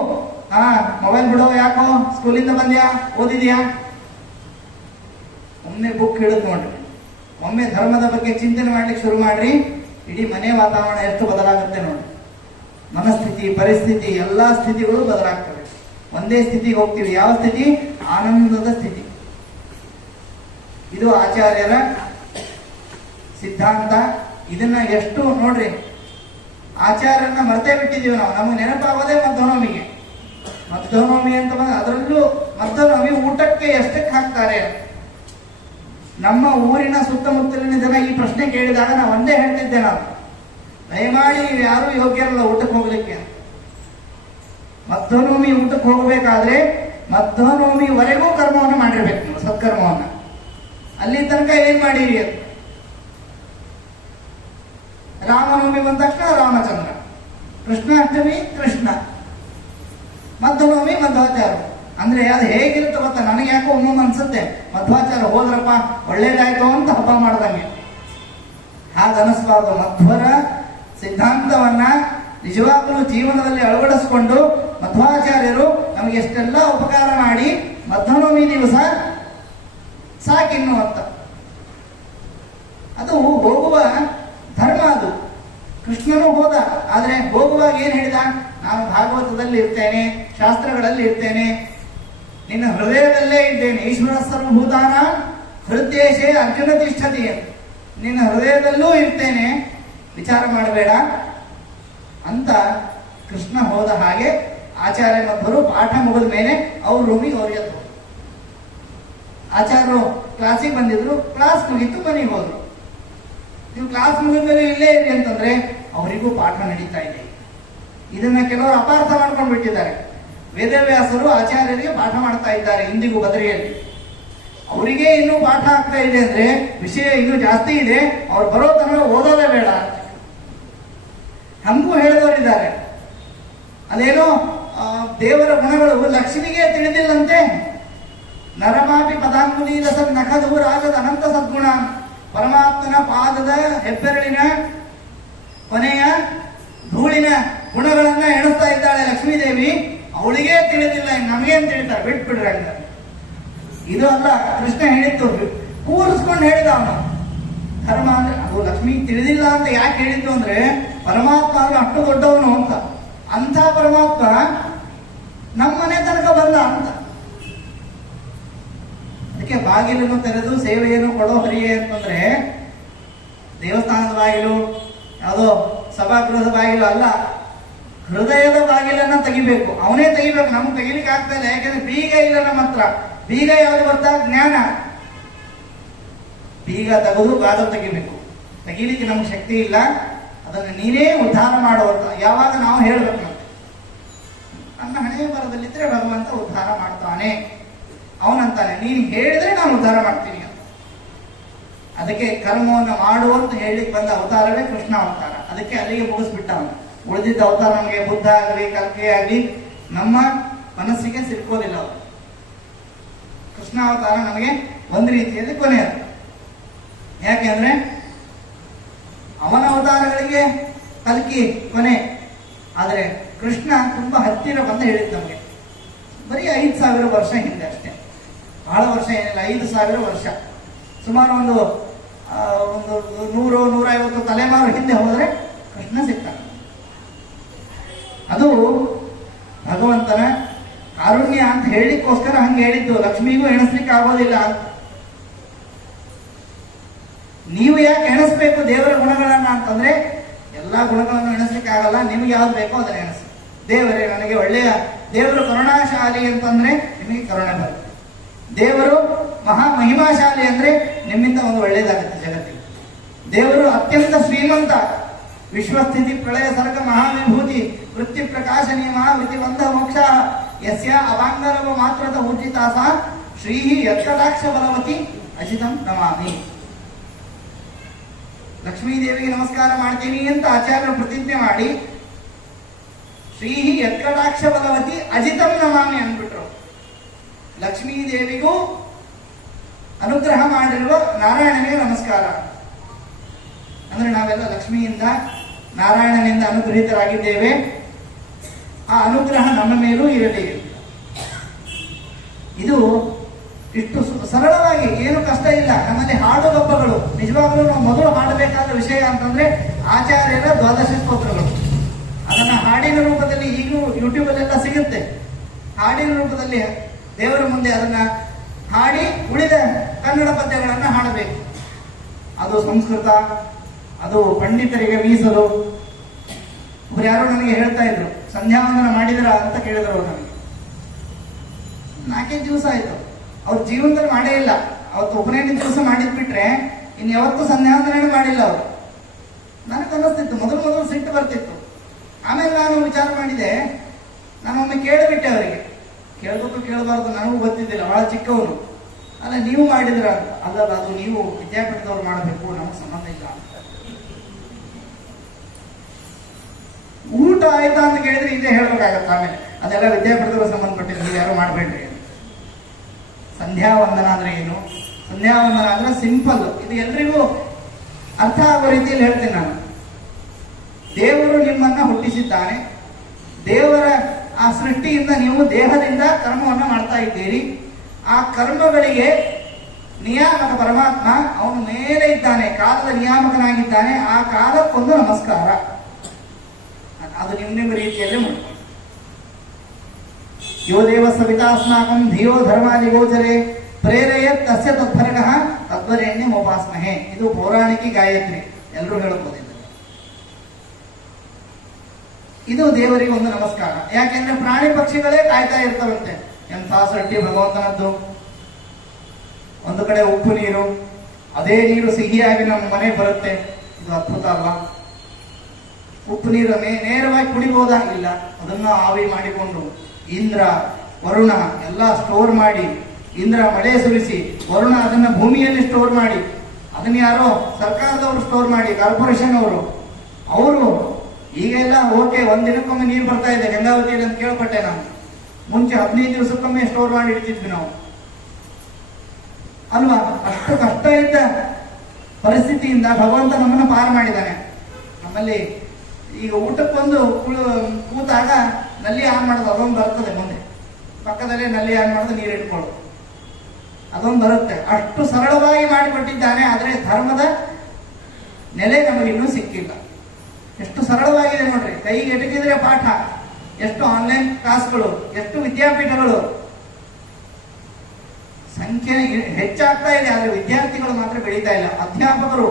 ಮೊಬೈಲ್ ಬಿಡೋ, ಯಾಕೋ ಸ್ಕೂಲಿಂದ ಬಂದ್ಯಾ, ಓದಿದ್ಯಾ, ಒಮ್ಮೆ ಬುಕ್ ಹಿಡಿದು ನೋಡ್ರಿ. ಒಮ್ಮೆ ಧರ್ಮದ ಬಗ್ಗೆ ಚಿಂತನೆ ಮಾಡ್ಲಿಕ್ಕೆ ಶುರು ಮಾಡ್ರಿ, ಇಡೀ ಮನೆ ವಾತಾವರಣ ಎಷ್ಟು ಬದಲಾಗುತ್ತೆ ನೋಡಿ. ಮನಸ್ಥಿತಿ, ಪರಿಸ್ಥಿತಿ, ಎಲ್ಲಾ ಸ್ಥಿತಿಗಳು ಬದಲಾಗ್ತವೆ. ಒಂದೇ ಸ್ಥಿತಿಗೆ ಹೋಗ್ತೀವಿ. ಯಾವ ಸ್ಥಿತಿ? ಆನಂದದ ಸ್ಥಿತಿ. ಇದು ಆಚಾರ್ಯರ ಸಿದ್ಧಾಂತ. ಇದನ್ನ ಎಷ್ಟು ನೋಡ್ರಿ, ಆಚಾರ್ಯರನ್ನ ಮರ್ತೇ ಬಿಟ್ಟಿದೀವಿ ನಾವು. ನಮಗೆ ನೆನಪಾಗೋದೇ ಮಧ್ವನವಮಿಗೆ. ಮಧ್ವನವಮಿ ಅಂತ ಅದರಲ್ಲೂ ಮಧ್ವನವಮಿ ಊಟಕ್ಕೆ ಎಷ್ಟಕ್ಕೆ ಹಾಕ್ತಾರೆ? ನಮ್ಮ ಊರಿನ ಸುತ್ತಮುತ್ತಲಿನ ಜನ ಈ ಪ್ರಶ್ನೆ ಕೇಳಿದಾಗ ನಾವು ಒಂದೇ ಹೇಳ್ತಿದ್ದೆ, ನಾನು ದಯಮಾಡಿ ನೀವು ಯಾರು ಯೋಗ್ಯರಲ್ಲ ಊಟಕ್ಕೆ ಹೋಗ್ಲಿಕ್ಕೆ. ಮಧ್ವನವಮಿ ಊಟಕ್ಕೆ ಹೋಗಬೇಕಾದ್ರೆ ಮಧ್ವನವಮಿವರೆಗೂ ಕರ್ಮವನ್ನು ಮಾಡಿರ್ಬೇಕು ನೀವು, ಸತ್ಕರ್ಮವನ್ನ. ಅಲ್ಲಿ ತನಕ ಏನ್ ಮಾಡಿರಿ ಅದು? ರಾಮನವಮಿ ಬಂದ ತಕ್ಷಣ ರಾಮಚಂದ್ರ, ಕೃಷ್ಣಾಷ್ಟಮಿ ಕೃಷ್ಣ, ಮಧ್ವನವಮಿ ಮಧ್ವಾಚಾರ. ಅಂದ್ರೆ ಅದು ಹೇಗಿರುತ್ತೆ ಗೊತ್ತಾ? ನನಗೆ ಯಾಕೋ ಒಮ್ಮೊಮ್ಮೆ ಅನ್ಸುತ್ತೆ, ಮಧ್ವಾಚಾರ ಹೋದ್ರಪ್ಪ ಒಳ್ಳೇದಾಯ್ತು ಅಂತ ಹಬ್ಬ ಮಾಡ್ದಂಗೆ. ಹಾಗನ್ನಿಸ್ಬಾರ್ದು. ಮಧ್ವರ ಸಿದ್ಧಾಂತವನ್ನ ನಿಜವಾಗ್ಲೂ ಜೀವನದಲ್ಲಿ ಅಳವಡಿಸಿಕೊಂಡು ಮಧ್ವಾಚಾರ್ಯರು ನಮಗೆ ಎಷ್ಟೆಲ್ಲ ಉಪಕಾರ ಮಾಡಿ ಮಧ್ವನವಮಿ ದಿವಸ ಸಾಕಿನ್ನು ಅಂತ. ಅದು ಹೋಗುವ ಧರ್ಮ. ಅದು ಕೃಷ್ಣನು ಹೋದ, ಆದ್ರೆ ಹೋಗುವಾಗ ಏನ್ ಹೇಳಿದ? ನಾನು ಭಾಗವತದಲ್ಲಿ ಇರ್ತೇನೆ, ಶಾಸ್ತ್ರಗಳಲ್ಲಿ ಇರ್ತೇನೆ, ನಿನ್ನ ಹೃದಯದಲ್ಲೇ ಇದ್ದೇನೆ. ಈಶ್ವರ ಸರ್ವಭೂತಾನ ಹೃದಯೇಶೇ ಅರ್ಜುನ ತಿಷ್ಠತಿ. ನಿನ್ನ ಹೃದಯದಲ್ಲೂ ಇರ್ತೇನೆ, ವಿಚಾರ ಮಾಡಬೇಡ ಅಂತ ಕೃಷ್ಣ ಹೋದ ಹಾಗೆ ಆಚಾರ್ಯ ಮಧ್ವರು ಪಾಠ ಮುಗಿದ ಮೇಲೆ ಅವ್ರ ರೂಮಿಗೆ ಅವ್ರಿಗೆ ಹೋದ್ರು. ಆಚಾರ್ಯರು ಕ್ಲಾಸಿಗೆ ಬಂದಿದ್ರು, ಕ್ಲಾಸ್ ಮುಗೀತು, ಮನೆಗೆ ಹೋದ್ರು. ನೀವು ಕ್ಲಾಸ್ ಮುಗಿದ ಮೇಲೆ ಇಲ್ಲೇ ಇರಿ ಅಂತಂದ್ರೆ ಅವರಿಗೂ ಪಾಠ ನಡೀತಾ ಇದೆ. ಇದನ್ನ ಕೆಲವರು ಅಪಾರ್ಥ ಮಾಡ್ಕೊಂಡು ಬಿಟ್ಟಿದ್ದಾರೆ. ವೇದವ್ಯಾಸರು ಆಚಾರ್ಯರಿಗೆ ಪಾಠ ಮಾಡ್ತಾ ಇದ್ದಾರೆ ಇಂದಿಗೂ ಬದರಿಯಲ್ಲಿ. ಅವರಿಗೆ ಇನ್ನೂ ಪಾಠ ಆಗ್ತಾ ಇದೆ ಅಂದ್ರೆ ವಿಷಯ ಇನ್ನೂ ಜಾಸ್ತಿ ಇದೆ, ಅವ್ರು ಬರೋ ತನಕ ಓದೋದೇ ಬೇಡ ಅಂತ ಹಂಗೂ ಹೇಳಿದವರಿದ್ದಾರೆ. ಅದೇನೋ ದೇವರ ಗುಣಗಳು ಲಕ್ಷ್ಮಿಗೆ ತಿಳಿದಿಲ್ಲಂತೆ. ನರಮಾಪಿ ಪದಾಂಗುಲಿ ರಸ ನಖದೂರಾಗದ ಅನಂತ ಸದ್ಗುಣ. ಪರಮಾತ್ಮನ ಪಾದದ ಹೆಬ್ಬೆರಳಿನ ಕೊನೆಯ ಧೂಳಿನ ಗುಣಗಳನ್ನ ಎಣಿಸ್ತಾ ಇದ್ದಾಳೆ ಲಕ್ಷ್ಮೀದೇವಿ. ಅವಳಿಗೆ ತಿಳಿದಿಲ್ಲ, ನಮಗೇನ್ ತಿಳಿತಾರೆ, ಬಿಟ್ಬಿಡ್ರೆ. ಇದು ಅಲ್ಲ ಕೃಷ್ಣ ಹೇಳಿದ್ದು, ಕೂರಿಸ್ಕೊಂಡು ಹೇಳಿದ ಅವನು. ಧರ್ಮ ಅಂದ್ರೆ ಅದು ಲಕ್ಷ್ಮಿ ತಿಳಿದಿಲ್ಲ ಅಂತ ಯಾಕೆ ಹೇಳಿದ್ದು ಅಂದ್ರೆ ಪರಮಾತ್ಮ ಅಂದ್ರೆ ಅಷ್ಟು ದೊಡ್ಡವನು ಅಂತ. ಅಂಥ ಪರಮಾತ್ಮ ನಮ್ಮನೆ ತನಕ ಬಂದ ಅಂತ. ಅದಕ್ಕೆ ಬಾಗಿಲನ್ನು ತೆರೆದು ಸೇವೆಯನ್ನು ಕೊಡೋ ಹರಿಯೇ ಅಂತಂದ್ರೆ ದೇವಸ್ಥಾನದ ಬಾಗಿಲು, ಯಾವುದೋ ಸಭಾಗೃಹದ ಬಾಗಿಲು ಅಲ್ಲ, ಹೃದಯದ ಬಾಗಿಲನ್ನ ತೆಗಿಬೇಕು. ಅವನೇ ತೆಗಿಬೇಕು, ನಮ್ಗೆ ತೆಗಿಲಿಕ್ಕೆ ಆಗ್ತಾ ಇಲ್ಲ. ಯಾಕಂದ್ರೆ ಬೀಗ ಇಲ್ಲ ನಮ್ಮ ಹತ್ರ. ಬೀಗ ಯಾವುದು ಬರ್ತಾ? ಜ್ಞಾನ. ಬೀಗ ತೆಗೆದು ಬಾಗಿಲು ತೆಗಿಬೇಕು. ತೆಗಿಲಿಕ್ಕೆ ನಮ್ಗೆ ಶಕ್ತಿ ಇಲ್ಲ, ಅದನ್ನು ನೀನೇ ಉದ್ಧಾರ ಮಾಡುವಂತ. ಯಾವಾಗ ನಾವು ಹೇಳ್ಬೇಕು, ನನ್ನ ಹಣೆಯ ಬರದಲ್ಲಿದ್ರೆ ಭಗವಂತ ಉದ್ಧಾರ ಮಾಡ್ತಾನೆ. ಅವನಂತಾನೆ ನೀನು ಹೇಳಿದ್ರೆ ನಾನು ಉದ್ಧಾರ ಮಾಡ್ತೀನಿ ಅಂತ. ಅದಕ್ಕೆ ಕರ್ಮವನ್ನು ಮಾಡುವಂತ ಹೇಳಿಕ್ ಬಂದ ಅವತಾರವೇ ಕೃಷ್ಣ ಅವತಾರ. ಅದಕ್ಕೆ ಅಲ್ಲಿಗೆ ಮುಗಿಸ್ಬಿಟ್ಟ ಅವನು. ಉಳಿದಿದ್ದ ಅವತಾರ ನಮಗೆ ಬುದ್ಧ ಆಗಲಿ ಕಲ್ಕೆ ಆಗಲಿ ನಮ್ಮ ಮನಸ್ಸಿಗೆ ಸಿಕ್ಕೋದಿಲ್ಲ. ಅವರು ಕೃಷ್ಣ ಅವತಾರ ನಮಗೆ ಒಂದು ರೀತಿಯಲ್ಲಿ ಕೊನೆಯದು. ಯಾಕೆಂದ್ರೆ ಅವನ ಅವತಾರಗಳಿಗೆ ಕಲ್ಕಿ ಕೊನೆ, ಆದರೆ ಕೃಷ್ಣ ತುಂಬಾ ಹತ್ತಿರ ಬಂದು ಹೇಳಿದ್ದು ನಮಗೆ. ಬರೀ 5,000 ವರ್ಷ ಹಿಂದೆ ಅಷ್ಟೇ, ಬಹಳ ವರ್ಷ ಏನಿಲ್ಲ, 5,000 ವರ್ಷ. ಸುಮಾರು ಒಂದು 100-150 ತಲೆಮಾರು ಹಿಂದೆ ಹೋದರೆ ಕೃಷ್ಣ ಸಿಗ್ತಾನೆ. ಅದು ಭಗವಂತನ ಕಾರುಣ್ಯ ಅಂತ ಹೇಳಿಕ್ಕೋಸ್ಕರ ಹಂಗೆ ಹೇಳಿದ್ದು. ಲಕ್ಷ್ಮಿಗೂ ಎಣಿಸ್ಲಿಕ್ಕೆ ಆಗೋದಿಲ್ಲ ಅಂತ. ನೀವು ಯಾಕೆ ಎಣಿಸ್ಬೇಕು ದೇವರ ಗುಣಗಳನ್ನ ಅಂತಂದ್ರೆ ಎಲ್ಲಾ ಗುಣಗಳನ್ನು ಎಣಿಸ್ಲಿಕ್ಕೆ ಆಗಲ್ಲ. ನಿಮ್ಗೆ ಯಾವ್ದು ಬೇಕೋ ಅದನ್ನ ಎಣಿಸಿ. ದೇವರೇ ನನಗೆ ಒಳ್ಳೆಯ, ದೇವರು ಕರುಣಾಶಾಲಿ ಅಂತಂದ್ರೆ ನಿಮಗೆ ಕರುಣೆ ಬರುತ್ತೆ. ದೇವರು ಮಹಾ ಮಹಿಮಾಶಾಲಿ ಅಂದ್ರೆ ನಿಮ್ಮಿಂದ ಒಂದು ಒಳ್ಳೇದಾಗುತ್ತೆ ಜಗತ್ತಿಗೆ. ದೇವರು ಅತ್ಯಂತ ಶ್ರೀಮಂತ, ವಿಶ್ವಸ್ಥಿತಿ ಪ್ರಳಯ ಸರ್ಗ ಮಹಾವಿಭೂತಿ ವೃತ್ತಿ ಪ್ರಕಾಶ ನಿಯಮ ವೃತ್ತಿಬಂಧ ಮೋಕ್ಷ ಯಸ್ಯ ಅವಾಂಗರವ ಮಾತ್ರದ ಊರ್ಜಿತಾಸ ಶ್ರೀ ಯತ್ಕಟಾಕ್ಷ ಬಲವತಿ ಅಜಿತಂ ನಮಾಮಿ. ಲಕ್ಷ್ಮೀದೇವಿಗೆ ನಮಸ್ಕಾರ ಮಾಡ್ತೀನಿ ಅಂತ ಆಚಾರ್ಯರು ಪ್ರತಿಜ್ಞೆ ಮಾಡಿ ಶ್ರೀ ಯತ್ಕಟಾಕ್ಷ ಬಲವತಿ ಅಜಿತಂ ನಮಾಮಿ ಅಂದ್ಬಿಟ್ರು. ಲಕ್ಷ್ಮೀದೇವಿಗೂ ಅನುಗ್ರಹ ಮಾಡಿರುವ ನಾರಾಯಣನಿಗೆ ನಮಸ್ಕಾರ. ಅಂದ್ರೆ ನಾವೆಲ್ಲ ಲಕ್ಷ್ಮಿಯಿಂದ ನಾರಾಯಣನಿಂದ ಅನುಗ್ರಹಿತರಾಗಿದ್ದೇವೆ. ಆ ಅನುಗ್ರಹ ನಮ್ಮ ಮೇಲೂ ಇರಲಿ. ಇದು ಇಷ್ಟು ಸರಳವಾಗಿ, ಏನು ಕಷ್ಟ ಇಲ್ಲ. ನಮ್ಮಲ್ಲಿ ಹಾಡುಗಬ್ಬಗಳು ನಿಜವಾಗ್ಲೂ ನಾವು ಮೊದಲು ಹಾಡಬೇಕಾದ ವಿಷಯ ಅಂತಂದ್ರೆ ಆಚಾರ್ಯರ ದ್ವಾದಶ ಸ್ತೋತ್ರಗಳು. ಅದನ್ನ ಹಾಡಿನ ರೂಪದಲ್ಲಿ ಈಗಲೂ ಯೂಟ್ಯೂಬ್ ಅಲ್ಲೆಲ್ಲ ಸಿಗುತ್ತೆ. ಹಾಡಿನ ರೂಪದಲ್ಲಿ ದೇವರ ಮುಂದೆ ಅದನ್ನ ಹಾಡಿ ಉಳಿದ ಕನ್ನಡ ಪದ್ಯಗಳನ್ನ ಹಾಡಬೇಕು. ಅದು ಸಂಸ್ಕೃತ, ಅದು ಪಂಡಿತರಿಗೆ ಮೀಸಲು. ಒಬ್ರು ಯಾರೋ ನನಗೆ ಹೇಳ್ತಾ ಇದ್ರು, ಸಂಧ್ಯಾವಂದನ ಮಾಡಿದ್ರ ಅಂತ ಕೇಳಿದ್ರು. ನನಗೆ 4 ದಿವಸ ಆಯ್ತು, ಅವ್ರ ಜೀವನದಲ್ಲಿ ಮಾಡೇ ಇಲ್ಲ. ಅವತ್ತು ಒಬ್ಬನೇನ ದಿವಸ ಮಾಡಿದ್ ಬಿಟ್ರೆ ಇನ್ ಯಾವತ್ತೂ ಸಂಧ್ಯಾವಂದನೆ ಮಾಡಿಲ್ಲ ಅವರು. ನನಗನ್ನಿಸ್ತಿತ್ತು, ಮೊದಲು ಸಿಟ್ಟು ಬರ್ತಿತ್ತು. ಆಮೇಲೆ ನಾನು ವಿಚಾರ ಮಾಡಿದೆ, ನಾನೊಮ್ಮೆ ಕೇಳಿಬಿಟ್ಟೆ ಅವರಿಗೆ. ಕೇಳಬೇಕು ಕೇಳಬಾರ್ದು ನನಗೂ ಗೊತ್ತಿದ್ದಿಲ್ಲ, ಬಹಳ ಚಿಕ್ಕವನು. ಅಲ್ಲ ನೀವು ಮಾಡಿದ್ರ ಅಂತ. ಅಲ್ಲಲ್ಲ, ಅದು ನೀವು ವಿದ್ಯಾಪೀಠದವ್ರು ಮಾಡಬೇಕು, ನಮಗೆ ಸಂಬಂಧ ಇಲ್ಲ ಅಂತ. ಊಟ ಆಯ್ತಾ ಅಂತ ಕೇಳಿದ್ರೆ ಇದೇ ಹೇಳ್ಬೇಕಾಗತ್ತ. ಆಮೇಲೆ ಅದೆಲ್ಲ ವಿದ್ಯಾಪೀಠದವ್ರು ಸಂಬಂಧಪಟ್ಟಿದ್ದು, ನೀವು ಯಾರು ಮಾಡಬೇಡ್ರಿ. ಸಂಧ್ಯಾವಂದನ ಅಂದ್ರೆ ಏನು? ಸಂಧ್ಯಾವಂದನ ಅಂದ್ರೆ ಸಿಂಪಲ್, ಇದು ಎಲ್ರಿಗೂ ಅರ್ಥ ಆಗೋ ರೀತಿಯಲ್ಲಿ ಹೇಳ್ತೇನೆ ನಾನು. ದೇವರು ನಿಮ್ಮನ್ನ ಹುಟ್ಟಿಸಿದ್ದಾನೆ. ದೇವರ ಆ ಸೃಷ್ಟಿಯಿಂದ ನೀವು ದೇಹದಿಂದ ಕರ್ಮವನ್ನು ಮಾಡ್ತಾ ಇದ್ದೀರಿ. ಆ ಕರ್ಮಗಳಿಗೆ ನಿಯಾಮಕ ಪರಮಾತ್ಮ ಅವನು ಮೇಲೆ ಇದ್ದಾನೆ, ಕಾಲದ ನಿಯಾಮಕನಾಗಿದ್ದಾನೆ. ಆ ಕಾಲಕ್ಕೊಂದು ನಮಸ್ಕಾರ, ಅದು ನಿಮ್ಮ ರೀತಿಯಲ್ಲಿ ಮಾಡ್ಕೊಂಡು ಯೋ ದೇವ ಸವಿತಾಸ್ಮಾಕಂ ಧಿಯೋ ಧರ್ಮಾದಿ ಗೋಚರೆ ಪ್ರೇರೆಯತ್ ತಸ್ಯ ತತ್ಫಲಕಃ ತದ್ವರೆಣ್ಯ ಮೋಪಾಸ್ಮಹೆ. ಇದು ಪೌರಾಣಿಕ ಗಾಯತ್ರಿ, ಎಲ್ಲರೂ ಹೇಳಬಹುದು. ಇದು ದೇವರಿಗೆ ಒಂದು ನಮಸ್ಕಾರ. ಯಾಕೆಂದ್ರೆ ಪ್ರಾಣಿ ಪಕ್ಷಿಗಳೇ ಕಾಯ್ತಾ ಇರ್ತವಂತೆ. ಎಂಥ ಸಡ್ಡಿ ಭಗವಂತನದ್ದು. ಒಂದು ಕಡೆ ಉಪ್ಪು ನೀರು, ಅದೇ ನೀರು ಸಿಹಿಯಾಗಿ ನಮ್ಮ ಮನೆ ಬರುತ್ತೆ. ಇದು ಅದ್ಭುತ ಅಲ್ವಾ? ಉಪ್ಪು ನೀರು ನೇರವಾಗಿ ಕುಡಿಬಹುದಾ? ಇಲ್ಲ. ಅದನ್ನ ಆವಿ ಮಾಡಿಕೊಂಡು ಇಂದ್ರ ವರುಣ ಎಲ್ಲ ಸ್ಟೋರ್ ಮಾಡಿ, ಇಂದ್ರ ಮಳೆ ಸುರಿಸಿ, ವರುಣ ಅದನ್ನ ಭೂಮಿಯಲ್ಲಿ ಸ್ಟೋರ್ ಮಾಡಿ, ಅದನ್ನ ಯಾರೋ ಸರ್ಕಾರದವರು ಸ್ಟೋರ್ ಮಾಡಿ, ಕಾರ್ಪೊರೇಷನ್ ಅವರು ಈಗೆಲ್ಲ ಓಕೆ, ಒಂದಿನಕ್ಕೊಮ್ಮೆ ನೀರು ಬರ್ತಾ ಇದೆ ಗಂಗಾವತಿಯಲ್ಲಿ ಅಂತ ಕೇಳ್ಪಟ್ಟೆ ನಾನು. ಮುಂಚೆ 15 ದಿವಸಕ್ಕೊಮ್ಮೆ ಸ್ಟೋರ್ ಮಾಡಿ ಇಡ್ತಿದ್ವಿ ನಾವು ಅಲ್ವಾ? ಅಷ್ಟು ಕಷ್ಟ ಇದ್ದ ಪರಿಸ್ಥಿತಿಯಿಂದ ಭಗವಂತ ನಮ್ಮನ್ನು ಪಾರು ಮಾಡಿದ್ದಾನೆ. ನಮ್ಮಲ್ಲಿ ಈಗ ಊಟಕ್ಕೊಂದು ಕೂತಾಗ ನಲ್ಲಿ ಆನ್ ಮಾಡೋದು, ಅದೊಂದು ಬರ್ತದೆ. ಮುಂದೆ ಪಕ್ಕದಲ್ಲೇ ನಲ್ಲಿ ಆನ್ ಮಾಡೋದು, ನೀರು ಇಟ್ಕೊಳ್ಳೋದು, ಅದೊಂದು ಬರುತ್ತೆ. ಅಷ್ಟು ಸರಳವಾಗಿ ಮಾಡಿಕೊಟ್ಟಿದ್ದಾನೆ. ಆದರೆ ಧರ್ಮದ ನೆಲೆ ನಮಗಿನ್ನೂ ಸಿಕ್ಕಿಲ್ಲ. ಎಷ್ಟು ಸರಳವಾಗಿದೆ ನೋಡ್ರಿ, ಕೈಗೆ ಎಟಕಿದ್ರೆ ಪಾಠ. ಎಷ್ಟು ಆನ್ಲೈನ್ ಕ್ಲಾಸ್ಗಳು, ಎಷ್ಟು ವಿದ್ಯಾಪೀಠಗಳು, ಸಂಖ್ಯೆ ಹೆಚ್ಚಾಗ್ತಾ ಇದೆ. ಆದರೆ ವಿದ್ಯಾರ್ಥಿಗಳು ಮಾತ್ರ ಬೆಳೀತಾ ಇಲ್ಲ. ಅಧ್ಯಾಪಕರು,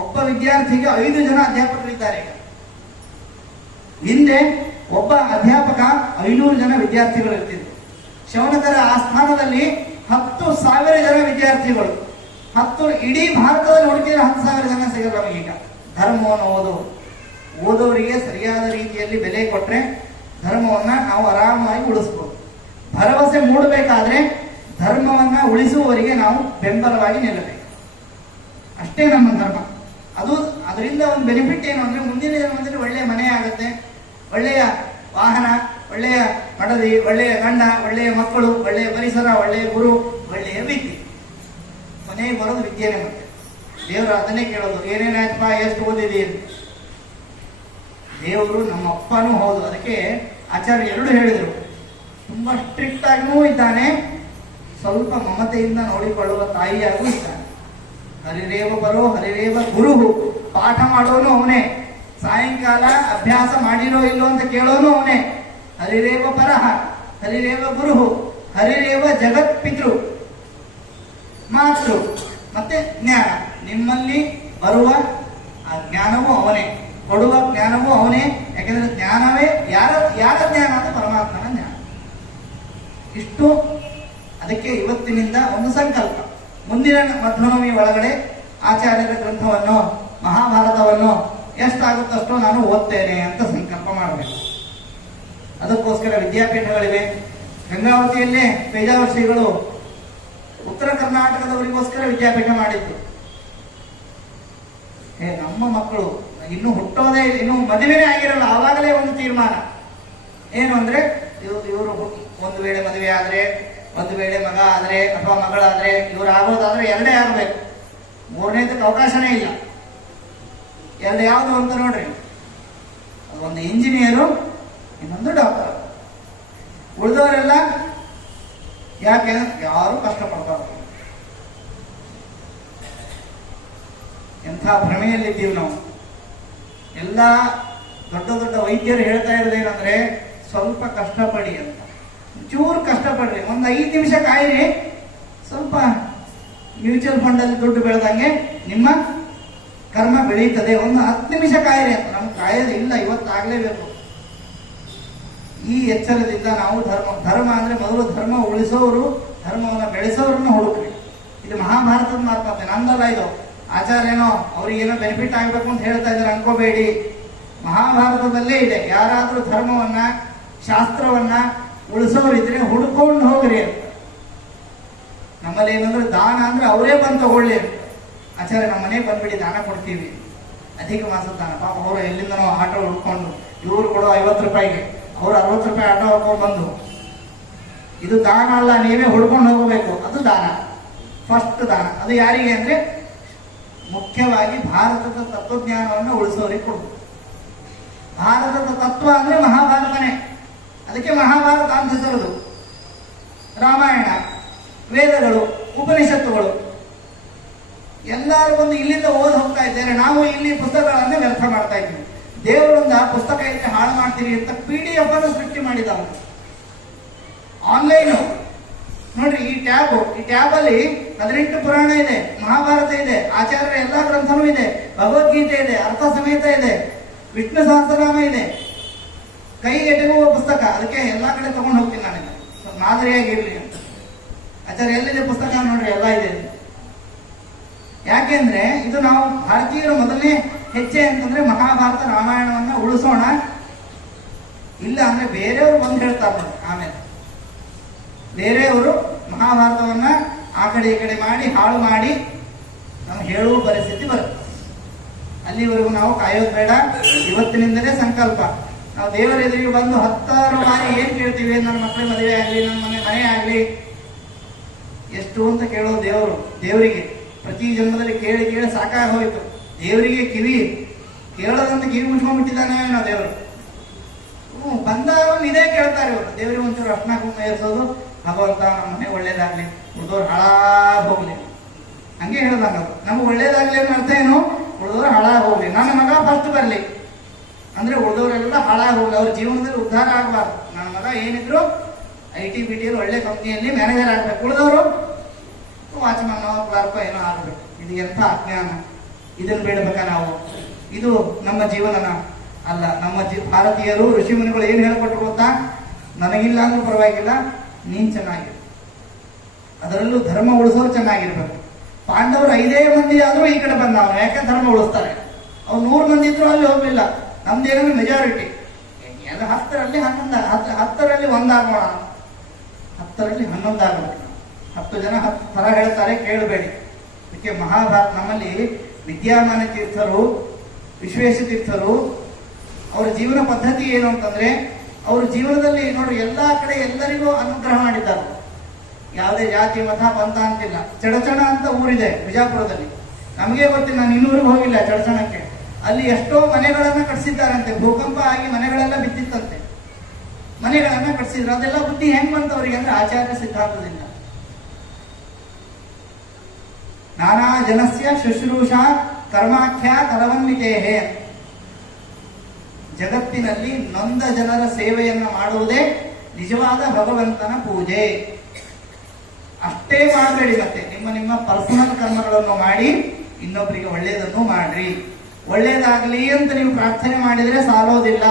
ಒಬ್ಬ ವಿದ್ಯಾರ್ಥಿಗೆ 5 ಜನ ಅಧ್ಯಾಪಕರಿದ್ದಾರೆ. ಹಿಂದೆ ಒಬ್ಬ ಅಧ್ಯಾಪಕ 500 ಜನ ವಿದ್ಯಾರ್ಥಿಗಳು ಇರ್ತಿದ್ರು. ಶೌನಕರ ಆಸ್ಥಾನದಲ್ಲಿ 10,000 ಜನ ವಿದ್ಯಾರ್ಥಿಗಳು. ಇಡೀ ಭಾರತದಲ್ಲಿ ಹುಡುಕಿದ್ರೆ 10,000 ಜನ ಸಿಗಲ್ಲ ನಮಗೀಗ. ಧರ್ಮವನ್ನು ಓದೋರಿಗೆ ಸರಿಯಾದ ರೀತಿಯಲ್ಲಿ ಬೆಲೆ ಕೊಟ್ರೆ ಧರ್ಮವನ್ನ ನಾವು ಆರಾಮಾಗಿ ಉಳಿಸ್ಬೋದು. ಭರವಸೆ ಮೂಡಬೇಕಾದ್ರೆ ಧರ್ಮವನ್ನ ಉಳಿಸುವವರಿಗೆ ನಾವು ಬೆಂಬಲವಾಗಿ ನಿಲ್ಲಬೇಕು. ಅಷ್ಟೇ ನಮ್ಮ ಧರ್ಮ. ಅದರಿಂದ ಒಂದು ಬೆನಿಫಿಟ್ ಏನು ಅಂದ್ರೆ, ಮುಂದಿನ ಜನ್ಮದಲ್ಲಿ ಒಳ್ಳೆಯ ಮನೆ ಆಗುತ್ತೆ, ಒಳ್ಳೆಯ ವಾಹನ, ಒಳ್ಳೆಯ ಮಡದಿ, ಒಳ್ಳೆಯ ಗಂಡ, ಒಳ್ಳೆಯ ಮಕ್ಕಳು, ಒಳ್ಳೆಯ ಪರಿಸರ, ಒಳ್ಳೆಯ ಗುರು, ಒಳ್ಳೆಯ ವಿದ್ಯೆ. ಕೊನೆಗೆ ಬರೋದು ವಿದ್ಯೆನೇ. ಮತ್ತೆ ದೇವರು ಅದನ್ನೇ ಕೇಳೋದು, ಏನೇನಾಯ್ತಪ್ಪ, ಎಷ್ಟು ಓದಿದೀನಿ. ದೇವರು ನಮ್ಮ ಅಪ್ಪನೂ ಹೌದು. ಅದಕ್ಕೆ ಆಚಾರ್ಯ 2 ಹೇಳಿದರು. ತುಂಬಾ ಸ್ಟ್ರಿಕ್ಟ್ ಆಗಿಯೂ ಇದ್ದಾನೆ, ಸ್ವಲ್ಪ ಮಮತೆಯಿಂದ ನೋಡಿಕೊಳ್ಳುವ ತಾಯಿಯಾಗೂ ಇದ್ದಾನೆ. ಹರಿರೇವ ಬರೋ ಹರಿರೇವ ಗುರು. ಪಾಠ ಮಾಡೋನು ಅವನೇ, ಸಾಯಂಕಾಲ ಅಭ್ಯಾಸ ಮಾಡಿರೋ ಇಲ್ಲೋ ಅಂತ ಕೇಳೋನು ಅವನೇ. ಹರಿರೇವ ಪರಹ ಹರಿರೇವ ಗುರು ಹರಿರೇವ ಜಗತ್ ಪಿತೃ ಮಾತೃ. ಮತ್ತೆ ಜ್ಞಾನ, ನಿಮ್ಮಲ್ಲಿ ಬರುವ ಆ ಜ್ಞಾನವೂ ಅವನೇ, ಕೊಡುವ ಜ್ಞಾನವೂ ಅವನೇ. ಯಾಕೆಂದ್ರೆ ಜ್ಞಾನವೇ ಯಾರ ಜ್ಞಾನ ಅಂದ್ರೆ ಪರಮಾತ್ಮನ ಜ್ಞಾನ. ಇಷ್ಟು. ಅದಕ್ಕೆ ಇವತ್ತಿನಿಂದ ಒಂದು ಸಂಕಲ್ಪ, ಮುಂದಿನ ಮಧ್ವನವಮಿ ಒಳಗಡೆ ಆಚಾರ್ಯರ ಗ್ರಂಥವನ್ನು, ಮಹಾಭಾರತವನ್ನು ಎಷ್ಟಾಗುತ್ತಷ್ಟೋ ನಾನು ಓದ್ತೇನೆ ಅಂತ ಸಂಕಲ್ಪ ಮಾಡಬೇಕು. ಅದಕ್ಕೋಸ್ಕರ ವಿದ್ಯಾಪೀಠಗಳಿವೆ. ಗಂಗಾವತಿಯಲ್ಲೇ ಪೇಜಾವರ ಶ್ರೀಗಳು ಉತ್ತರ ಕರ್ನಾಟಕದವರಿಗೋಸ್ಕರ ವಿದ್ಯಾಪೀಠ ಮಾಡಿದ್ದು. ನಮ್ಮ ಮಕ್ಕಳು ಇನ್ನೂ ಹುಟ್ಟೋದೇ ಇಲ್ಲ, ಇನ್ನೂ ಮದುವೆನೇ ಆಗಿರಲ್ಲ, ಆವಾಗಲೇ ಒಂದು ತೀರ್ಮಾನ ಏನು ಅಂದ್ರೆ, ಇವರು ಒಂದು ವೇಳೆ ಮದುವೆ ಆದ್ರೆ, ಒಂದು ವೇಳೆ ಮಗ ಆದ್ರೆ ಅಥವಾ ಮಗಳಾದ್ರೆ, ಇವರು ಆಗೋದಾದ್ರೆ 2 ಆಗಬೇಕು, 3ನೇದಕ್ಕೆ ಅವಕಾಶನೇ ಇಲ್ಲ. 2 ಯಾವುದು ಅಂತ ನೋಡ್ರಿ, ಒಂದು ಇಂಜಿನಿಯರು, ಇನ್ನೊಂದು ಡಾಕ್ಟರ್. ಉಳಿದವರೆಲ್ಲ ಯಾಕೆ ಯಾರು ಕಷ್ಟಪಡ್ಬಾರ್ದು. ಎಂಥ ಭ್ರಮೆಯಲ್ಲಿದ್ದೀವಿ ನಾವು. ಎಲ್ಲ ದೊಡ್ಡ ದೊಡ್ಡ ವೈದ್ಯರು ಹೇಳ್ತಾ ಇರೋದೇನಂದ್ರೆ, ಸ್ವಲ್ಪ ಕಷ್ಟಪಡಿ ಅಂತ. ಚೂರು ಕಷ್ಟಪಡ್ರಿ, ಒಂದು 5 ನಿಮಿಷ ಕಾಯಿರಿ, ಸ್ವಲ್ಪ ಮ್ಯೂಚುವಲ್ ಫಂಡ್ ಅಲ್ಲಿ ದುಡ್ಡು ಬೆಳೆದಂಗೆ ನಿಮ್ಮ ಕರ್ಮ ಬೆಳೀತದೆ. ಒಂದು 10 ನಿಮಿಷ ಕಾಯಿರಿ ಅಂತ. ನಮ್ಗೆ ಕಾಯೋದು ಇಲ್ಲ, ಇವತ್ತಾಗಲೇಬೇಕು. ಈ ಎಚ್ಚರದಿಂದ ನಾವು ಧರ್ಮ ಅಂದ್ರೆ ಮೊದಲು ಧರ್ಮ ಉಳಿಸೋರು, ಧರ್ಮವನ್ನು ಬೆಳೆಸೋರನ್ನ ಹುಡುಕ್ರಿ. ಇದು ಮಹಾಭಾರತದ ಮಾತುಕತೆ, ನಂದಲ್ಲ ಇದು. ಆಚಾರ್ಯನೋ ಅವ್ರಿಗೇನೋ ಬೆನಿಫಿಟ್ ಆಗಬೇಕು ಅಂತ ಹೇಳ್ತಾ ಇದ್ದಾರೆ ಅನ್ಕೋಬೇಡಿ. ಮಹಾಭಾರತದಲ್ಲೇ ಇದೆ. ಯಾರಾದ್ರೂ ಧರ್ಮವನ್ನ, ಶಾಸ್ತ್ರವನ್ನ ಉಳಿಸೋರಿದ್ರೆ ಹುಡ್ಕೊಂಡು ಹೋಗ್ರಿ ಅಂತ. ನಮ್ಮಲ್ಲಿ ಏನಂದ್ರೆ ದಾನ ಅಂದ್ರೆ ಅವರೇ ಬಂದು ತಗೊಳ್ಳಿ. ಆಚಾರ್ಯ ನಮ್ಮ ಮನೆಗೆ ಬಂದ್ಬಿಡಿ, ದಾನ ಕೊಡ್ತೀವಿ, ಅಧಿಕ ಮಾಸದ ದಾನ. ಪಾಪ ಅವರು ಎಲ್ಲಿಂದನೋ ಆಟೋ ಹುಡ್ಕೊಂಡು, ಇವ್ರು ಕೊಡೋ 50 ರೂಪಾಯಿಗೆ ಅವ್ರು 60 ರೂಪಾಯಿ ಆಟೋ ಹಾಕೊಂಡು ಬಂದು, ಇದು ದಾನ ಅಲ್ಲ, ನೀವೇ ಹುಡ್ಕೊಂಡು ಹೋಗಬೇಕು. ಅದು ದಾನ, ಫಸ್ಟ್ ದಾನ. ಅದು ಯಾರಿಗೆ ಅಂದ್ರೆ ಮುಖ್ಯವಾಗಿ ಭಾರತದ ತತ್ವಜ್ಞಾನವನ್ನು ಉಳಿಸೋರಿಗೆ ಕೊಡ್ಬೇಕು. ಭಾರತದ ತತ್ವ ಅಂದ್ರೆ ಮಹಾಭಾರತನೇ. ಅದಕ್ಕೆ ಮಹಾಭಾರತ ಅಂತ ಹೆಸರದು. ರಾಮಾಯಣ, ವೇದಗಳು, ಉಪನಿಷತ್ತುಗಳು. ಎಲ್ಲರೂ ಬಂದು ಇಲ್ಲಿಂದ ಓದಿ ಹೋಗ್ತಾ ಇದ್ದಾರೆ, ನಾವು ಇಲ್ಲಿ ಪುಸ್ತಕಗಳನ್ನೇ ವ್ಯರ್ಥ ಮಾಡ್ತಾ ಇದ್ದೀವಿ. ದೇವರೊಂದು ಆ ಪುಸ್ತಕ ಇದ್ರೆ ಹಾಳು ಮಾಡ್ತೀರಿ ಅಂತ PDF ಅನ್ನು ಸೃಷ್ಟಿ ಮಾಡಿದವನು. ಆನ್ಲೈನ್ ನೋಡ್ರಿ, ಈ ಟ್ಯಾಬ್ ಅಲ್ಲಿ 18 ಪುರಾಣ ಇದೆ, ಮಹಾಭಾರತ ಇದೆ, ಆಚಾರ್ಯರ ಎಲ್ಲಾ ಗ್ರಂಥನೂ ಇದೆ, ಭಗವದ್ಗೀತೆ ಇದೆ, ಅರ್ಥ ಸಮೇತ ಇದೆ, ವಿಷ್ಣು ಸಹಸ್ರನಾಮ ಇದೆ, ಕೈಗೆಟುಕುವ ಪುಸ್ತಕ. ಅದಕ್ಕೆ ಎಲ್ಲಾ ಕಡೆ ತಗೊಂಡು ಹೋಗ್ತೀನಿ ನಾನು, ಮಾದರಿಯಾಗಿರ್ಲಿ ಅಂತ. ಆಚಾರ್ಯ ಎಲ್ಲಿದೆ ಪುಸ್ತಕ ನೋಡ್ರಿ, ಎಲ್ಲ ಇದೆ. ಯಾಕೆಂದ್ರೆ ಇದು ನಾವು ಭಾರತೀಯರ ಮೊದಲನೇ ಹೆಜ್ಜೆ ಅಂತಂದ್ರೆ ಮಹಾಭಾರತ ರಾಮಾಯಣವನ್ನ ಉಳಿಸೋಣ. ಇಲ್ಲ ಅಂದ್ರೆ ಬೇರೆಯವರು ಬಂದು ಹೇಳ್ತಾರೆ ನೋಡಿ, ಆಮೇಲೆ ಬೇರೆಯವರು ಮಹಾಭಾರತವನ್ನ ಆ ಕಡೆ ಈ ಕಡೆ ಮಾಡಿ ಹಾಳು ಮಾಡಿ ನಮ್ಗೆ ಹೇಳುವ ಪರಿಸ್ಥಿತಿ ಬರುತ್ತೆ. ಅಲ್ಲಿವರೆಗೂ ನಾವು ಕಾಯೋದು ಬೇಡ. ಇವತ್ತಿನಿಂದಲೇ ಸಂಕಲ್ಪ. ನಾವು ದೇವರ ಎದುರಿಗೆ ಬಂದು 10 ಬಾರಿ ಏನ್ ಕೇಳ್ತೀವಿ, ನನ್ನ ಮಕ್ಕಳ ಮದುವೆ ಆಗ್ಲಿ, ನನ್ನ ಮನೆ ಆಗ್ಲಿ, ಎಷ್ಟು ಅಂತ ಕೇಳೋದು ದೇವರಿಗೆ ಪ್ರತಿ ಜನ್ಮದಲ್ಲಿ ಕೇಳಿ ಕೇಳಿ ಸಾಕಾಗಿ ಹೋಯ್ತು. ದೇವರಿಗೆ ಕಿವಿ ಕೇಳೋದಂತ ಕಿವಿ ಮುಚ್ಕೊಂಡ್ಬಿಟ್ಟಿದ್ದಾನೆ ನಾವು ದೇವರು. ಬಂದವನು ಇದೇ ಕೇಳ್ತಾರೆ ಇವರು. ದೇವರಿಗೆ ಒಂಚೂರು ಅರ್ಶನ ಕುಂಕುಮ ಏರಿಸೋದು, ಭಗವಂತ ನಮ್ಮ ಮನೆ ಒಳ್ಳೇದಾಗ್ಲಿ, ಉಳಿದವ್ರು ಹಾಳಾಗಿ ಹೋಗ್ಲಿ, ಹಂಗೆ ಹೇಳೋದಾಗದು. ನಮ್ಗೆ ಒಳ್ಳೇದಾಗ್ಲಿ ಅನ್ನೋ ಅರ್ಥ ಏನು? ಉಳಿದವ್ರು ಹಾಳಾಗಿ ಹೋಗ್ಲಿ, ನನ್ನ ಮಗ ಫಸ್ಟ್ ಬರ್ಲಿ ಅಂದ್ರೆ ಉಳಿದವರೆಲ್ಲ ಹಾಳಾಗಿ ಹೋಗ್ಲಿ, ಅವ್ರ ಜೀವನದಲ್ಲಿ ಉದ್ಧಾರ ಆಗಬಾರ್ದು. ನನ್ನ ಮಗ ಏನಿದ್ರು IT BT ಒಳ್ಳೆ ಕಂಪ್ನಿಯಲ್ಲಿ ಮ್ಯಾನೇಜರ್ ಆಗ್ಬೇಕು, ಉಳಿದವರು ವಾಚ್ಮನ್ ಕ್ಲರ್ಕ್ ಏನೋ ಆಗ್ಬೇಕು. ಇದು ಎಂಥ ಅಜ್ಞಾನ! ಇದನ್ನು ಬೇಡಬೇಕಾ ನಾವು? ಇದು ನಮ್ಮ ಜೀವನನ ಅಲ್ಲ. ನಮ್ಮ ಭಾರತೀಯರು ಋಷಿ ಮುನಿಗಳು ಏನ್ ಹೇಳ್ಕೊಟ್ರು ಗೊತ್ತಾ? ನನಗಿಲ್ಲ ಅಂದ್ರೂ ಪರವಾಗಿಲ್ಲ, ನೀನ್ ಚೆನ್ನಾಗಿರು, ಅದರಲ್ಲೂ ಧರ್ಮ ಉಳಿಸೋರು ಚೆನ್ನಾಗಿರ್ಬೇಕು. ಪಾಂಡವರು 5 ಮಂದಿ ಆದ್ರೂ ಈ ಕಡೆ ಬಂದ, ಅವ್ರು ಯಾಕೆ ಧರ್ಮ ಉಳಿಸ್ತಾರೆ? ಅವ್ರು 100 ಮಂದಿ ಇದ್ರು ಅಲ್ಲಿ ಹೋಗ್ಲಿಲ್ಲ. ನಮ್ದೇನೋ ಮೆಜಾರಿಟಿ, 10ರಲ್ಲಿ 11, 10ರಲ್ಲಿ 1 ಆಗೋಣ, 10ರಲ್ಲಿ 11 ಆಗಬೇಕು. 10 ಜನ 10 ಥರ ಹೇಳ್ತಾರೆ, ಕೇಳಬೇಡಿ. ಅದಕ್ಕೆ ಮಹಾಭಾರತ ನಮ್ಮಲ್ಲಿ ವಿದ್ಯಾಮಾನ ತೀರ್ಥರು, ವಿಶ್ವೇಶ ತೀರ್ಥರು, ಅವರ ಜೀವನ ಪದ್ಧತಿ ಏನು ಅಂತಂದ್ರೆ, ಅವ್ರ ಜೀವನದಲ್ಲಿ ನೋಡ್ರಿ ಎಲ್ಲಾ ಕಡೆ ಎಲ್ಲರಿಗೂ ಅನುಗ್ರಹ ಮಾಡಿದ್ದಾರೆ. ಯಾವುದೇ ಜಾತಿ ಮತ ಪಂಥ ಅಂತಿಲ್ಲ. ಚಡಚಣ ಅಂತ ಊರಿದೆ ಬಿಜಾಪುರದಲ್ಲಿ, ನಮಗೆ ಗೊತ್ತಿಲ್ಲ, ನಾನು ಇನ್ನೂರಿಗೆ ಹೋಗಿಲ್ಲ ಚಡಚಣಕ್ಕೆ. ಅಲ್ಲಿ ಎಷ್ಟೋ ಮನೆಗಳನ್ನ ಕಟ್ಸಿದ್ದಾರಂತೆ, ಭೂಕಂಪ ಆಗಿ ಮನೆಗಳೆಲ್ಲ ಬಿದ್ದಿತ್ತಂತೆ, ಮನೆಗಳನ್ನ ಕಟ್ಸಿದ್ರು. ಅದೆಲ್ಲ ಬುದ್ಧಿ ಹೆಂಗ್ ಬಂತವರಿಗೆ ಅಂದ್ರೆ ಆಚಾರ್ಯ ಸಿದ್ಧಾಂತದಿಂದ. ನಾನಾ ಜನಸ್ಯ ಶುಶ್ರೂಷಾ ಕರ್ಮಾಖ್ಯ ಕರವನ್ವಿತೇಹೇ. ಜಗತ್ತಿನಲ್ಲಿ ನೊಂದ ಜನರ ಸೇವೆಯನ್ನ ಮಾಡುವುದೇ ನಿಜವಾದ ಭಗವಂತನ ಪೂಜೆ. ಅಷ್ಟೇ ಮಾಡಬೇಡಿ, ಮತ್ತೆ ನಿಮ್ಮ ಪರ್ಸನಲ್ ಕರ್ಮಗಳನ್ನು ಮಾಡಿ ಇನ್ನೊಬ್ಬರಿಗೆ ಒಳ್ಳೆಯದನ್ನು ಮಾಡ್ರಿ. ಒಳ್ಳೇದಾಗ್ಲಿ ಅಂತ ನೀವು ಪ್ರಾರ್ಥನೆ ಮಾಡಿದ್ರೆ ಸಾಲೋದಿಲ್ಲ.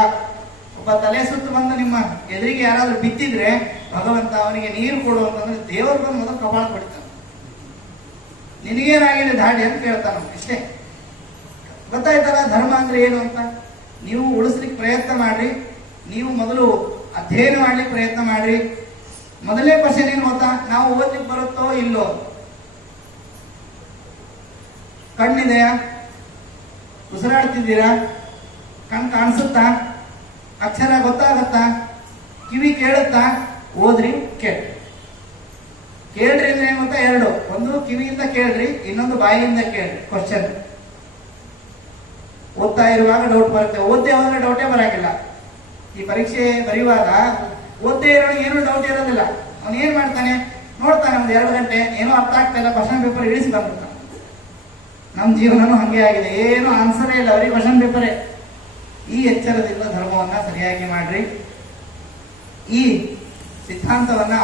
ಒಬ್ಬ ತಲೆ ಸುತ್ತು ಬಂದು ನಿಮ್ಮ ಎದುರಿಗೆ ಯಾರಾದ್ರೂ ಬಿತ್ತಿದ್ರೆ ಭಗವಂತ ಅವನಿಗೆ ನೀರು ಕೊಡು ಅಂತಂದ್ರೆ ದೇವರು ಬಂದು ಮೊದಲು ಕಪಾಳ ಕೊಡ್ತಾನೆ, ನಿನಗೇನಾಗಿದೆ ದಾಡಿ ಅಂತ ಕೇಳ್ತಾನ. ಇಷ್ಟೇ. ಗೊತ್ತಾಯ್ತಲ್ಲ ಧರ್ಮ ಅಂದ್ರೆ ಏನು ಅಂತ? ನೀವು ಉಳಿಸ್ಲಿಕ್ಕೆ ಪ್ರಯತ್ನ ಮಾಡ್ರಿ. ನೀವು ಮೊದಲು ಅಧ್ಯಯನ ಮಾಡ್ಲಿಕ್ಕೆ ಪ್ರಯತ್ನ ಮಾಡ್ರಿ. ಮೊದಲನೇ ಕ್ವಶನ್ ಏನು ಗೊತ್ತಾ? ನಾವು ಓದ್ಲಿಕ್ಕೆ ಬರುತ್ತೋ ಇಲ್ಲೋ? ಕಣ್ಣಿದೆಯಾ? ಉಸಿರಾಡ್ತಿದ್ದೀರಾ? ಕಣ್ ಕಾಣಿಸುತ್ತಾ? ಅಕ್ಷರ ಗೊತ್ತಾಗತ್ತಾ? ಕಿವಿ ಕೇಳುತ್ತಾ? ಓದ್ರಿ, ಕೇಳ್ರಿ ಅಂದ್ರೆ ಏನು ಗೊತ್ತಾ? 2. ಒಂದು ಕಿವಿಯಿಂದ ಕೇಳ್ರಿ, ಇನ್ನೊಂದು ಬಾಯಿಯಿಂದ ಕೇಳ್ರಿ. ಕ್ವಶನ್ ಓದ್ತಾ ಇರುವಾಗ ಡೌಟ್ ಬರುತ್ತೆ, ಓದ್ದೇ ಹೋದ್ರೆ ಡೌಟೇ ಬರಾಕಿಲ್ಲ. ಈ ಪರೀಕ್ಷೆ ಬರೆಯುವಾಗ ಓದ್ದೇ ಇರೋ ಏನೂ ಡೌಟ್ ಇರೋದಿಲ್ಲ. ಅವನು ಏನ್ ಮಾಡ್ತಾನೆ, ನೋಡ್ತಾನೆ, ಒಂದು 2 ಗಂಟೆ ಏನೋ ಅರ್ಥ ಆಗ್ತಾ ಇಲ್ಲ, ಕ್ವಶನ್ ಪೇಪರ್ ಇಳಿಸಿ ಬಂದ್ಬಿಡ್ತಾನೆ. ನಮ್ಮ ಜೀವನನೂ ಹಂಗೆ ಆಗಿದೆ, ಏನು ಆನ್ಸರೇ ಇಲ್ಲ, ಅವರಿಗೆ ಕ್ವಶನ್ ಪೇಪರೇ. ಈ ಎಚ್ಚರದಿಂದ ಧರ್ಮವನ್ನ ಸರಿಯಾಗಿ ಮಾಡ್ರಿ. ಈ ಸಿದ್ಧಾಂತವನ್ನ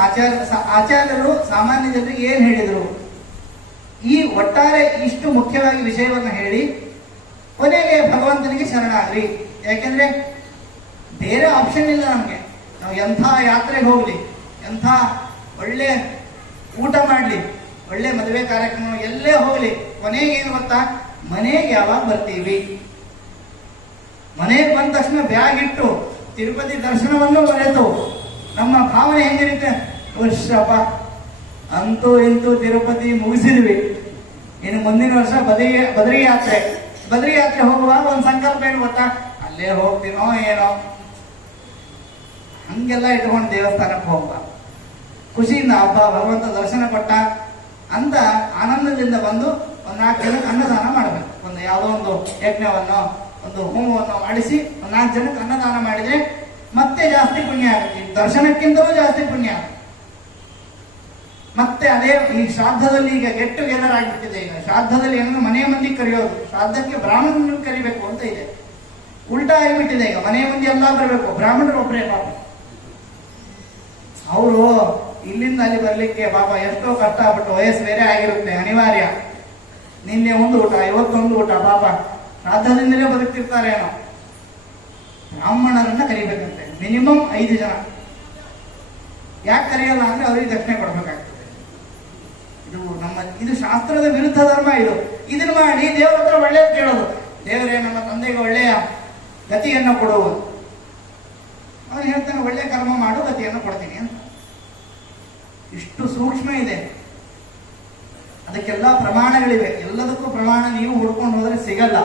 ಆಚಾರ್ಯರು ಸಾಮಾನ್ಯ ಜನರಿಗೆ ಏನ್ ಹೇಳಿದ್ರು, ಈ ಒಟ್ಟಾರೆ ಇಷ್ಟು ಮುಖ್ಯವಾಗಿ ವಿಷಯವನ್ನ ಹೇಳಿ ಕೊನೆಗೆ ಭಗವಂತನಿಗೆ ಶರಣಾಗ್ರಿ. ಯಾಕೆಂದ್ರೆ ಬೇರೆ ಆಪ್ಷನ್ ಇಲ್ಲ ನಮ್ಗೆ. ನಾವು ಎಂಥ ಯಾತ್ರೆಗೆ ಹೋಗ್ಲಿ, ಎಂಥ ಒಳ್ಳೆ ಊಟ ಮಾಡ್ಲಿ, ಒಳ್ಳೆ ಮದುವೆ ಕಾರ್ಯಕ್ರಮ ಎಲ್ಲೇ ಹೋಗ್ಲಿ, ಕೊನೆಗೆ ಏನು ಗೊತ್ತಾ? ಮನೆಗೆ ಯಾವಾಗ ಬರ್ತೀವಿ? ಮನೆಗೆ ಬಂದ ತಕ್ಷಣ ಬ್ಯಾಗ್ ಇಟ್ಟು ತಿರುಪತಿ ದರ್ಶನವನ್ನು ಬರೆದು ನಮ್ಮ ಭಾವನೆ ಹೆಂಗಿರುತ್ತೆ? ವರ್ಷಪ್ಪ ಅಂತೂ ಇಂತೂ ತಿರುಪತಿ ಮುಗಿಸಿದ್ವಿ, ಇನ್ನು ಮುಂದಿನ ವರ್ಷ ಬದರಿ ಯಾತ್ರೆ ಹೋಗುವಾಗ ಒಂದು ಸಂಕಲ್ಪ ಏನು ಗೊತ್ತಾ? ಅಲ್ಲೇ ಹೋಗ್ತೀನೋ ಏನೋ, ಹಂಗೆಲ್ಲ ಇಟ್ಕೊಂಡು ದೇವಸ್ಥಾನಕ್ಕೆ ಹೋಗ್ಬ. ಖುಷಿಯಿಂದ ಹಬ್ಬ ಭಗವಂತ ದರ್ಶನ ಕೊಟ್ಟ ಅಂತ ಆನಂದದಿಂದ ಬಂದು ಒಂದು 4 ಜನಕ್ಕೆ ಅನ್ನದಾನ ಮಾಡಬೇಕು. ಒಂದು ಯಾವುದೋ ಒಂದು ಯಜ್ಞವನ್ನು, ಒಂದು ಹೋಮವನ್ನು ಮಾಡಿಸಿ ಒಂದು 4 ಜನಕ್ಕೆ ಅನ್ನದಾನ ಮಾಡಿದ್ರೆ ಮತ್ತೆ ಜಾಸ್ತಿ ಪುಣ್ಯ ಆಗುತ್ತೆ. ದರ್ಶನಕ್ಕಿಂತಲೂ ಜಾಸ್ತಿ ಪುಣ್ಯ ಆಗುತ್ತೆ. ಮತ್ತೆ ಅದೇ ಈ ಶ್ರಾದ್ದದಲ್ಲಿ ಈಗ ಗೆಟ್ ಟುಗೆದರ್ ಆಗಿಬಿಟ್ಟಿದೆ. ಈಗ ಶ್ರಾದ್ದದಲ್ಲಿ ಏನಂದ್ರೆ ಮನೆ ಮಂದಿ ಕರೆಯೋದು, ಶ್ರಾದ್ದಕ್ಕೆ ಬ್ರಾಹ್ಮಣರನ್ನು ಕರಿಬೇಕು ಅಂತ ಇದೆ. ಉಲ್ಟಾ ಆಗಿಬಿಟ್ಟಿದೆ. ಈಗ ಮನೆ ಮಂದಿ ಎಲ್ಲ ಬರಬೇಕು, ಬ್ರಾಹ್ಮಣರು ಒಬ್ಬರೇ ಪಾಪ. ಅವರು ಇಲ್ಲಿಂದ ಅಲ್ಲಿ ಬರ್ಲಿಕ್ಕೆ ಪಾಪ ಎಷ್ಟೋ ಕಷ್ಟ ಆಗ್ಬಿಟ್ಟು, ವಯಸ್ಸು ಬೇರೆ ಆಗಿರುತ್ತೆ, ಅನಿವಾರ್ಯ. ನಿನ್ನೆ ಒಂದು ಊಟ, ಇವತ್ತೊಂದು ಊಟ, ಪಾಪ ಶ್ರಾದ್ದದಿಂದಲೇ ಬದುಕ್ತಿರ್ತಾರೆ ಏನೋ. ಬ್ರಾಹ್ಮಣರನ್ನ ಕರಿಬೇಕಂತೆ, ಮಿನಿಮಮ್ 5 ಜನ. ಯಾಕೆ ಕರೆಯಲ್ಲ ಅಂದ್ರೆ ಅವರಿಗೆ ದಕ್ಷಿಣೆ ಕೊಡ್ಬೇಕಾಗ್ತದೆ. ಇದು ಶಾಸ್ತ್ರದ ವಿರುದ್ಧ ಧರ್ಮ. ಇದನ್ನ ಮಾಡಿ ದೇವರ ಹತ್ರ ಒಳ್ಳೇದು ಕೇಳೋದು. ದೇವರೇ, ನಮ್ಮ ತಂದೆಗೆ ಒಳ್ಳೆಯ ಗತಿಯನ್ನು ಕೊಡುವುದು. ಅವನು ಹೇಳ್ತಾನೆ, ಒಳ್ಳೆ ಕರ್ಮ ಮಾಡು, ಗತಿಯನ್ನು ಕೊಡ್ತೀನಿ ಅಂತ. ಇಷ್ಟು ಸೂಕ್ಷ್ಮ ಇದೆ. ಅದಕ್ಕೆಲ್ಲ ಪ್ರಮಾಣಗಳಿವೆ. ಎಲ್ಲದಕ್ಕೂ ಪ್ರಮಾಣ ನೀವು ಹುಡ್ಕೊಂಡು ಹೋದ್ರೆ ಸಿಗಲ್ಲ.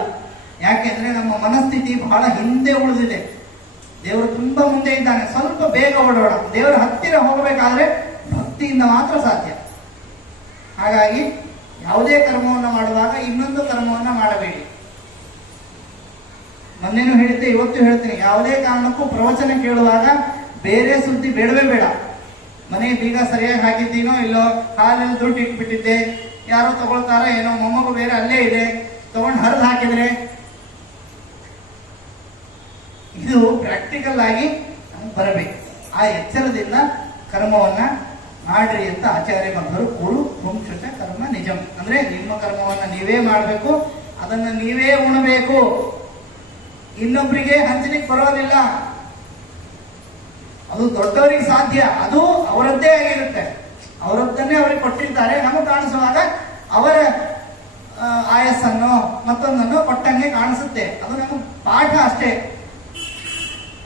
ಯಾಕೆಂದ್ರೆ ನಮ್ಮ ಮನಸ್ಥಿತಿ ಬಹಳ ಹಿಂದೆ ಉಳಿದಿದೆ. ದೇವರು ತುಂಬಾ ಮುಂದೆ ಇದ್ದಾನೆ. ಸ್ವಲ್ಪ ಬೇಗ ಓಡೋಣ. ದೇವರ ಹತ್ತಿರ ಹೋಗಬೇಕಾದ್ರೆ ಭಕ್ತಿಯಿಂದ ಮಾತ್ರ ಸಾಧ್ಯ. ಹಾಗಾಗಿ ಯಾವುದೇ ಕರ್ಮವನ್ನು ಮಾಡುವಾಗ ಇನ್ನೊಂದು ಕರ್ಮವನ್ನು ಮಾಡಬೇಡಿ. ಮೊನ್ನೆನೂ ಹೇಳಿದ್ದೆ, ಇವತ್ತು ಹೇಳ್ತೀನಿ, ಯಾವುದೇ ಕಾರಣಕ್ಕೂ ಪ್ರವಚನ ಕೇಳುವಾಗ ಬೇರೆ ಸುದ್ದಿ ಬೇಡವೇ ಬೇಡ. ಮನೆ ಬೀಗ ಸರಿಯಾಗಿ ಹಾಕಿದ್ದೀನೋ ಇಲ್ಲೋ, ಹಾಲಲ್ಲಿ ದುಡ್ಡು ಇಟ್ಬಿಟ್ಟಿದ್ದೆ, ಯಾರೋ ತಗೊಳ್ತಾರ ಏನೋ, ಮೊಮ್ಮಗು ಬೇರೆ ಅಲ್ಲೇ ಇದೆ, ತಗೊಂಡು ಹರಿದು ಹಾಕಿದ್ರೆ, ಇದು ಪ್ರಾಕ್ಟಿಕಲ್ ಆಗಿ ಬರಬೇಕು. ಆ ಎಚ್ಚರದಿಂದ ಕರ್ಮವನ್ನ ಮಾಡ್ರಿ ಅಂತ ಆಚಾರ್ಯ ಬಂದರು. ಕುರು ಪುಂಕ್ಷ ಕರ್ಮ ನಿಜಂ ಅಂದ್ರೆ ನಿಮ್ಮ ಕರ್ಮವನ್ನ ನೀವೇ ಮಾಡಬೇಕು, ಅದನ್ನ ನೀವೇ ಉಣಬೇಕು, ಇನ್ನೊಬ್ಬರಿಗೆ ಹಂಚಲಿಕ್ಕೆ ಬರೋದಿಲ್ಲ. ಅದು ದೊಡ್ಡವರಿಗೆ ಸಾಧ್ಯ, ಅದು ಅವರದ್ದೇ ಆಗಿರುತ್ತೆ, ಅವರದ್ದನ್ನೇ ಅವ್ರಿಗೆ ಕೊಟ್ಟಿರ್ತಾರೆ. ನಮಗೆ ಕಾಣಿಸುವಾಗ ಅವರ ಆಯಸ್ಸನ್ನು ಮತ್ತೊಂದನ್ನು ಕೊಟ್ಟಂಗೆ ಕಾಣಿಸುತ್ತೆ. ಅದು ನಮಗೆ ಪಾಠ ಅಷ್ಟೇ.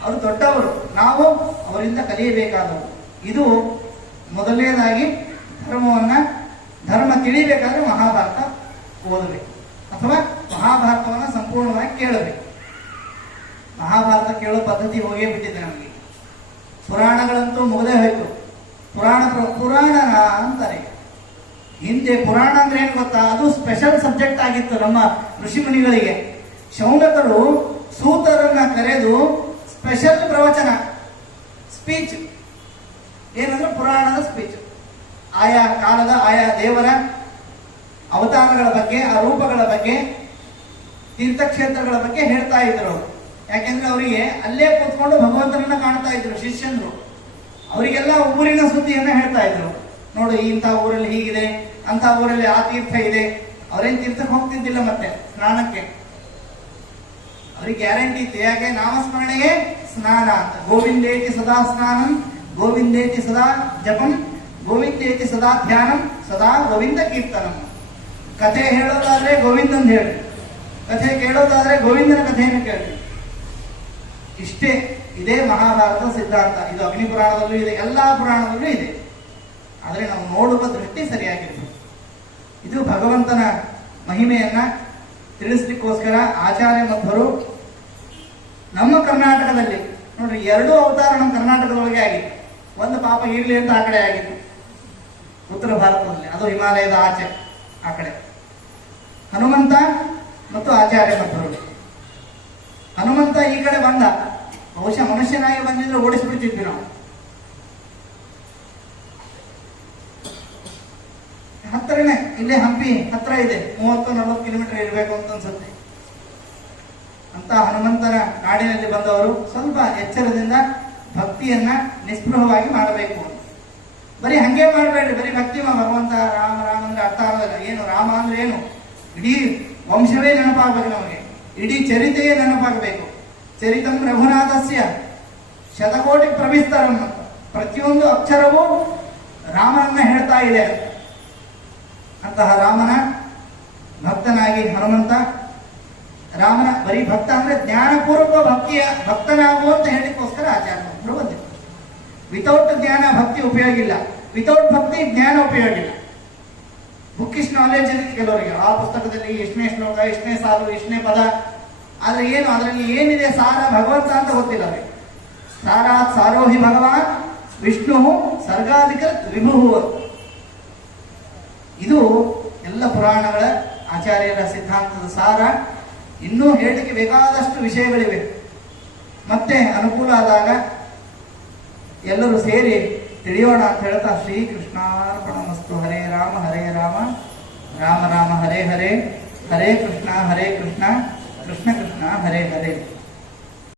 ಅವರು ದೊಡ್ಡವರು, ನಾವು ಅವರಿಂದ ಕಲಿಯಬೇಕಾದವರು. ಇದು ಮೊದಲನೇದಾಗಿ ಧರ್ಮ ತಿಳಿಬೇಕಾದ್ರೆ ಮಹಾಭಾರತ ಓದಬೇಕು, ಅಥವಾ ಮಹಾಭಾರತವನ್ನು ಸಂಪೂರ್ಣವಾಗಿ ಕೇಳಬೇಕು. ಮಹಾಭಾರತ ಕೇಳೋ ಪದ್ಧತಿ ಹೋಗೇ ಬಿಟ್ಟಿದೆ ನಮಗೆ. ಪುರಾಣಗಳಂತೂ ಮುಗದೇ ಹೋಯ್ತು. ಪುರಾಣ ಅಂತಾರೆ. ಹಿಂದೆ ಪುರಾಣ ಅಂದ್ರೆ ಏನ್ ಗೊತ್ತಾ, ಅದು ಸ್ಪೆಷಲ್ ಸಬ್ಜೆಕ್ಟ್ ಆಗಿತ್ತು ನಮ್ಮ ಋಷಿಮುನಿಗಳಿಗೆ. ಶೌನಕರು ಸೂತರನ್ನ ಕರೆದು ಸ್ಪೆಷಲ್ ಪ್ರವಚನ, ಸ್ಪೀಚ್, ಏನಂದ್ರೆ ಪುರಾಣದ ಸ್ಪೀಚ್. ಆಯಾ ಕಾಲದ ಆಯಾ ದೇವರ ಅವತಾರಗಳ ಬಗ್ಗೆ, ಆ ರೂಪಗಳ ಬಗ್ಗೆ, ತೀರ್ಥಕ್ಷೇತ್ರಗಳ ಬಗ್ಗೆ ಹೇಳ್ತಾ ಇದ್ರು. ಯಾಕೆಂದ್ರೆ ಅವರಿಗೆ ಅಲ್ಲೇ ಕೂತ್ಕೊಂಡು ಭಗವಂತನನ್ನ ಕಾಣ್ತಾ ಇದ್ರು ಶಿಷ್ಯಂದ್ರು. ಅವರಿಗೆಲ್ಲ ಊರಿನ ಸುದ್ದಿಯನ್ನ ಹೇಳ್ತಾ ಇದ್ರು. ನೋಡು, ಇಂಥ ಊರಲ್ಲಿ ಹೀಗಿದೆ, ಅಂತ ಊರಲ್ಲಿ ಆ ತೀರ್ಥ ಇದೆ. ಅವರೇನ್ ತೀರ್ಥಕ್ಕೆ ಹೋಗ್ತಿದ್ದಿಲ್ಲ ಮತ್ತೆ ಸ್ನಾನಕ್ಕೆ. ಅವ್ರಿಗೆ ಗ್ಯಾರಂಟಿ ಇತ್ತು. ಯಾಕೆ? ನಾಮಸ್ಮರಣೆಗೆ ಸ್ನಾನ ಅಂತ. ಗೋವಿಂದೇತಿ ಸದಾ ಸ್ನಾನಂ, ಗೋವಿಂದೇತಿ ಸದಾ ಜಪಂ, ಗೋವಿಂದೇತಿ ಸದಾ ಧ್ಯಾನಂ, ಸದಾ ಗೋವಿಂದ ಕೀರ್ತನಂ. ಕಥೆ ಹೇಳೋದಾದ್ರೆ ಗೋವಿಂದನ್ ಹೇಳಿ, ಕಥೆ ಕೇಳೋದಾದ್ರೆ ಗೋವಿಂದನ ಕಥೆಯನ್ನು ಕೇಳಿ. ಇಷ್ಟೇ. ಇದೇ ಮಹಾಭಾರತದ ಸಿದ್ಧಾಂತ. ಇದು ಅಗ್ನಿ ಪುರಾಣದಲ್ಲೂ ಇದೆ, ಎಲ್ಲಾ ಪುರಾಣದಲ್ಲೂ ಇದೆ. ಆದರೆ ನಾವು ನೋಡುವ ದೃಷ್ಟಿ ಸರಿಯಾಗಿರ್ಬೇಕು. ಇದು ಭಗವಂತನ ಮಹಿಮೆಯನ್ನ ತಿಳಿಸ್ಲಿಕ್ಕೋಸ್ಕರ ಆಚಾರ್ಯ ಮಧ್ವರು ನಮ್ಮ ಕರ್ನಾಟಕದಲ್ಲಿ ನೋಡ್ರಿ, 2 ಅವತಾರ ನಮ್ಮ ಕರ್ನಾಟಕದೊಳಗೆ ಆಗಿತ್ತು. ಒಂದು ಪಾಪ ಇರ್ಲಿ ಅಂತ ಆ ಕಡೆ ಆಗಿತ್ತು, ಉತ್ತರ ಭಾರತದಲ್ಲಿ, ಅದು ಹಿಮಾಲಯದ ಆಚೆ ಆ ಕಡೆ. ಹನುಮಂತ ಮತ್ತು ಆಚಾರ್ಯ ಮಧ್ವರು. ಹನುಮಂತ ಈ ಕಡೆ ಬಂದ, ಬಹುಶಃ ಮನುಷ್ಯನಾಗಿ ಬಂದಿದ್ರೆ ಓಡಿಸ್ಬಿಡ್ತಿದ್ವಿ ನಾವು. ಹತ್ತಿರನೇ, ಇಲ್ಲೇ ಹಂಪಿ ಹತ್ರ ಇದೆ, 30-40 ಕಿಲೋಮೀಟರ್ ಇರಬೇಕು ಅಂತ ಅನ್ಸುತ್ತೆ. ಅಂತ ಹನುಮಂತನ ನಾಡಿನಲ್ಲಿ ಬಂದವರು ಸ್ವಲ್ಪ ಎಚ್ಚರದಿಂದ ಭಕ್ತಿಯನ್ನ ನಿಸ್ಪೃಹವಾಗಿ ಮಾಡಬೇಕು. ಬರೀ ಹಂಗೆ ಮಾಡಬೇಡ್ರಿ, ಬರೀ ಭಕ್ತಿ ಭಗವಂತ ರಾಮ ರಾಮ ಅಂದ್ರೆ ಅರ್ಥ ಆಗೋದಿಲ್ಲ. ಏನು ರಾಮ ಅಂದ್ರೆ ಏನು? ಇಡೀ ವಂಶವೇ ನೆನಪಾಗಬೇಕು ನಮಗೆ, ಇಡೀ ಚರಿತೆಯೇ ನೆನಪಾಗಬೇಕು. ಚರಿತಂ ರಘುನಾಥಸ್ಯ ಶತಕೋಟಿ ಪ್ರವಿಸ್ತರಂ ಅಂತ. ಪ್ರತಿಯೊಂದು ಅಕ್ಷರವೂ ರಾಮನನ್ನ ಹೇಳ್ತಾ ಇದೆ. ಅಂತಹ ರಾಮನ ಭಕ್ತನಾಗಿ ಹನುಮಂತ, ರಾಮನ ಬರೀ ಭಕ್ತ ಅಂದ್ರೆ ಜ್ಞಾನಪೂರ್ವಕ ಭಕ್ತಿಯ ಭಕ್ತನಾಗು ಅಂತ ಹೇಳಿಕೋಸ್ಕರ ಆಚಾರ್ಯರು ಬಂದಿತ್ತು. ವಿತೌಟ್ ಜ್ಞಾನ ಭಕ್ತಿ ಉಪಯೋಗ ಇಲ್ಲ, ವಿತೌಟ್ ಭಕ್ತಿ ಜ್ಞಾನ ಉಪಯೋಗ ಇಲ್ಲ. ಬುಕ್ಕಿಶ್ ನಾಲೆಜ್ ಇರುತ್ತೆ ಕೆಲವರಿಗೆ, ಆ ಪುಸ್ತಕದಲ್ಲಿ ಎಷ್ಟನೇ ಶ್ಲೋಕ, ಎಷ್ಟನೇ ಸಾಲು, ಎಷ್ಟನೇ ಪದ, ಆದ್ರೆ ಏನು ಅದರಲ್ಲಿ ಏನಿದೆ ಸಾರ ಭಗವಂತ ಅಂತ ಗೊತ್ತಿಲ್ಲ ಅವರಿಗೆ. ಸಾರಾತ್ ಸಾರೋಹಿ ಭಗವಾನ್ ವಿಷ್ಣು ಸರ್ಗಾಧಿಕೃತ್ ವಿಭು. ಇದು ಎಲ್ಲ ಪುರಾಣಗಳ ಆಚಾರ್ಯರ ಸಿದ್ಧಾಂತದ ಸಾರ. ಇನ್ನೂ ಹೇಳಲಿಕ್ಕೆ ಬೇಕಾದಷ್ಟು ವಿಷಯಗಳಿವೆ. ಮತ್ತೆ ಅನುಕೂಲ ಆದಾಗ ಎಲ್ಲರೂ ಸೇರಿ ತಿಳಿಯೋಣ ಅಂತ ಹೇಳ್ತಾ ಶ್ರೀಕೃಷ್ಣಾರ್ಪಣಮಸ್ತು. ಹರೇ ರಾಮ ರಾಮ ರಾಮ ಹರೇ ಹರೇ, ಹರೇ ಕೃಷ್ಣ ಕೃಷ್ಣ ಕೃಷ್ಣ ಹರೇ ಹರೇ.